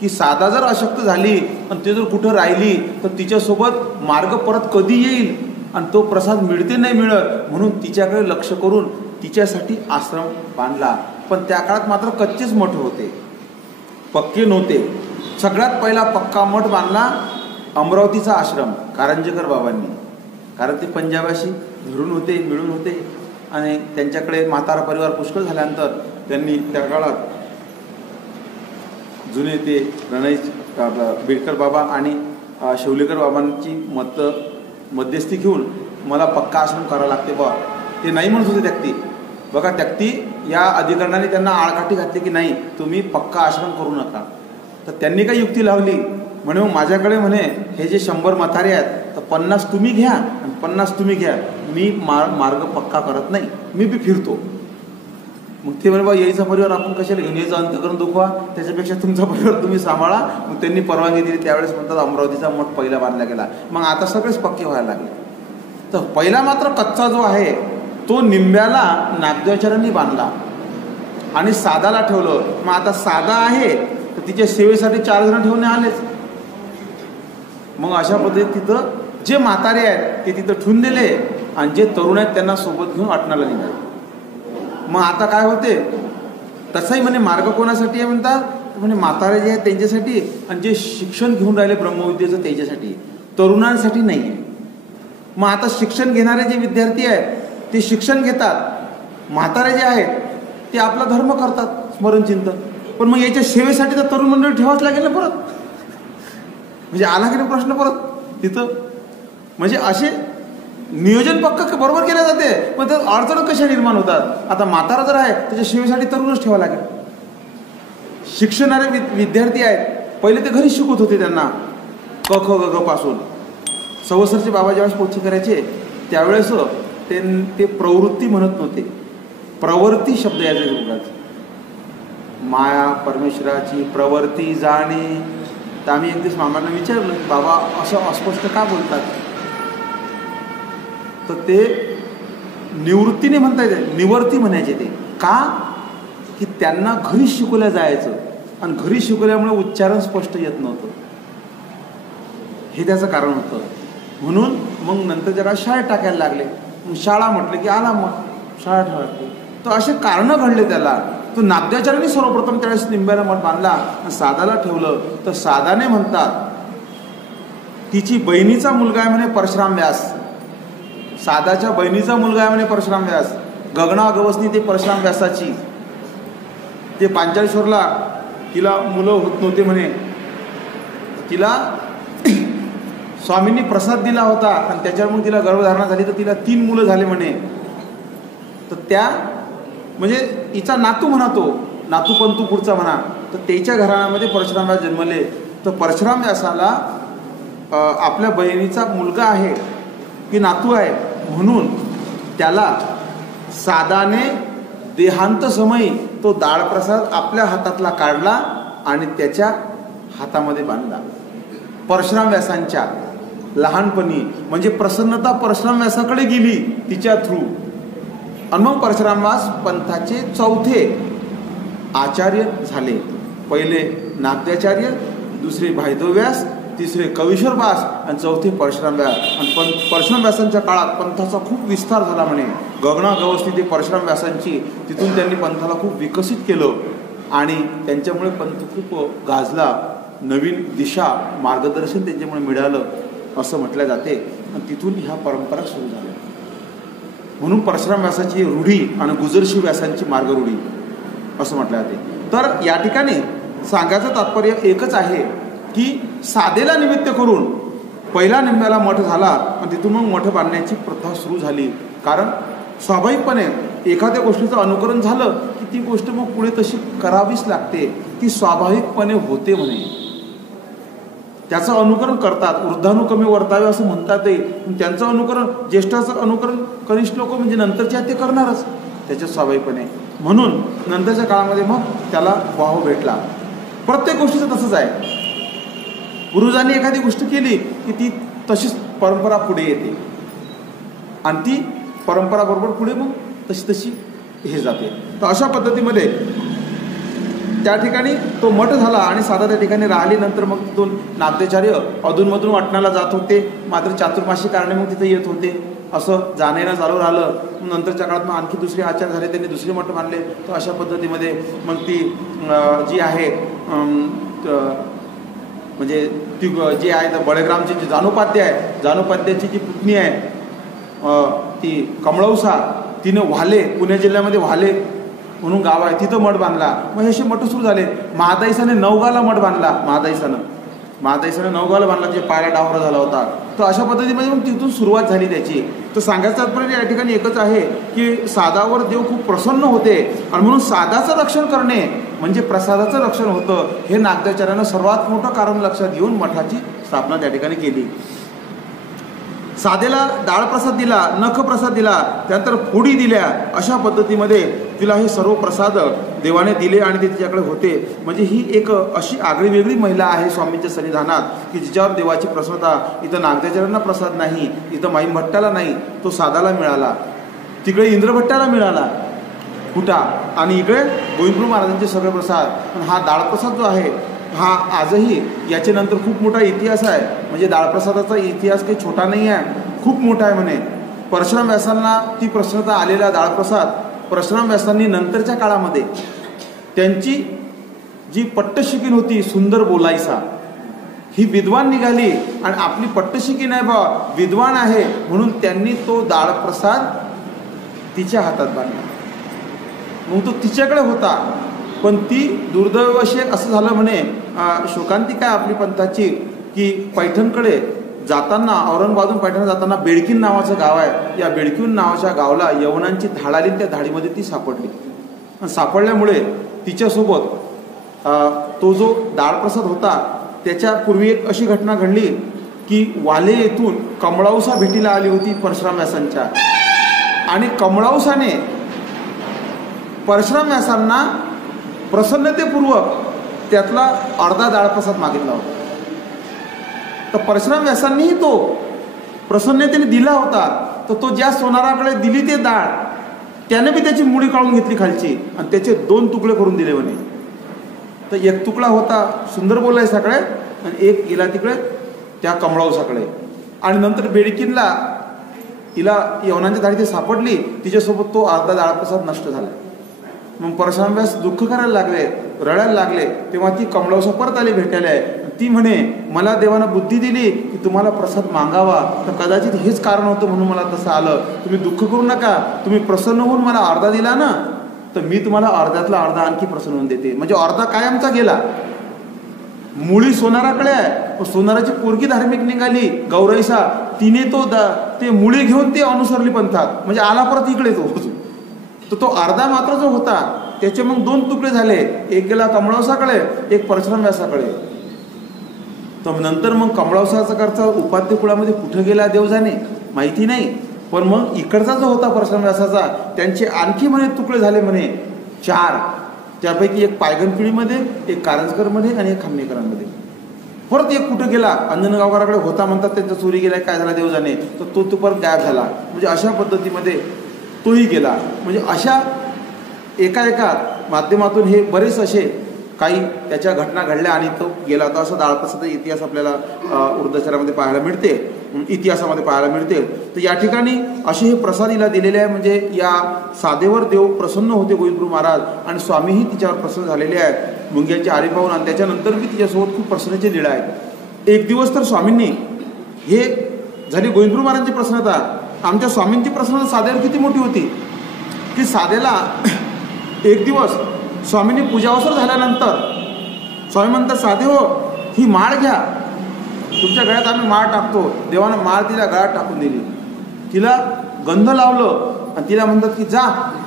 की साधा जर अशक्त झाली आणि ते जर कुठं राहिली तर तिच्यासोबत मार्ग परत कधी येईल आणि तो प्रसाद मिळते नाही मिळत, म्हणून तिच्याकडे लक्ष करून तिच्यासाठी आश्रम बांधला. पण त्या काळात मात्र कच्चेच मठ होते, पक्के नव्हते. सगळ्यात पहिला पक्का मठ बांधला अमरावतीचा आश्रम कारंजेकर बाबांनी, कारण ते पंजाबाशी धरून होते, मिळून होते आणि त्यांच्याकडे म्हातारा परिवार पुष्कळ झाल्यानंतर त्यांनी त्या काळात जुने ते प्रणय बिडकर बाबा आणि शिवलेकर बाबांची मध्यस्थी घेऊन मला पक्का आश्रम करावं लागते बा. ते नाही म्हणत होते त्यक्ती. बघा त्यक्ती या अधिकरणाने त्यांना आळकाठी घातली की नाही तुम्ही पक्का आश्रम करू नका. तर त्यांनी काही युक्ती लावली, म्हणे माझ्याकडे म्हणे हे जे 100 म्हातारे आहेत तर 50 तुम्ही घ्या आणि 50 तुम्ही घ्या, मी मार्ग पक्का करत नाही, मी बी फिरतो. मग ते म्हणे बा यायचा परिवार आपण कशाला घेऊन, यायचं अंतकरण दुखवा, त्याच्यापेक्षा तुमचा परिवार तुम्ही सांभाळा. मग त्यांनी परवानगी दिली. त्यावेळेस म्हणतात अमरावतीचा मठ पहिला बांधला गेला. मग आता सगळेच पक्के व्हायला लागले. तर पहिला मात्र कच्चा जो आहे तो निंब्याला नागदेवाचार्यांनी बांधला आणि सादाला ठेवलं. मग आता सादा आहे तर तिच्या सेवेसाठी 4 जण ठेवणे आलेच. मग अशा पद्धतीत तिथं जे म्हातारे आहेत ते तिथं ठेवून दिले आणि जे तरुण आहेत त्यांना सोबत घेऊन अटनाला निघाले. मग आता काय होते, तसंही म्हणे मार्ग कोणासाठी आहे म्हणतात, म्हणे म्हातारे जे आहेत त्यांच्यासाठी आणि जे शिक्षण घेऊन राहिले ब्रह्मविद्येचं त्याच्यासाठी, तरुणांसाठी नाही आहे. मग आता शिक्षण घेणारे जे विद्यार्थी आहेत ते शिक्षण घेतात, म्हातारे जे आहेत ते आपला धर्म करतात स्मरण चिंतन. पण मग याच्या सेवेसाठी तर तरुण मंडळी ठेवाच लागेल ना परत. म्हणजे आला की नाही प्रश्न परत तिथं. म्हणजे असे नियोजन पक्क बरोबर केले जाते, पण त्यात अडचणी कशा निर्माण होतात. आता म्हातारा जर आहे त्याच्या सेवेसाठी तरुणच ठेवा लागेल. शिक्षणारे विद्यार्थी आहेत, पहिले ते घरी शिकवत होते त्यांना क ख ग ग पासून. सवसरचे बाबा ज्यावेळेस पोथी करायचे त्यावेळेस ते प्रवृत्ती म्हणत नव्हते, प्रवृत्ती शब्द यायचे युगात. माया परमेश्वराची प्रवृत्ती जाणे. तर आम्ही एक दिवस मामांना विचारलं बाबा असं अस्पष्ट का बोलतात. तर ते निवृत्तीने म्हणता येते, निवर्ती म्हणायचे ते. का की त्यांना घरी शिकवलं जायचं आणि घरी शिकवल्यामुळे उच्चारण स्पष्ट येत नव्हतं, हे त्याचं कारण होतं. म्हणून मग नंतर जरा शाळेत टाकायला लागले. मग शाळा म्हटलं की आला मग शाळा ठेवायला. तर असे कारणं घडले त्याला. तो नागदेवाचार्यांनी सर्वप्रथम त्यावेळेस निंब्याला मठ बांधला आणि सादाला ठेवलं. तर सादाने म्हणतात तिची बहिणीचा मुलगा आहे म्हणे परशुराम व्यास, सादाच्या बहिणीचा मुलगा आहे म्हणे परशुराम व्यास. गगना गवसनी ते परशुराम व्यासाची. ते पांचाळेश्वरला तिला मुलं होत नव्हते म्हणे, तिला स्वामींनी प्रसाद दिला होता आणि त्याच्यावर मग तिला गर्भधारणा झाली तर तिला 3 मुलं झाले म्हणे. तर त्या म्हणजे हिचा नातू म्हणा, तो नातू पंतू पुढचा म्हणा, तर त्याच्या घराण्यामध्ये परशुराम व्यास जन्मले. तर परशुराम व्यासाला आपल्या बहिणीचा मुलगा आहे की नातू आहे म्हणून त्याला सादाने देहांत समयी तो डाळ प्रसाद आपल्या हातातला काढला आणि त्याच्या हातामध्ये बांधला. परशुराम व्यासांच्या लहानपणी म्हणजे प्रसन्नता परशुराम व्यासाकडे गेली तिच्या थ्रू. आणि मग परशुराम व्यास पंथाचे 4थे आचार्य झाले. पहिले नागदेवाचार्य, दुसरे भायदव व्यास तिसरे कवीश्वर व्यास आणि चौथे परशुराम व्यास. आणि परशुराम व्यासांच्या काळात पंथाचा खूप विस्तार झाला म्हणे. गगनागवस्थी ते परशुराम व्यासांची, तिथून त्यांनी पंथाला खूप विकसित केलं आणि त्यांच्यामुळे पंथ खूप गाजला. नवीन दिशा मार्गदर्शन त्यांच्यामुळे मिळालं असं म्हटलं जाते. आणि तिथून ह्या परंपरा सुरू झाल्या. म्हणून परशुराम व्यासाची रूढी आणि गुजरशी व्यासांची मार्गरूढी असं म्हटलं जाते. तर या ठिकाणी सांगायचं तात्पर्य एकच आहे की साधेला निमित्त करून पहिला निंब्याला मठ झाला आणि तिथून मग मठ बांधण्याची प्रथा सुरू झाली. कारण स्वाभाविकपणे एखाद्या गोष्टीचं अनुकरण झालं की ती गोष्ट मग पुढे तशी करावीच लागते. ती स्वाभाविकपणे होते म्हणे. त्याचं अनुकरण करतात. वृद्धानुक्रमे वर्तावे असं म्हणतात ते. त्यांचं अनुकरण, ज्येष्ठाचं अनुकरण कनिष्ठ लोक म्हणजे नंतरचे ते करणारच त्याच्यात स्वाभाविकपणे. म्हणून नंतरच्या काळामध्ये मग त्याला वाव भेटला. प्रत्येक गोष्टीचं तसंच आहे. गुरुजांनी एखादी गोष्ट केली की ती तशीच परंपरा पुढे येते आणि ती परंपरा बरोबर पुढे मग तशी तशी हे जाते. तर अशा पद्धतीमध्ये त्या ठिकाणी तो मठ झाला आणि साधा त्या ठिकाणी राहिली. नंतर मग तिथून नाट्याचार्य अधूनमधून वाटण्याला जात होते. मात्र चातुर्मासी कारणे मग तिथे येत होते. असं जाणं चालू राहिलं. नंतरच्या काळात मग आणखी दुसरे आचार्य झाले, त्यांनी दुसरे मठ बांधले. तर अशा पद्धतीमध्ये मग ती जी आहे म्हणजे ती जी आहे तर बळेग्रामची जी जानोपाध्ये आहे, जानोपाध्याची जी पुतणी आहे ती कमळौसा, तिने व्हाले, पुणे जिल्ह्यामध्ये व्हाले म्हणून गाव आहे, तिथं मठ बांधला. मग हे असे मठ सुरू झाले. महादाईसाने नवगाला मठ बांधला. महादाईसाने नवगाला बांधला, जे पायला डावरा झाला होता. तर अशा पद्धतीमध्ये मग तिथून सुरुवात झाली त्याची. तर सांगायचं तात्पर्य या ठिकाणी एकच आहे की साधावर देव खूप प्रसन्न होते आणि म्हणून साधाचं रक्षण करणे म्हणजे प्रसादाचं रक्षण होतं. हे नागदेवाचार्यानं सर्वात मोठं कारण लक्षात घेऊन मठाची स्थापना त्या ठिकाणी केली. साधेला डाळ प्रसाद दिला, नख प्रसाद दिला, त्यानंतर फोडी दिल्या. अशा पद्धतीमध्ये तिला हे सर्व प्रसाद देवाने दिले आणि ते तिच्याकडे होते. म्हणजे ही एक अशी आगळीवेगळी महिला आहे स्वामींच्या सन्निधानात की जिच्यावर देवाची प्रसन्नता. इथं नागदेवाचार्यांना प्रसाद नाही, इथं माईम भट्टाला नाही, तो साधाला मिळाला. तिकडे इंद्रभट्टाला मिळाला कुठा आणि इकडे गोविंदप्रभू महाराजांचे सगळे प्रसाद. पण हा डाळ प्रसाद जो आहे हा आजही याच्या नंतर खूप मोठा इतिहास आहे. म्हणजे डाळप्रसादाचा इतिहास काही छोटा नाही आहे, खूप मोठा आहे म्हणे. परशुराम व्यासांना ती प्रसन्नता आलेला डाळप्रसाद परशुराम व्यासांनी नंतरच्या काळामध्ये त्यांची जी पट्टशिकीन होती सुंदर बोलायसा, ही विद्वान निघाली आणि आपली पट्टशिकीन आहे बा, विद्वान आहे म्हणून त्यांनी तो डाळप्रसाद तिच्या हातात बांधला. मग तो तिच्याकडे होता. पण ती दुर्दैवाशी असं झालं म्हणे, शोकांतिका आहे आपली पंथाची की पैठणकडे जाताना, औरंगाबादून पैठण जाताना बेडकीन नावाचं गाव आहे. या बेडकीन नावाच्या गावाला यवनांची धाड आली. त्या धाडीमध्ये ती सापडली. सापडल्यामुळे तिच्यासोबत तो जो डाळप्रसाद होता त्याच्यापूर्वी एक अशी घटना घडली की वाले येथून कमळाऊसा भेटीला आली होती परशुराम व्यासांच्या. आणि कमळाऊसाने परशुराम व्यासांना प्रसन्नतेपूर्वक त्यातला अर्धा डाळप्रसाद मागितला होता. तर परशुराम व्यासांनीही तो प्रसन्नतेने दिला होता. तर तो ज्या सोनाराकडे दिली ते डाळ त्याने बी त्याची मुळी काढून घेतली खालची आणि त्याचे 2 तुकडे करून दिले म्हणे. तर एक तुकडा होता सुंदर बोलायसाकडे आणि एक गेला तिकडे त्या कमळाऊसाकडे. आणि नंतर बेडकीनला हिला यवनांच्या धाडीत सापडली. तिच्यासोबत तो अर्धा डाळप्रसाद नष्ट झाला. मग परशुराम व्यास दुःख करायला लागले, रडायला लागले. तेव्हा ती कमळाऊसा परत आली भेटायला. ती म्हणे मला देवानं बुद्धी दिली की तुम्हाला प्रसाद मागावा, तर कदाचित हेच कारण होतं म्हणून मला तसं आलं. तुम्ही दुःख करू नका, तुम्ही प्रसन्न होऊन मला अर्धा दिला ना, तर मी तुम्हाला अर्ध्यातला अर्धा आणखी प्रसन्न होऊन देते. म्हणजे अर्धा कायमचा गेला. मुळी सोनाराकडे आहे. सोनाराची पोरगी धार्मिक निघाली गौराईसा, तिने ते मुळी घेऊन ते अनुसरली पंथात. म्हणजे आला परत इकडे तो अर्धा मात्र जो होता त्याचे मग 2 तुकडे झाले. एक गेला कमळाऊसाकडे, एक परशुराम व्यासाकडे. तर नंतर मग कमळाऊसाचा करता उपाध्य कुळामध्ये कुठं गेला देव जाणे, माहिती नाही. पण मग इकडचा जो होता परशुराम व्यासाचा त्यांचे आणखी म्हणे तुकडे झाले म्हणे 4. त्यापैकी एक पायगणपिढीमध्ये, एक कारंजकरमध्ये आणि एक खामनेकरांमध्ये. परत एक कुठं गेला अंजनगावकराकडे होता म्हणतात, त्यांचा चोरी गेलाय काय झाला देव जाणे. तर तो परत गायब झाला. म्हणजे अशा पद्धतीमध्ये तोही गेला. म्हणजे अशा एका माध्यमातून हे बरेच असे काही त्याच्या घटना घडल्या आणि तो गेला होता, असं दाळप्रसाद इतिहास आपल्याला वृद्धाश्रमामध्ये पाहायला मिळते, इतिहासामध्ये पाहायला मिळते. तर या ठिकाणी असे हे प्रसाद हिला दिलेले आहे. म्हणजे या साधेवर देव प्रसन्न होते गोविंदप्रभू महाराज, आणि स्वामीही तिच्यावर प्रसन्न झालेले आहेत मुंग्यांची आरी पाहून, आणि त्याच्यानंतर मी तिच्यासोबत खूप प्रसन्नाची लीळा आहे. एक दिवस तर स्वामींनी, हे झाली गोविंदप्रभू महाराजांची प्रसन्नता, आमच्या स्वामींची प्रसन्नता साध्यावर किती मोठी होती की साधेला एक दिवस स्वामींनी पूजावसर झाल्यानंतर स्वामी म्हणतात, साधे हो, ही माळ घ्या, तुमच्या गळ्यात आम्ही माळ टाकतो. देवानं माळ तिला गळ्यात टाकून दिली, तिला गंध लावलं, आणि तिला म्हणतात की जा,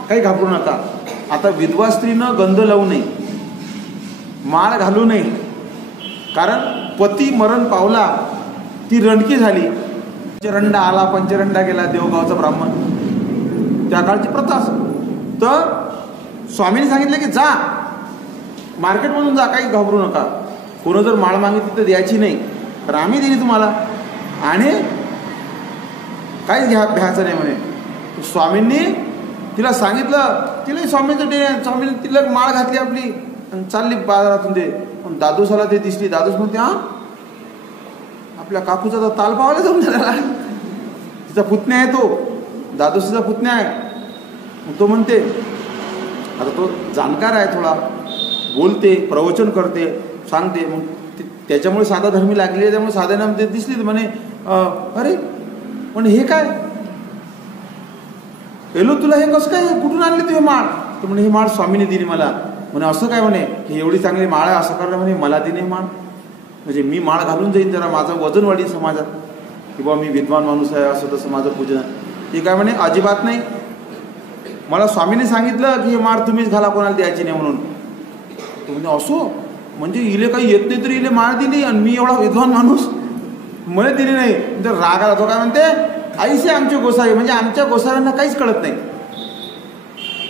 काही घाबरू नका. आता विधवा स्त्रीनं गंध लावू नये, माळ घालू नये, कारण पती मरण पावला, ती रणकी झाली. पंचरंडा आला, पंचरंडा गेला, देवगावचा ब्राह्मण, त्या काळची प्रथा. तर स्वामींनी सांगितलं की जा, मार्केटमधून जा, काही घाबरू नका, कोण जर माळ मागितली तर द्यायची नाही, तर आम्ही दिली तुम्हाला, आणि काहीच भ्यायचं नाही म्हणे. स्वामींनी तिला सांगितलं, तिला स्वामींनी तिला माळ घातली आपली आणि चालली बाजारातून. ते पण दादूसाला ते दिसली. दादूस म्हणते, हा आपल्या काकूचा तर ताल पावायला जाऊन झाला, तिचा पुतण्या आहे तो, दादूसीचा पुतण्या आहे. तो म्हणते, आता तो जाणकार आहे थोडा, बोलते, प्रवचन करते, सांगते, मग त्याच्यामुळे साधा धर्मी लागली आहे, त्यामुळे साध्यानं ते दिसली. म्हणे अरे पण हे काय एलो, तुला हे कसं काय, कुठून आणले तू हे माळ? तर म्हणे, ही माळ स्वामीने दिली मला. म्हणे असं काय? म्हणे ही एवढी चांगली माळ आहे, असं करणं, म्हणे मला दिली माळ, म्हणजे मी माळ घालून जाईन, जरा माझं वजन वाढीन समाजात, की बाबा मी विद्वान माणूस आहे, असं तसं माझं पूजन. ती काय म्हणे, अजिबात नाही, मला स्वामीने सांगितलं की हे माळ तुम्हीच घाला, कोणाला द्यायची नाही म्हणून. तो म्हणजे असो, म्हणजे इले काही येत नाही तरी इले माळ दिली, आणि मी एवढा विद्वान माणूस मला दिली नाही. तर राग आला. तो काय म्हणते, आईसे आमचे गोसावी, म्हणजे आमच्या गोसाव्यांना काहीच कळत नाही,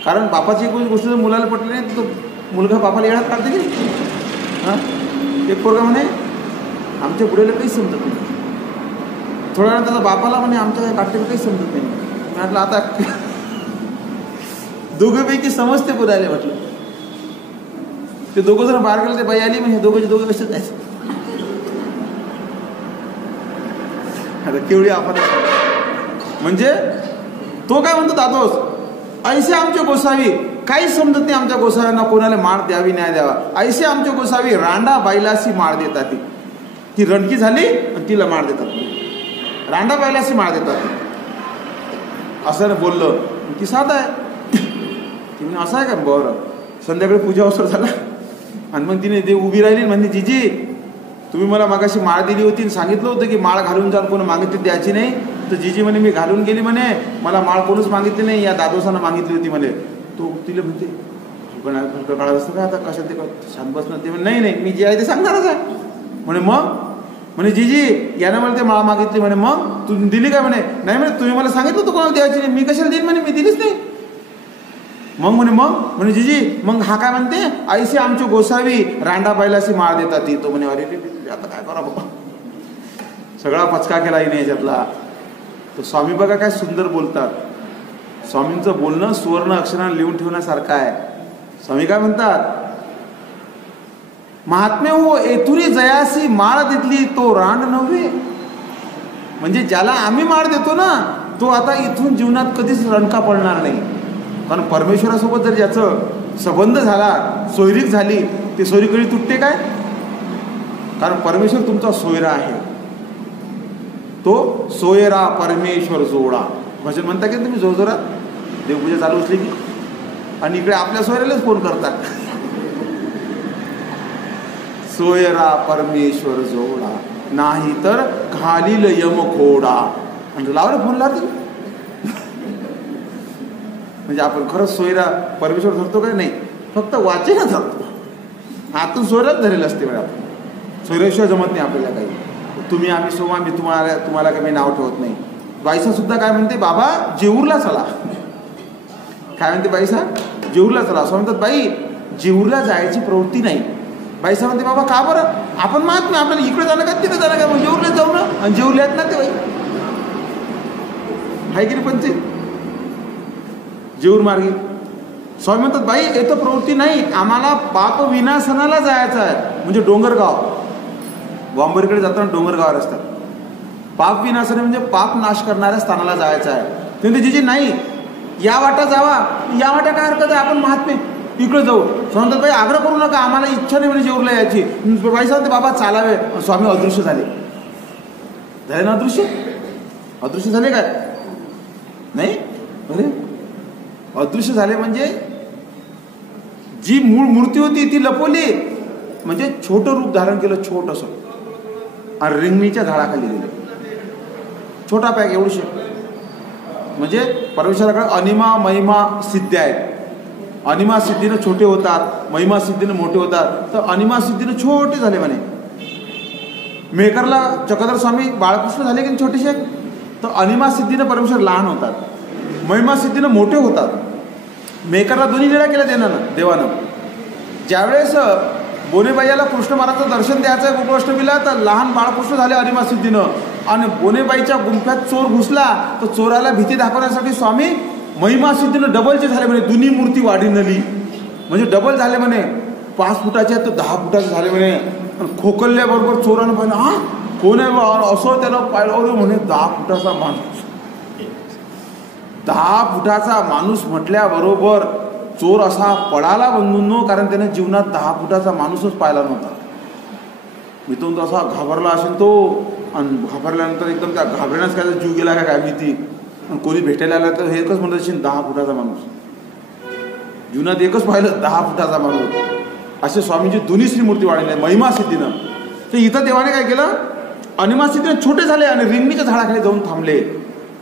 कारण बापाची एक गोष्ट जर मुलाला पटली नाही, तो मुलगा बापाला येण्यात काढते की नाही. हां, एक पोरगा म्हणे, आमच्या पुढेला काहीच समजत नाही. थोड्या वेळा त्याचा बापाला म्हणे, आमच्या काटेला काहीच समजत नाही. मी म्हटलं आता दोघेपैकी समजते पुरायला. म्हटलं ते दोघं जण बाहेर गेले, ते बाई आली, म्हणजे दोघे कसे जायचं. आता केवढी आपण, म्हणजे तो काय म्हणतो, दादोस ऐसे आमचे गोसावी, काहीच समजत नाही आमच्या गोसाव्यांना, कोणाला माळ द्यावी नाही द्यावा. ऐसे आमचे गोसावी रांडा बायलासी माळ देतात. ती रणकी झाली आणि तिला माळ देतात, रांडा बायलासी माळ देतात, असं बोललं. ती साधा आहे, ती म्हणजे असं आहे का? बरं. संध्याकाळी पूजा अवसर झाला, आणि मग तिने ते उभी राहिली, म्हणजे जीजी तुम्ही मला मागाशी माळ दिली होती आणि सांगितलं होतं की माळ घालून जाऊन कोणी मागितली द्यायची नाही. तर जीजी म्हणे, मी घालून गेली म्हणे, मला माळ कोणच मागितली नाही, या दादोसानं मागितली होती म्हणे. तो तिला म्हणते, पण काळात असतं का, आता कशात ते शांत बसणं. ते नाही नाही, मी जे आहे ते सांगणारच आहे म्हणे. मग म्हणे, जीजी यानं मला ते माळ मागितली म्हणे, मग तू दिली काय? म्हणे नाही, म्हणे तुम्ही मला सांगितलं होतं कोणाला द्यायची नाही, मी कशाला देईन म्हणे, मी दिलीच नाही. मग म्हणे जीजी, मग हा काय म्हणते, आईशी आमची गोसावी रांडा बायलाशी माळ देतात ती. तो म्हणे, अरे आता काय करा बाबा, सगळा पचका केला हिने याच्यातला. तो स्वामी बघा काय सुंदर बोलतात. स्वामींचं बोलणं सुवर्ण अक्षराने लिहून ठेवण्यासारखं आहे. स्वामी काय म्हणतात, महात्म्य हो एथुरी जयासी माळ देतली तो रांड नव्हे. म्हणजे ज्याला आम्ही माळ देतो ना, तो आता इथून जीवनात कधीच रणका पडणार नाही. कारण परमेश्वरासोबत जर ज्याचं संबंध झाला, सोयरीक झाली, ती सोयरीकडी तुटते काय? कारण परमेश्वर तुमचा सोयरा आहे. तो सोयरा परमेश्वर जोडा, भजन म्हणता की तुम्ही जोरजोरात, देवपूजा चालू असली की, आणि इकडे आपल्या सोयऱ्यालाच फोन करतात, सोयरा परमेश्वर जोडा, नाही तर घालील यम खोडा. म्हणजे लावलं फोन लावते, म्हणजे आपण खरंच सोयरा परमेश्वर धरतो काय? नाही, फक्त वाचेना धरतो, हातून सोयराच धरेल असते. वेळा सोयऱ्याशिवाय जमत नाही आपल्याला काही. तुम्ही आम्ही सोमा, मी तुम्हाला काही नाव ठेवत नाही. बाईसा सुद्धा काय म्हणते, बाबा जेऊरला चला. काय म्हणते बाईसा, जेऊरला चला. असं म्हणतात, बाई जेऊरला जायची प्रवृत्ती नाही. बाईसा म्हणते, बाबा का बरं, आपण माहित नाही, आपल्याला इकडे जाणं का तिकडे जाणं का, मग जेऊरला जाऊ ना. आणि जेऊरला आहेत ना ते बाई, हाय की नाही पंचे, जेऊर मार्गी. स्वामी म्हणतात बाई येतं प्रवृत्ती नाही, आम्हाला पाप विनाशनाला जायचं आहे. म्हणजे डोंगरगाव, वांबरीकडे जाताना डोंगरगाव रस्त्यात पाप विनाशन म्हणजे पाप नाश करणाऱ्या स्थानाला जायचं आहे. ते म्हणते जिजी नाही, या वाटा जावा. या वाटा काय हरकत आहे, आपण महात्मे इकडे जाऊ. स्वामी म्हणतात बाई आग्रह करू नका, आम्हाला इच्छा नाही म्हणजे जेवढला यायची. बाई सांगते बाबा चालावे. स्वामी अदृश्य झाले. झाले ना अदृश्य? अदृश्य झाले काय? नाही, अरे अदृश्य झाले म्हणजे जी मूळ मूर्ती होती ती लपवली, म्हणजे छोटं रूप धारण केलं, छोटंसं, आणि रिंगणीच्या झाडाखाली गेले. छोटा पॅक एवढीशे. म्हणजे परमेश्वराकडे अनिमा महिमा सिद्धी आहेत. अनिमा सिद्धीनं छोटे होतात, महिमा सिद्धीनं मोठे होतात. तर अनिमा सिद्धीनं छोटे झाले म्हणे. मेहकरला चक्रधर स्वामी बाळकृष्ण झाले की छोटेसे, तर अनिमा सिद्धीनं परमेश्वर लहान होतात, महिमा सिद्धीनं मोठे होतात. मेहकरला दोन्ही वेळा केल्या देवानं. ज्यावेळेस बोनेबाईला कृष्ण महाराजांचं दर्शन द्यायचं आहे गोकुळाष्टमीला, तर लहान बाळकृष्ण झाले अनिमा सिद्धीनं. आणि बोनेबाईच्या गुंफ्यात चोर घुसला, तर चोराला भीती दाखवण्यासाठी स्वामी महिमा सिद्धीनं डबलचे झाले म्हणे. दोन्ही मूर्ती वाढीनली म्हणजे डबल झाले म्हणे. 5 फुटाचे तर 10 फुटाचे झाले म्हणे. खोकलल्याबरोबर चोरानं पाहिलं, हा कोण आहे असं त्यानं पाहिलं. म्हणे 10 फुटाचा माणूस. 10 फुटाचा माणूस म्हटल्याबरोबर चोर असा पळाला बंधूंनो, कारण त्याने जीवनात 10 फुटाचा माणूसच पाहिला नव्हता. मिथून तो असा घाबरला असेल तो, आणि घाबरल्यानंतर एकदम त्या घाबरण्यास काय जीव गेला काय भीती. आणि कोणी भेटायला आला तर हे एकच म्हणत असेल 10 फुटाचा माणूस. जीवनात एकच पाहिलं 10 फुटाचा माणूस. असे स्वामींची दोन्ही श्रीमूर्ती वाढले महिमा सिद्धीनं. तर इथं देवाने काय केलं, अनिमा सिद्धीनं छोटे झाले आणि रिंगणीच्या झाडाखाली जाऊन थांबले.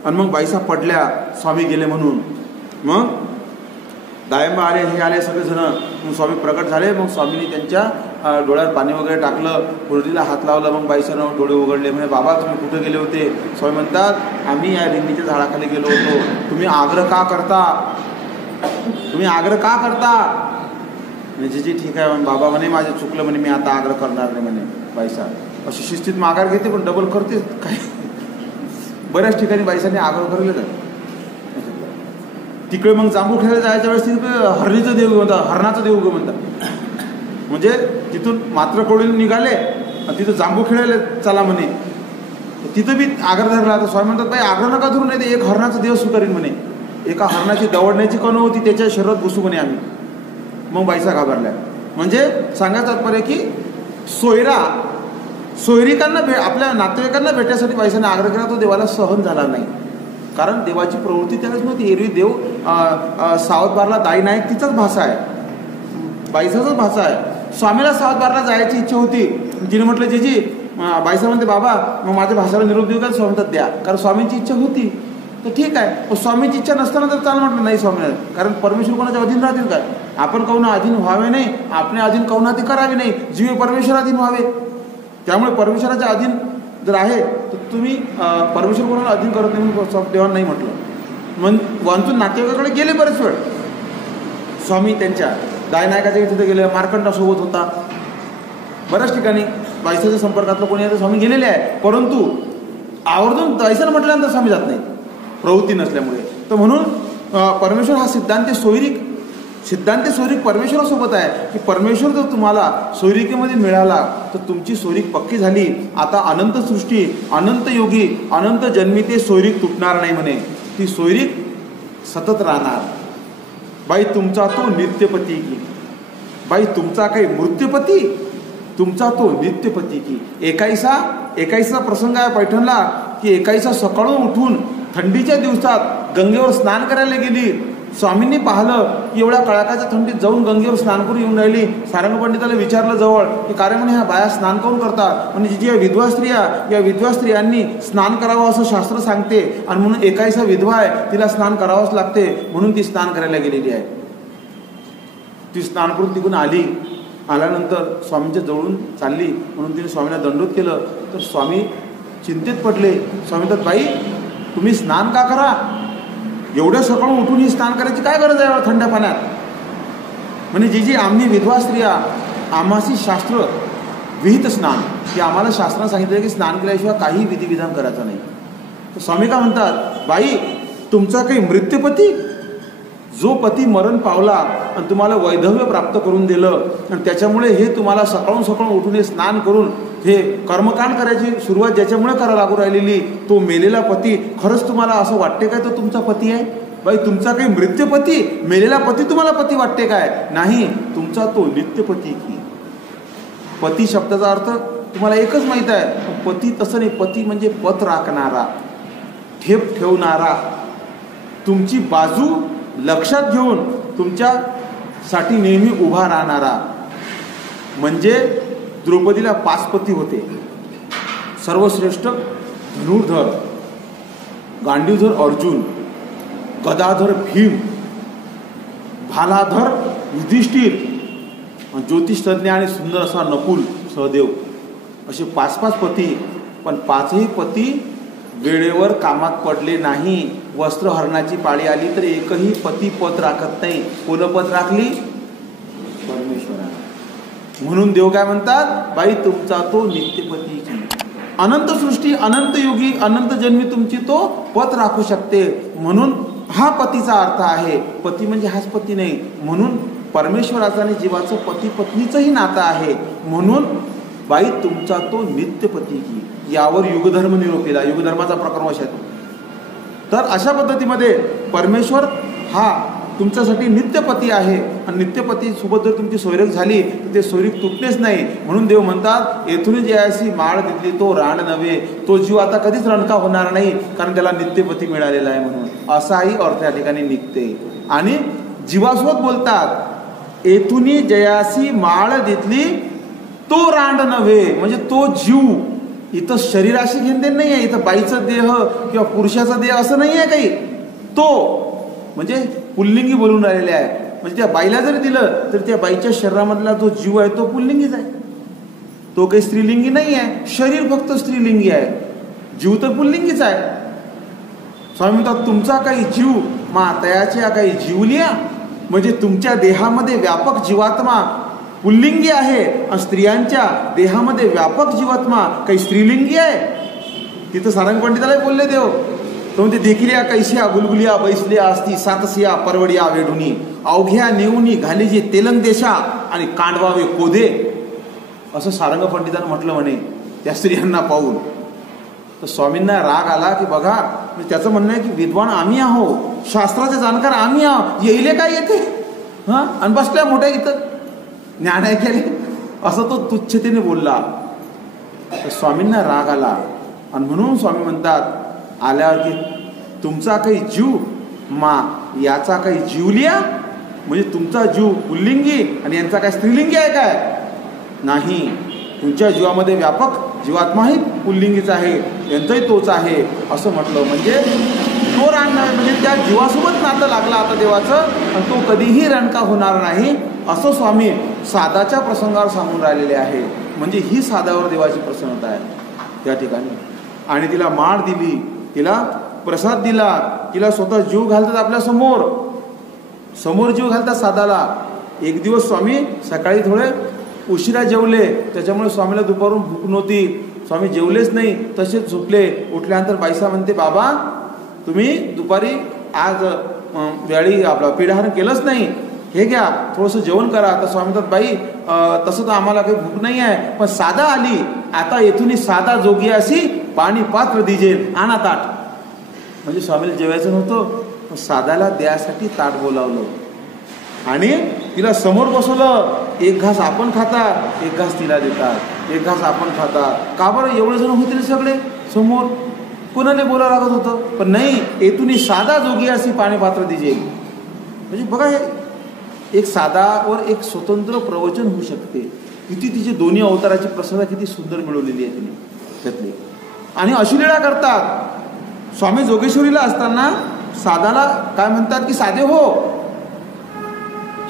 आणि मग बाईसा पडल्या स्वामी गेले म्हणून. मग दायंबा आले, हे आले सगळेजण. मग स्वामी प्रकट झाले. मग स्वामींनी त्यांच्या डोळ्यात पाणी वगैरे टाकलं, पुरटीला हात लावला. मग बाईसानं डोळे उघडले. म्हणजे बाबा तुम्ही कुठे गेले होते? स्वामी म्हणतात आम्ही या रिंगणीच्या झाडाखाली गेलो होतो. तुम्ही आग्रह का करता? तुम्ही आग्रह का करता? म्हणजे जी ठीक आहे बाबा म्हणे माझे चुकलं म्हणे, मी आता आग्रह करणार नाही म्हणे. बाईसा अशी शिस्तीत माघार घेते पण डबल करते काय. बऱ्याच ठिकाणी बाईसांनी आग्रह करेल. तिकडे मग जांभू खेळायला जायच्या वेळेस तिकडे हरणीचं देव म्हणतात, हरणाचं देव म्हणतात. म्हणजे तिथून मात्र कोळीला निघाले आणि तिथं जांभू खेळायला चला म्हणे. तिथं बी आग्रह धरला. तर स्वामी म्हणतात बाई आग्रह नका धरू, नाही ते एक हरणाचं देव स्वीकारीन म्हणे. एका हरणाची दवडण्याची कण होती, त्याच्या शरीरात घुसू म्हणे आम्ही. मग बाईसा घाबरल्या. म्हणजे सांगायचं तात्पर्य की सोयरिकांना आपल्या नातेवाईकांना भेटण्यासाठी बाईसाने आग्रह केला, तो देवाला सहन झाला नाही. कारण देवाची प्रवृत्ती त्यालाच नव्हती. एरवी देव सावतबारला दाई नाईक तिचाच भाषा आहे, बाईसाचाच भाषा आहे. स्वामीला सावतबारला जायची इच्छा होती. जिने म्हटलं जीजी, बाईसा म्हणते बाबा मग माझ्या भाषेला निरोप देऊ का? स्वामी म्हणतात द्या, कारण स्वामींची इच्छा होती. तर ठीक आहे. पण स्वामींची इच्छा नसताना तर चाल म्हटलं नाही स्वामी, कारण परमेश्वर कोणाच्या अधीन राहतील काय? आपण कौना अधीन व्हावे नाही, आपल्या अधीन कौना ते करावे नाही. जीव परमेश्वर अधीन व्हावे. त्यामुळे परमेश्वराच्या अधीन जर आहे तर तुम्ही परमेश्वर कोणाला अधीन करत नाही म्हणून देवानं नाही म्हटलं. मग वांचून नातेवाईकाकडे गेले बरेच वेळ. स्वामी त्यांच्या दायनायकाच्या तिथे गेले, मार्कंडासोबत होता. बऱ्याच ठिकाणी बाईसाच्या संपर्कातलं कोणी आता स्वामी गेलेले आहे. परंतु आवर्जून बाईसानं म्हटल्यानंतर स्वामी जात नाही, प्रवृत्ती नसल्यामुळे. तर म्हणून परमेश्वर हा सिद्धांत सोयरीक परमेश्वरासोबत आहे. की परमेश्वर जर तुम्हाला सोयरिकेमध्ये मिळाला तर तुमची सोयरीक पक्की झाली. आता अनंत सृष्टी, अनंत योगी, अनंत जन्मी ते सोयरीक तुटणार नाही म्हणे. ती सोयरीक सतत राहणार. बाई तुमचा तो नित्यपती की, बाई तुमचा काही मृत्यूपती, तुमचा तो नित्यपती की. एकाईसा प्रसंग आहे पैठणला की एकाईसा सकाळून उठून थंडीच्या दिवसात गंगेवर स्नान करायला गेली. स्वामींनी पाहिलं की एवढ्या कडाक्याच्या थंडीत जाऊन गंगेवर स्नान करून येऊन राहिली. सारंग पंडिताला विचारलं जवळ की कारण म्हणे ह्या बाया स्नान करून करतात. म्हणजे जी या विधवा स्त्रियांनी स्नान करावं असं शास्त्र सांगते, आणि म्हणून एकाईसा विधवा आहे तिला स्नान करावंच लागते, म्हणून ती स्नान करायला गेलेली आहे. ती स्नान करून तिकडून आल्यानंतर स्वामींच्या जवळून चालली, म्हणून तिने स्वामींना दंडोत केलं. तर स्वामी चिंतेत पडले. स्वामी म्हणतात बाई तुम्ही स्नान का करा? एवढ्या सकाळून उठून ही स्नान करायची काय गरज आहे थंड पाण्यात? म्हणजे जी आम्ही विधवा स्त्रिया, आम्हाशी शास्त्र विहित स्नान, की आम्हाला शास्त्रानं सांगितलं की स्नान केल्याशिवाय काही विधिविधान करायचं नाही. तर स्वामी का म्हणतात बाई तुमचा काही मृत्यूपती, जो पती मरण पावला आणि तुम्हाला वैधव्य प्राप्त करून दिलं आणि त्याच्यामुळे हे तुम्हाला सकाळून उठून स्नान करून हे कर्मकांड करायची सुरुवात ज्याच्यामुळे करायला लागू राहिलेली, तो मेलेला पती खरंच तुम्हाला असं वाटते काय तो तुमचा पती आहे? बाई, तुमचा काही मृत्यूपती, मेलेला पती तुम्हाला पती वाटते काय? नाही, तुमचा तो नित्यपती की. पती शब्दाचा अर्थ तुम्हाला एकच माहित आहे, पती तसं नाही. पती म्हणजे पत राखणारा, ठेप ठेवणारा, तुमची बाजू लक्षात घेऊन तुमच्यासाठी नेहमी उभा राहणारा. म्हणजे द्रौपदीला 5 पती होते. सर्वश्रेष्ठ धनुर्धर, गांडीवधर अर्जुन, गदाधर भीम, भालाधर युधिष्ठिर, ज्योतिषतज्ञ आणि सुंदर असा नकुल सहदेव, असे 5 पती. पण 5ही पती वेळेवर कामात पडले नाही. वस्त्रहरणाची पाळी आली तर एकही पती पत राखत नाही. कोण पत राखली? परमेश्वराने. म्हणून देव काय म्हणतात, बाई तुमचा तो नित्यपती की. अनंत सृष्टी, अनंत युगी, अनंत जन्मी तुमची तो पत राखू शकते. म्हणून हा पतीचा अर्थ आहे. पती म्हणजे हाच पती नाही. म्हणून परमेश्वराचा आणि जीवाचं पती पत्नीचंही नातं आहे. म्हणून बाई तुमचा तो नित्यपती की. यावर युगधर्म निरोप केला. युगधर्माचा प्रकर्मश आहे. तर अशा पद्धतीमध्ये परमेश्वर हा तुमच्यासाठी नित्यपती आहे. आणि नित्यपती सोबत जर तुमची सोयरीक झाली तर ते सोयरीक तुटतेच नाही. म्हणून देव म्हणतात, येथून जयासी माळ दिली तो राण नव्हे. तो जीव आता कधीच रणका होणार नाही, कारण त्याला नित्यपती मिळालेला आहे. म्हणून असाही अर्थ या ठिकाणी निघते. आणि जीवासोबत बोलतात, येथुनी जयासी माळ दिली तो रांड नव्हे. म्हणजे तो जीव, इथं शरीराशी घेणदेण नाही आहे. इथं बाईचं देह किंवा पुरुषाचा देह असं नाही आहे काही. तो म्हणजे पुल्लिंगी बोलून राहिलेले आहे. म्हणजे त्या बाईला जरी दिलं तर त्या बाईच्या शरीरामधला जो जीव आहे तो पुल्लिंगीच आहे. तो काही स्त्रीलिंगी नाही आहे. शरीर फक्त स्त्रीलिंगी आहे, जीव तर पुल्लिंगीच आहे. स्वामी म्हणतात, तुमचा काही जीव मा तयाच्या काही जीवलिया. म्हणजे तुमच्या देहामध्ये व्यापक जीवात्मा पुल्लिंगी आहे आणि स्त्रियांच्या देहामध्ये व्यापक जीवात्मा काही स्त्रीलिंगी आहे. तिथं सारंग पंडिताला बोलले देव, तो म्हणते, देखिल्या कैसिया गुलगुलिया बैसल्या असती सातसिया परवडिया वेढुनी, अवघ्या नेऊनी घालीजी तेलंग देशा आणि कांडवावे कोदे. असं सारंग पंडितानं म्हटलं म्हणे त्या स्त्रियांना पाहून. तर स्वामींना राग आला की बघा, म्हणजे त्याचं म्हणणं आहे की विद्वान आम्ही आहो, शास्त्राचे जाणकार आम्ही आहो, येईले काय येते हां, आणि बसल्या मोठ्या इथं ज्ञान ऐकायले, असं तो तुच्छतेने बोलला. तर स्वामींना राग आला. आणि म्हणून स्वामी म्हणतात आल्यावर की तुमचा काही जीव मा याचा काही जीवलिया. म्हणजे तुमचा जीव पुल्लिंगी आणि यांचा काय स्त्रीलिंगी आहे काय? नाही, तुमच्या जीवामध्ये व्यापक जीवात्माही पुल्लिंगीच आहे, यांचाही तोच आहे असं म्हटलं. म्हणजे तो रांडणार, म्हणजे त्या जीवासोबत नातं लागला आता देवाचं, आणि तो कधीही रणका होणार नाही असं स्वामी सादाच्या प्रसंगावर सांगून राहिलेले आहे. म्हणजे ही सादावर देवाची प्रसन्नता आहे त्या ठिकाणी. आणि तिला माळ दिली, तिला प्रसाद दिला, तिला स्वतः जीव घालतात आपल्या समोर जीव घालतात सादाला. एक दिवस स्वामी सकाळी थोडे उशिरा जेवले, त्याच्यामुळे स्वामीला दुपारून भूक नव्हती. स्वामी जेवलेच नाही, तसेच झोपले. उठल्यानंतर बाईसा म्हणते, बाबा तुम्ही दुपारी आज वेळी आपलं पिढाहार केलंच नाही, हे घ्या थोडंसं जेवण करा. तर स्वामी म्हणतात, बाई तसं तर आम्हाला काही भूक नाही आहे, पण साधा आली, आता येथून साधा जोगी अशी पाणी पात्र दिजेल, आणा ताट. म्हणजे स्वामीला जेवायचं नव्हतं, साधाला द्यासाठी ताट बोलावलं आणि तिला समोर बसवलं. एक घास आपण खातात, एक घास तिला देतात, एक घास आपण खातात. का बरं? एवढे जण होते सगळे समोर, कोणाला बोलावं लागत होतं. पण नाही, येथून साधा जोगी अशी पाणी पात्र दिजेल. म्हणजे बघा, हे एक साधावर एक स्वतंत्र प्रवचन होऊ शकते. किती तिची दोन्ही अवताराची प्रसंग किती सुंदर मिळवलेली आहे तिने त्यातली. आणि अशी लीळा करतात. स्वामी जोगेश्वरीला असताना साधाला काय म्हणतात की, साधे हो,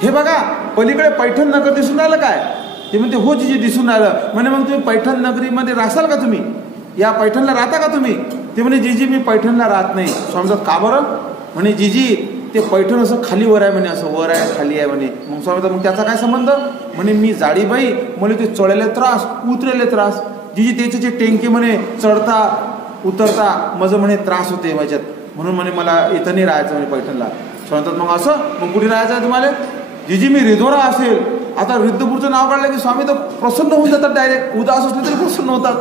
हे बघा पलीकडे पैठण नगर दिसून आलं काय? ते म्हणते, हो जिजी दिसून आलं. म्हणे, मग तुम्ही पैठण नगरीमध्ये राहसाल का? तुम्ही या पैठणला राहता का तुम्ही? ते म्हणे, जीजी मी पैठणला राहत नाही. स्वामी म्हणतात, का बरं? म्हणे, जीजी ते पैठण असं खाली वर आहे म्हणे, असं वर आहे खाली आहे म्हणे. मग स्वामी म्हणतात, मग त्याचा काय संबंध? म्हणे, मी जाडीबाई, मला ते चढलेले त्रास, उतरेले त्रास. जीजी त्याचे जे टेंके म्हणे चढता उतरता माझं म्हणे त्रास होते माझ्यात, म्हणून म्हणे मला इथं नाही राहायचं म्हणे पैठणला. म्हणतात मग असं मग कुठे राहायचं आहे तुम्हाला? जिजी मी रिधोरा असेल. आता रिद्धपूरचं नाव काढलं की स्वामी तर प्रसन्न होऊन जातात, डायरेक्ट उदास असले तरी प्रसन्न होतात.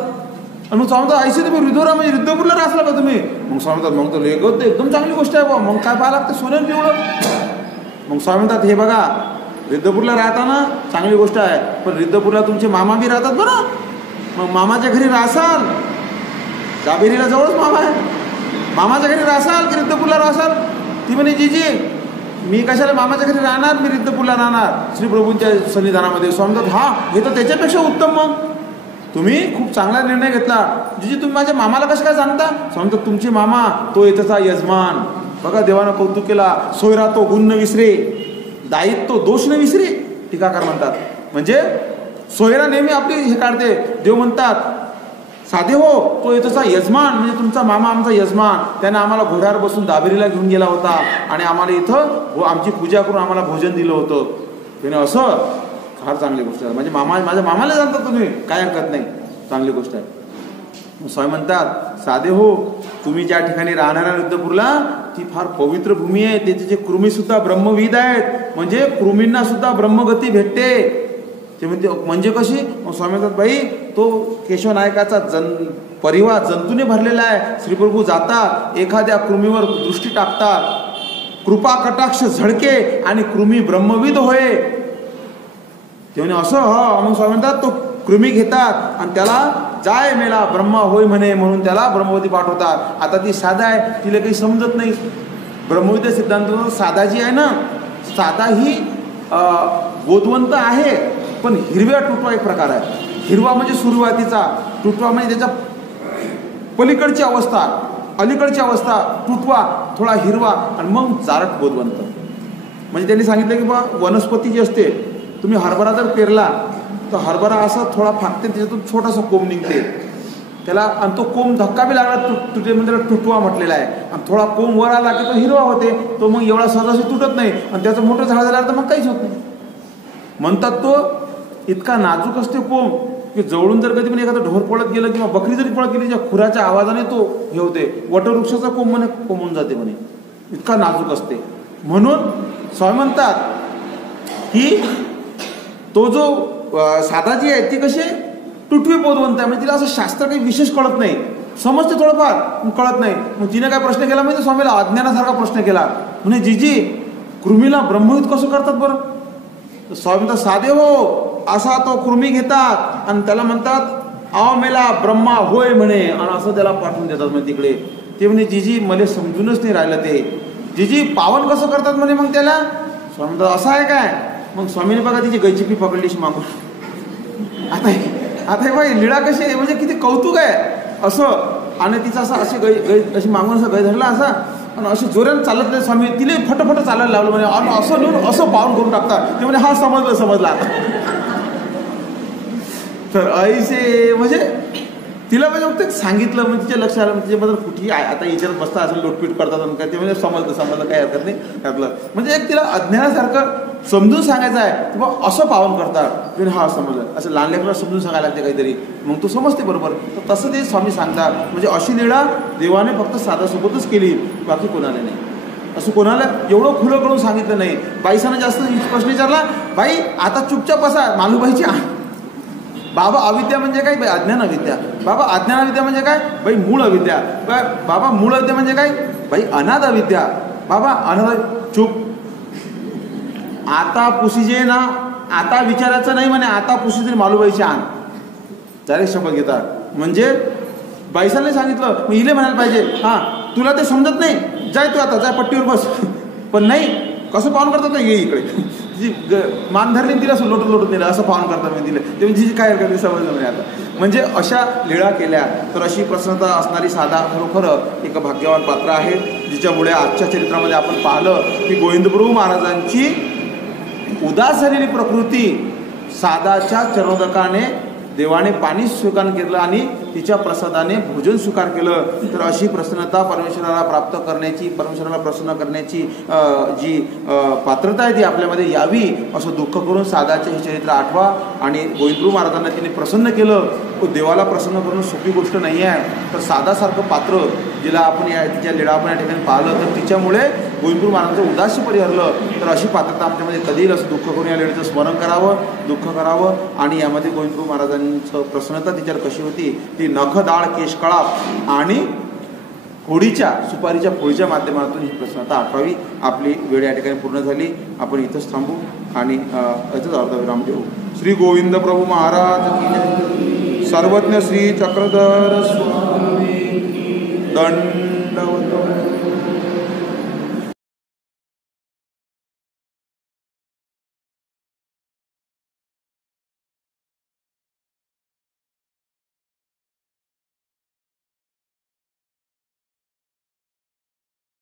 आणि मग स्वामी तर ऐसे तुम्ही रिधोरा म्हणजे रिद्धपूरला राहला का तुम्ही? मग स्वामी म्हणतात मग तर एकदम चांगली गोष्ट आहे बा, मग काय पाहा लागतं सोनं पिवळं. मग स्वामी म्हणतात हे बघा रिद्धपूरला राहताना चांगली गोष्ट आहे, पण रिद्धपूरला तुमचे मामा बी राहतात बरं. मग मामाच्या घरी राहसाल, दाबेरीला जवळच मामा आहे, मामाच्या घरी राहसाल की रिद्धपूरला राहसाल? ती म्हणे जीजी मी कशाला मामाच्या घरी राहणार, मी रिद्धपूरला राहणार श्री प्रभूंच्या सन्निधानामध्ये. स्वामी म्हणतात हा हे तर त्याच्यापेक्षा उत्तम, मग तुम्ही खूप चांगला निर्णय घेतला. जीजी तुम्ही माझ्या मामाला कसं काय जाणता? स्वामी म्हणतात तुमचे मामा तो येतचा यजमान. बघा देवानं कौतुक केला. सोयरा तो गुण न विसरे, दायित्व तो दोष न विसरे, टीकाकार म्हणतात. म्हणजे सोयरा नेहमी आपली हे काढते. देव म्हणतात साधे हो तो येतोचा यजमान, म्हणजे तुमचा मामा आमचा यजमान. त्याने आम्हाला घोड्यावर बसून दाबेरीला घेऊन गेला होता आणि आम्हाला इथं आमची पूजा करून आम्हाला भोजन दिलं होतं. त्याने असं फार चांगली गोष्ट आहे. म्हणजे माझ्या मामाला जाणता तुम्ही, काय हरकत नाही, चांगली गोष्ट आहे. स्वामी म्हणतात साधे हो तुम्ही ज्या ठिकाणी राहणाऱ्या रिद्धपूरला ती फार पवित्र भूमी आहे. त्याचे जे कृमी सुद्धा ब्रह्मविद आहेत, म्हणजे कृमींना सुद्धा ब्रह्मगती भेटते. ते म्हणते म्हणजे कशी? मग स्वामी म्हणतात बाई तो केशव नायकाचा परिवार जंतूने भरलेला आहे. श्रीप्रभू जातात, एखाद्या कृमीवर दृष्टी टाकतात, कृपा कटाक्ष झळके आणि कृमी ब्रह्मविद होय. ते म्हणे असं हा. मग स्वामी म्हणतात तो कृमी घेतात आणि त्याला जाय मेला ब्रह्मा होय म्हणे म्हणून त्याला ब्रह्मवती पाठवतात. आता ती साधा आहे, तिला काही समजत नाही. ब्रह्मविद्या सिद्धांत साधा जी आहे ना, साधा ही बोधवंत आहे, पण हिरव्या टुटवा एक प्रकार आहे. हिरवा म्हणजे सुरुवातीचा, टुटवा म्हणजे त्याच्या पलीकडची अवस्था, अलीकडची अवस्था, टुटवा थोडा हिरवा आणि मग जारट बोधवंत. म्हणजे त्यांनी सांगितलं की बा वनस्पती जी असते, तुम्ही हरभरा जर पेरला तर हरभरा असा थोडा फाकते, त्याच्यातून छोटासा कोंब निघते त्याला, आणि तो कोंब धक्का बी लागला तुटे म्हणजे त्याला टुटवा म्हटलेला आहे. आणि थोडा कोंब वर आला की तो हिरवा होते, तो मग एवढा सहजासहजी तुटत नाही. आणि त्याचं मोठं झाड झाल्यावर तर मग काहीच होत नाही. म्हणतात तो इतका नाजूक असते कोंब की जवळून जर कधी पण एखादं ढोर पळत गेलं किंवा बकरी जरी पळत गेली, त्या खुराच्या आवाजाने तो हे होते, वटवृक्षाचा कोंब म्हणे कोंबून जाते म्हणे, इतका नाजूक असते. म्हणून स्वामी म्हणतात की तो जो साधा जी आहे ती कशी टुटवी बोधवंत आहे. म्हणजे तिला असं शास्त्र काही विशेष कळत नाही, समजते थोडंफार कळत नाही. मग तिने काय प्रश्न केला माहिती स्वामीला? अज्ञानासारखा प्रश्न केला. म्हणे जीजी कृमीला ब्रह्मविद कसं करतात बरं? स्वामी म्हणतात साधे हो असा तो कृमी घेतात आणि त्याला म्हणतात आव मेला ब्रह्मा होय म्हणे, आणि असं त्याला पाठवून देतात म्हणजे तिकडे. ते म्हणे जीजी मला समजूनच नाही राहिलं ते. जीजी पावन कसं करतात म्हणे मग त्याला? स्वामी म्हणतात असं आहे काय? मग स्वामीने बघा तिची गैचिपी पकडलीशी मागून. आता हे बाई लीळा कशी आहे, म्हणजे किती कौतुक आहे असं. आणि तिचा असं अशी गै अशी मागून असा गै धरला असा आणि अशी जोरानं चालत नाही स्वामी, तिला फटफट चालायला लावलं म्हणे, आणि असं नेऊन असं पावन करून टाकतात. ते म्हणजे हा समजला आता. तर ऐसे म्हणजे तिला म्हणजे फक्त सांगितलं म्हणजे तिच्या लक्षात आलं, तिच्याबद्दल कुठेही आता विचारत बसता असेल लोटपीट करतात आणि काय ते म्हणजे समजलं काही हरकत नाही त्यातलं. म्हणजे एक तिला अज्ञानासारखं समजून सांगायचं आहे की बा असं पावन करतात. हा समजलं, असं लहान लेकराला समजून सांगायला लागते काहीतरी, मग तो समजते बरोबर. तर तसं ते स्वामी सांगतात. म्हणजे अशी लीळा देवाने फक्त साधासोबतच केली, बाकी कोणाला नाही. असं कोणाला एवढं खुलं करून सांगितलं नाही. बाईसानं जास्त प्रश्न विचारला, बाई आता चुपचाप बसा, मालूबाईची बाबा अविद्या म्हणजे काय? बाई अज्ञान अविद्या. बाबा अज्ञान अविद्या म्हणजे काय? बाई मूळ अविद्या. बाबा मूळ अविद्या म्हणजे काय? बाई अनाद अविद्या. बाबा अनाद. चूप. आता पुसीजे ना, आता विचारायचं नाही म्हणे, आता पुसीजे मालूबाईची आण. डायरेक्ट शपथ घेतात. म्हणजे बाईसाने सांगितलं मग इले म्हणायला पाहिजे हा तुला ते समजत नाही, जाय तू आता, जाय पट्टीवर बस. पण नाही, कसं पावन करतात ये इकडे, जी मान धरली तिला असं लोटत दिलं, असं पावन करतात मी दिलं. ते म्हणजे काय हरकत समजलं नाही आता. म्हणजे अशा लीळा केल्या तर अशी प्रसन्नता असणारी साधा खरोखर एक भाग्यवान पात्र आहे, जिच्यामुळे आजच्या चरित्रामध्ये आपण पाहिलं की गोविंदप्रभू महाराजांची उदास झालेली प्रकृती साधाच्या चरणोदकाने देवाने पाणी स्वीकार केलं आणि तिच्या प्रसादाने भोजन स्वीकार केलं, तर अशी प्रसन्नता परमेश्वराला प्राप्त करण्याची, परमेश्वराला प्रसन्न करण्याची जी पात्रता आहे ती आपल्यामध्ये यावी असं दुःख करून साधाचे हे चरित्र आठवा. आणि गोविंदप्रभू महाराजांना तिने प्रसन्न केलं. देवाला प्रसन्न करणं सोपी गोष्ट नाही आहे. तर साधासारखं पात्र जिला आपण तिच्या लीळा आपण या ठिकाणी पाहिलं, तर तिच्यामुळे गोविंदप्रभू महाराजांचं उदास्य परिहरलं. तर अशी पात्रता आमच्यामध्ये कधी येईल असं दुःख करून या लीळेचं स्मरण करावं, दुःख करावं. आणि यामध्ये गोविंदप्रभू महाराजांचं प्रसन्नता तिच्यावर कशी होती, ती नख दाळ केशकळाप आणि होडीच्या सुपारीच्या फोडीच्या माध्यमातून ही प्रसन्नता आठवावी. आपली वेळ या ठिकाणी पूर्ण झाली. आपण इथंच थांबू आणि याचाच अर्धविराम देऊ. श्री गोविंद प्रभू महाराज की जय. सर्वज्ञ श्री चक्रधर स्वामी दंडवत.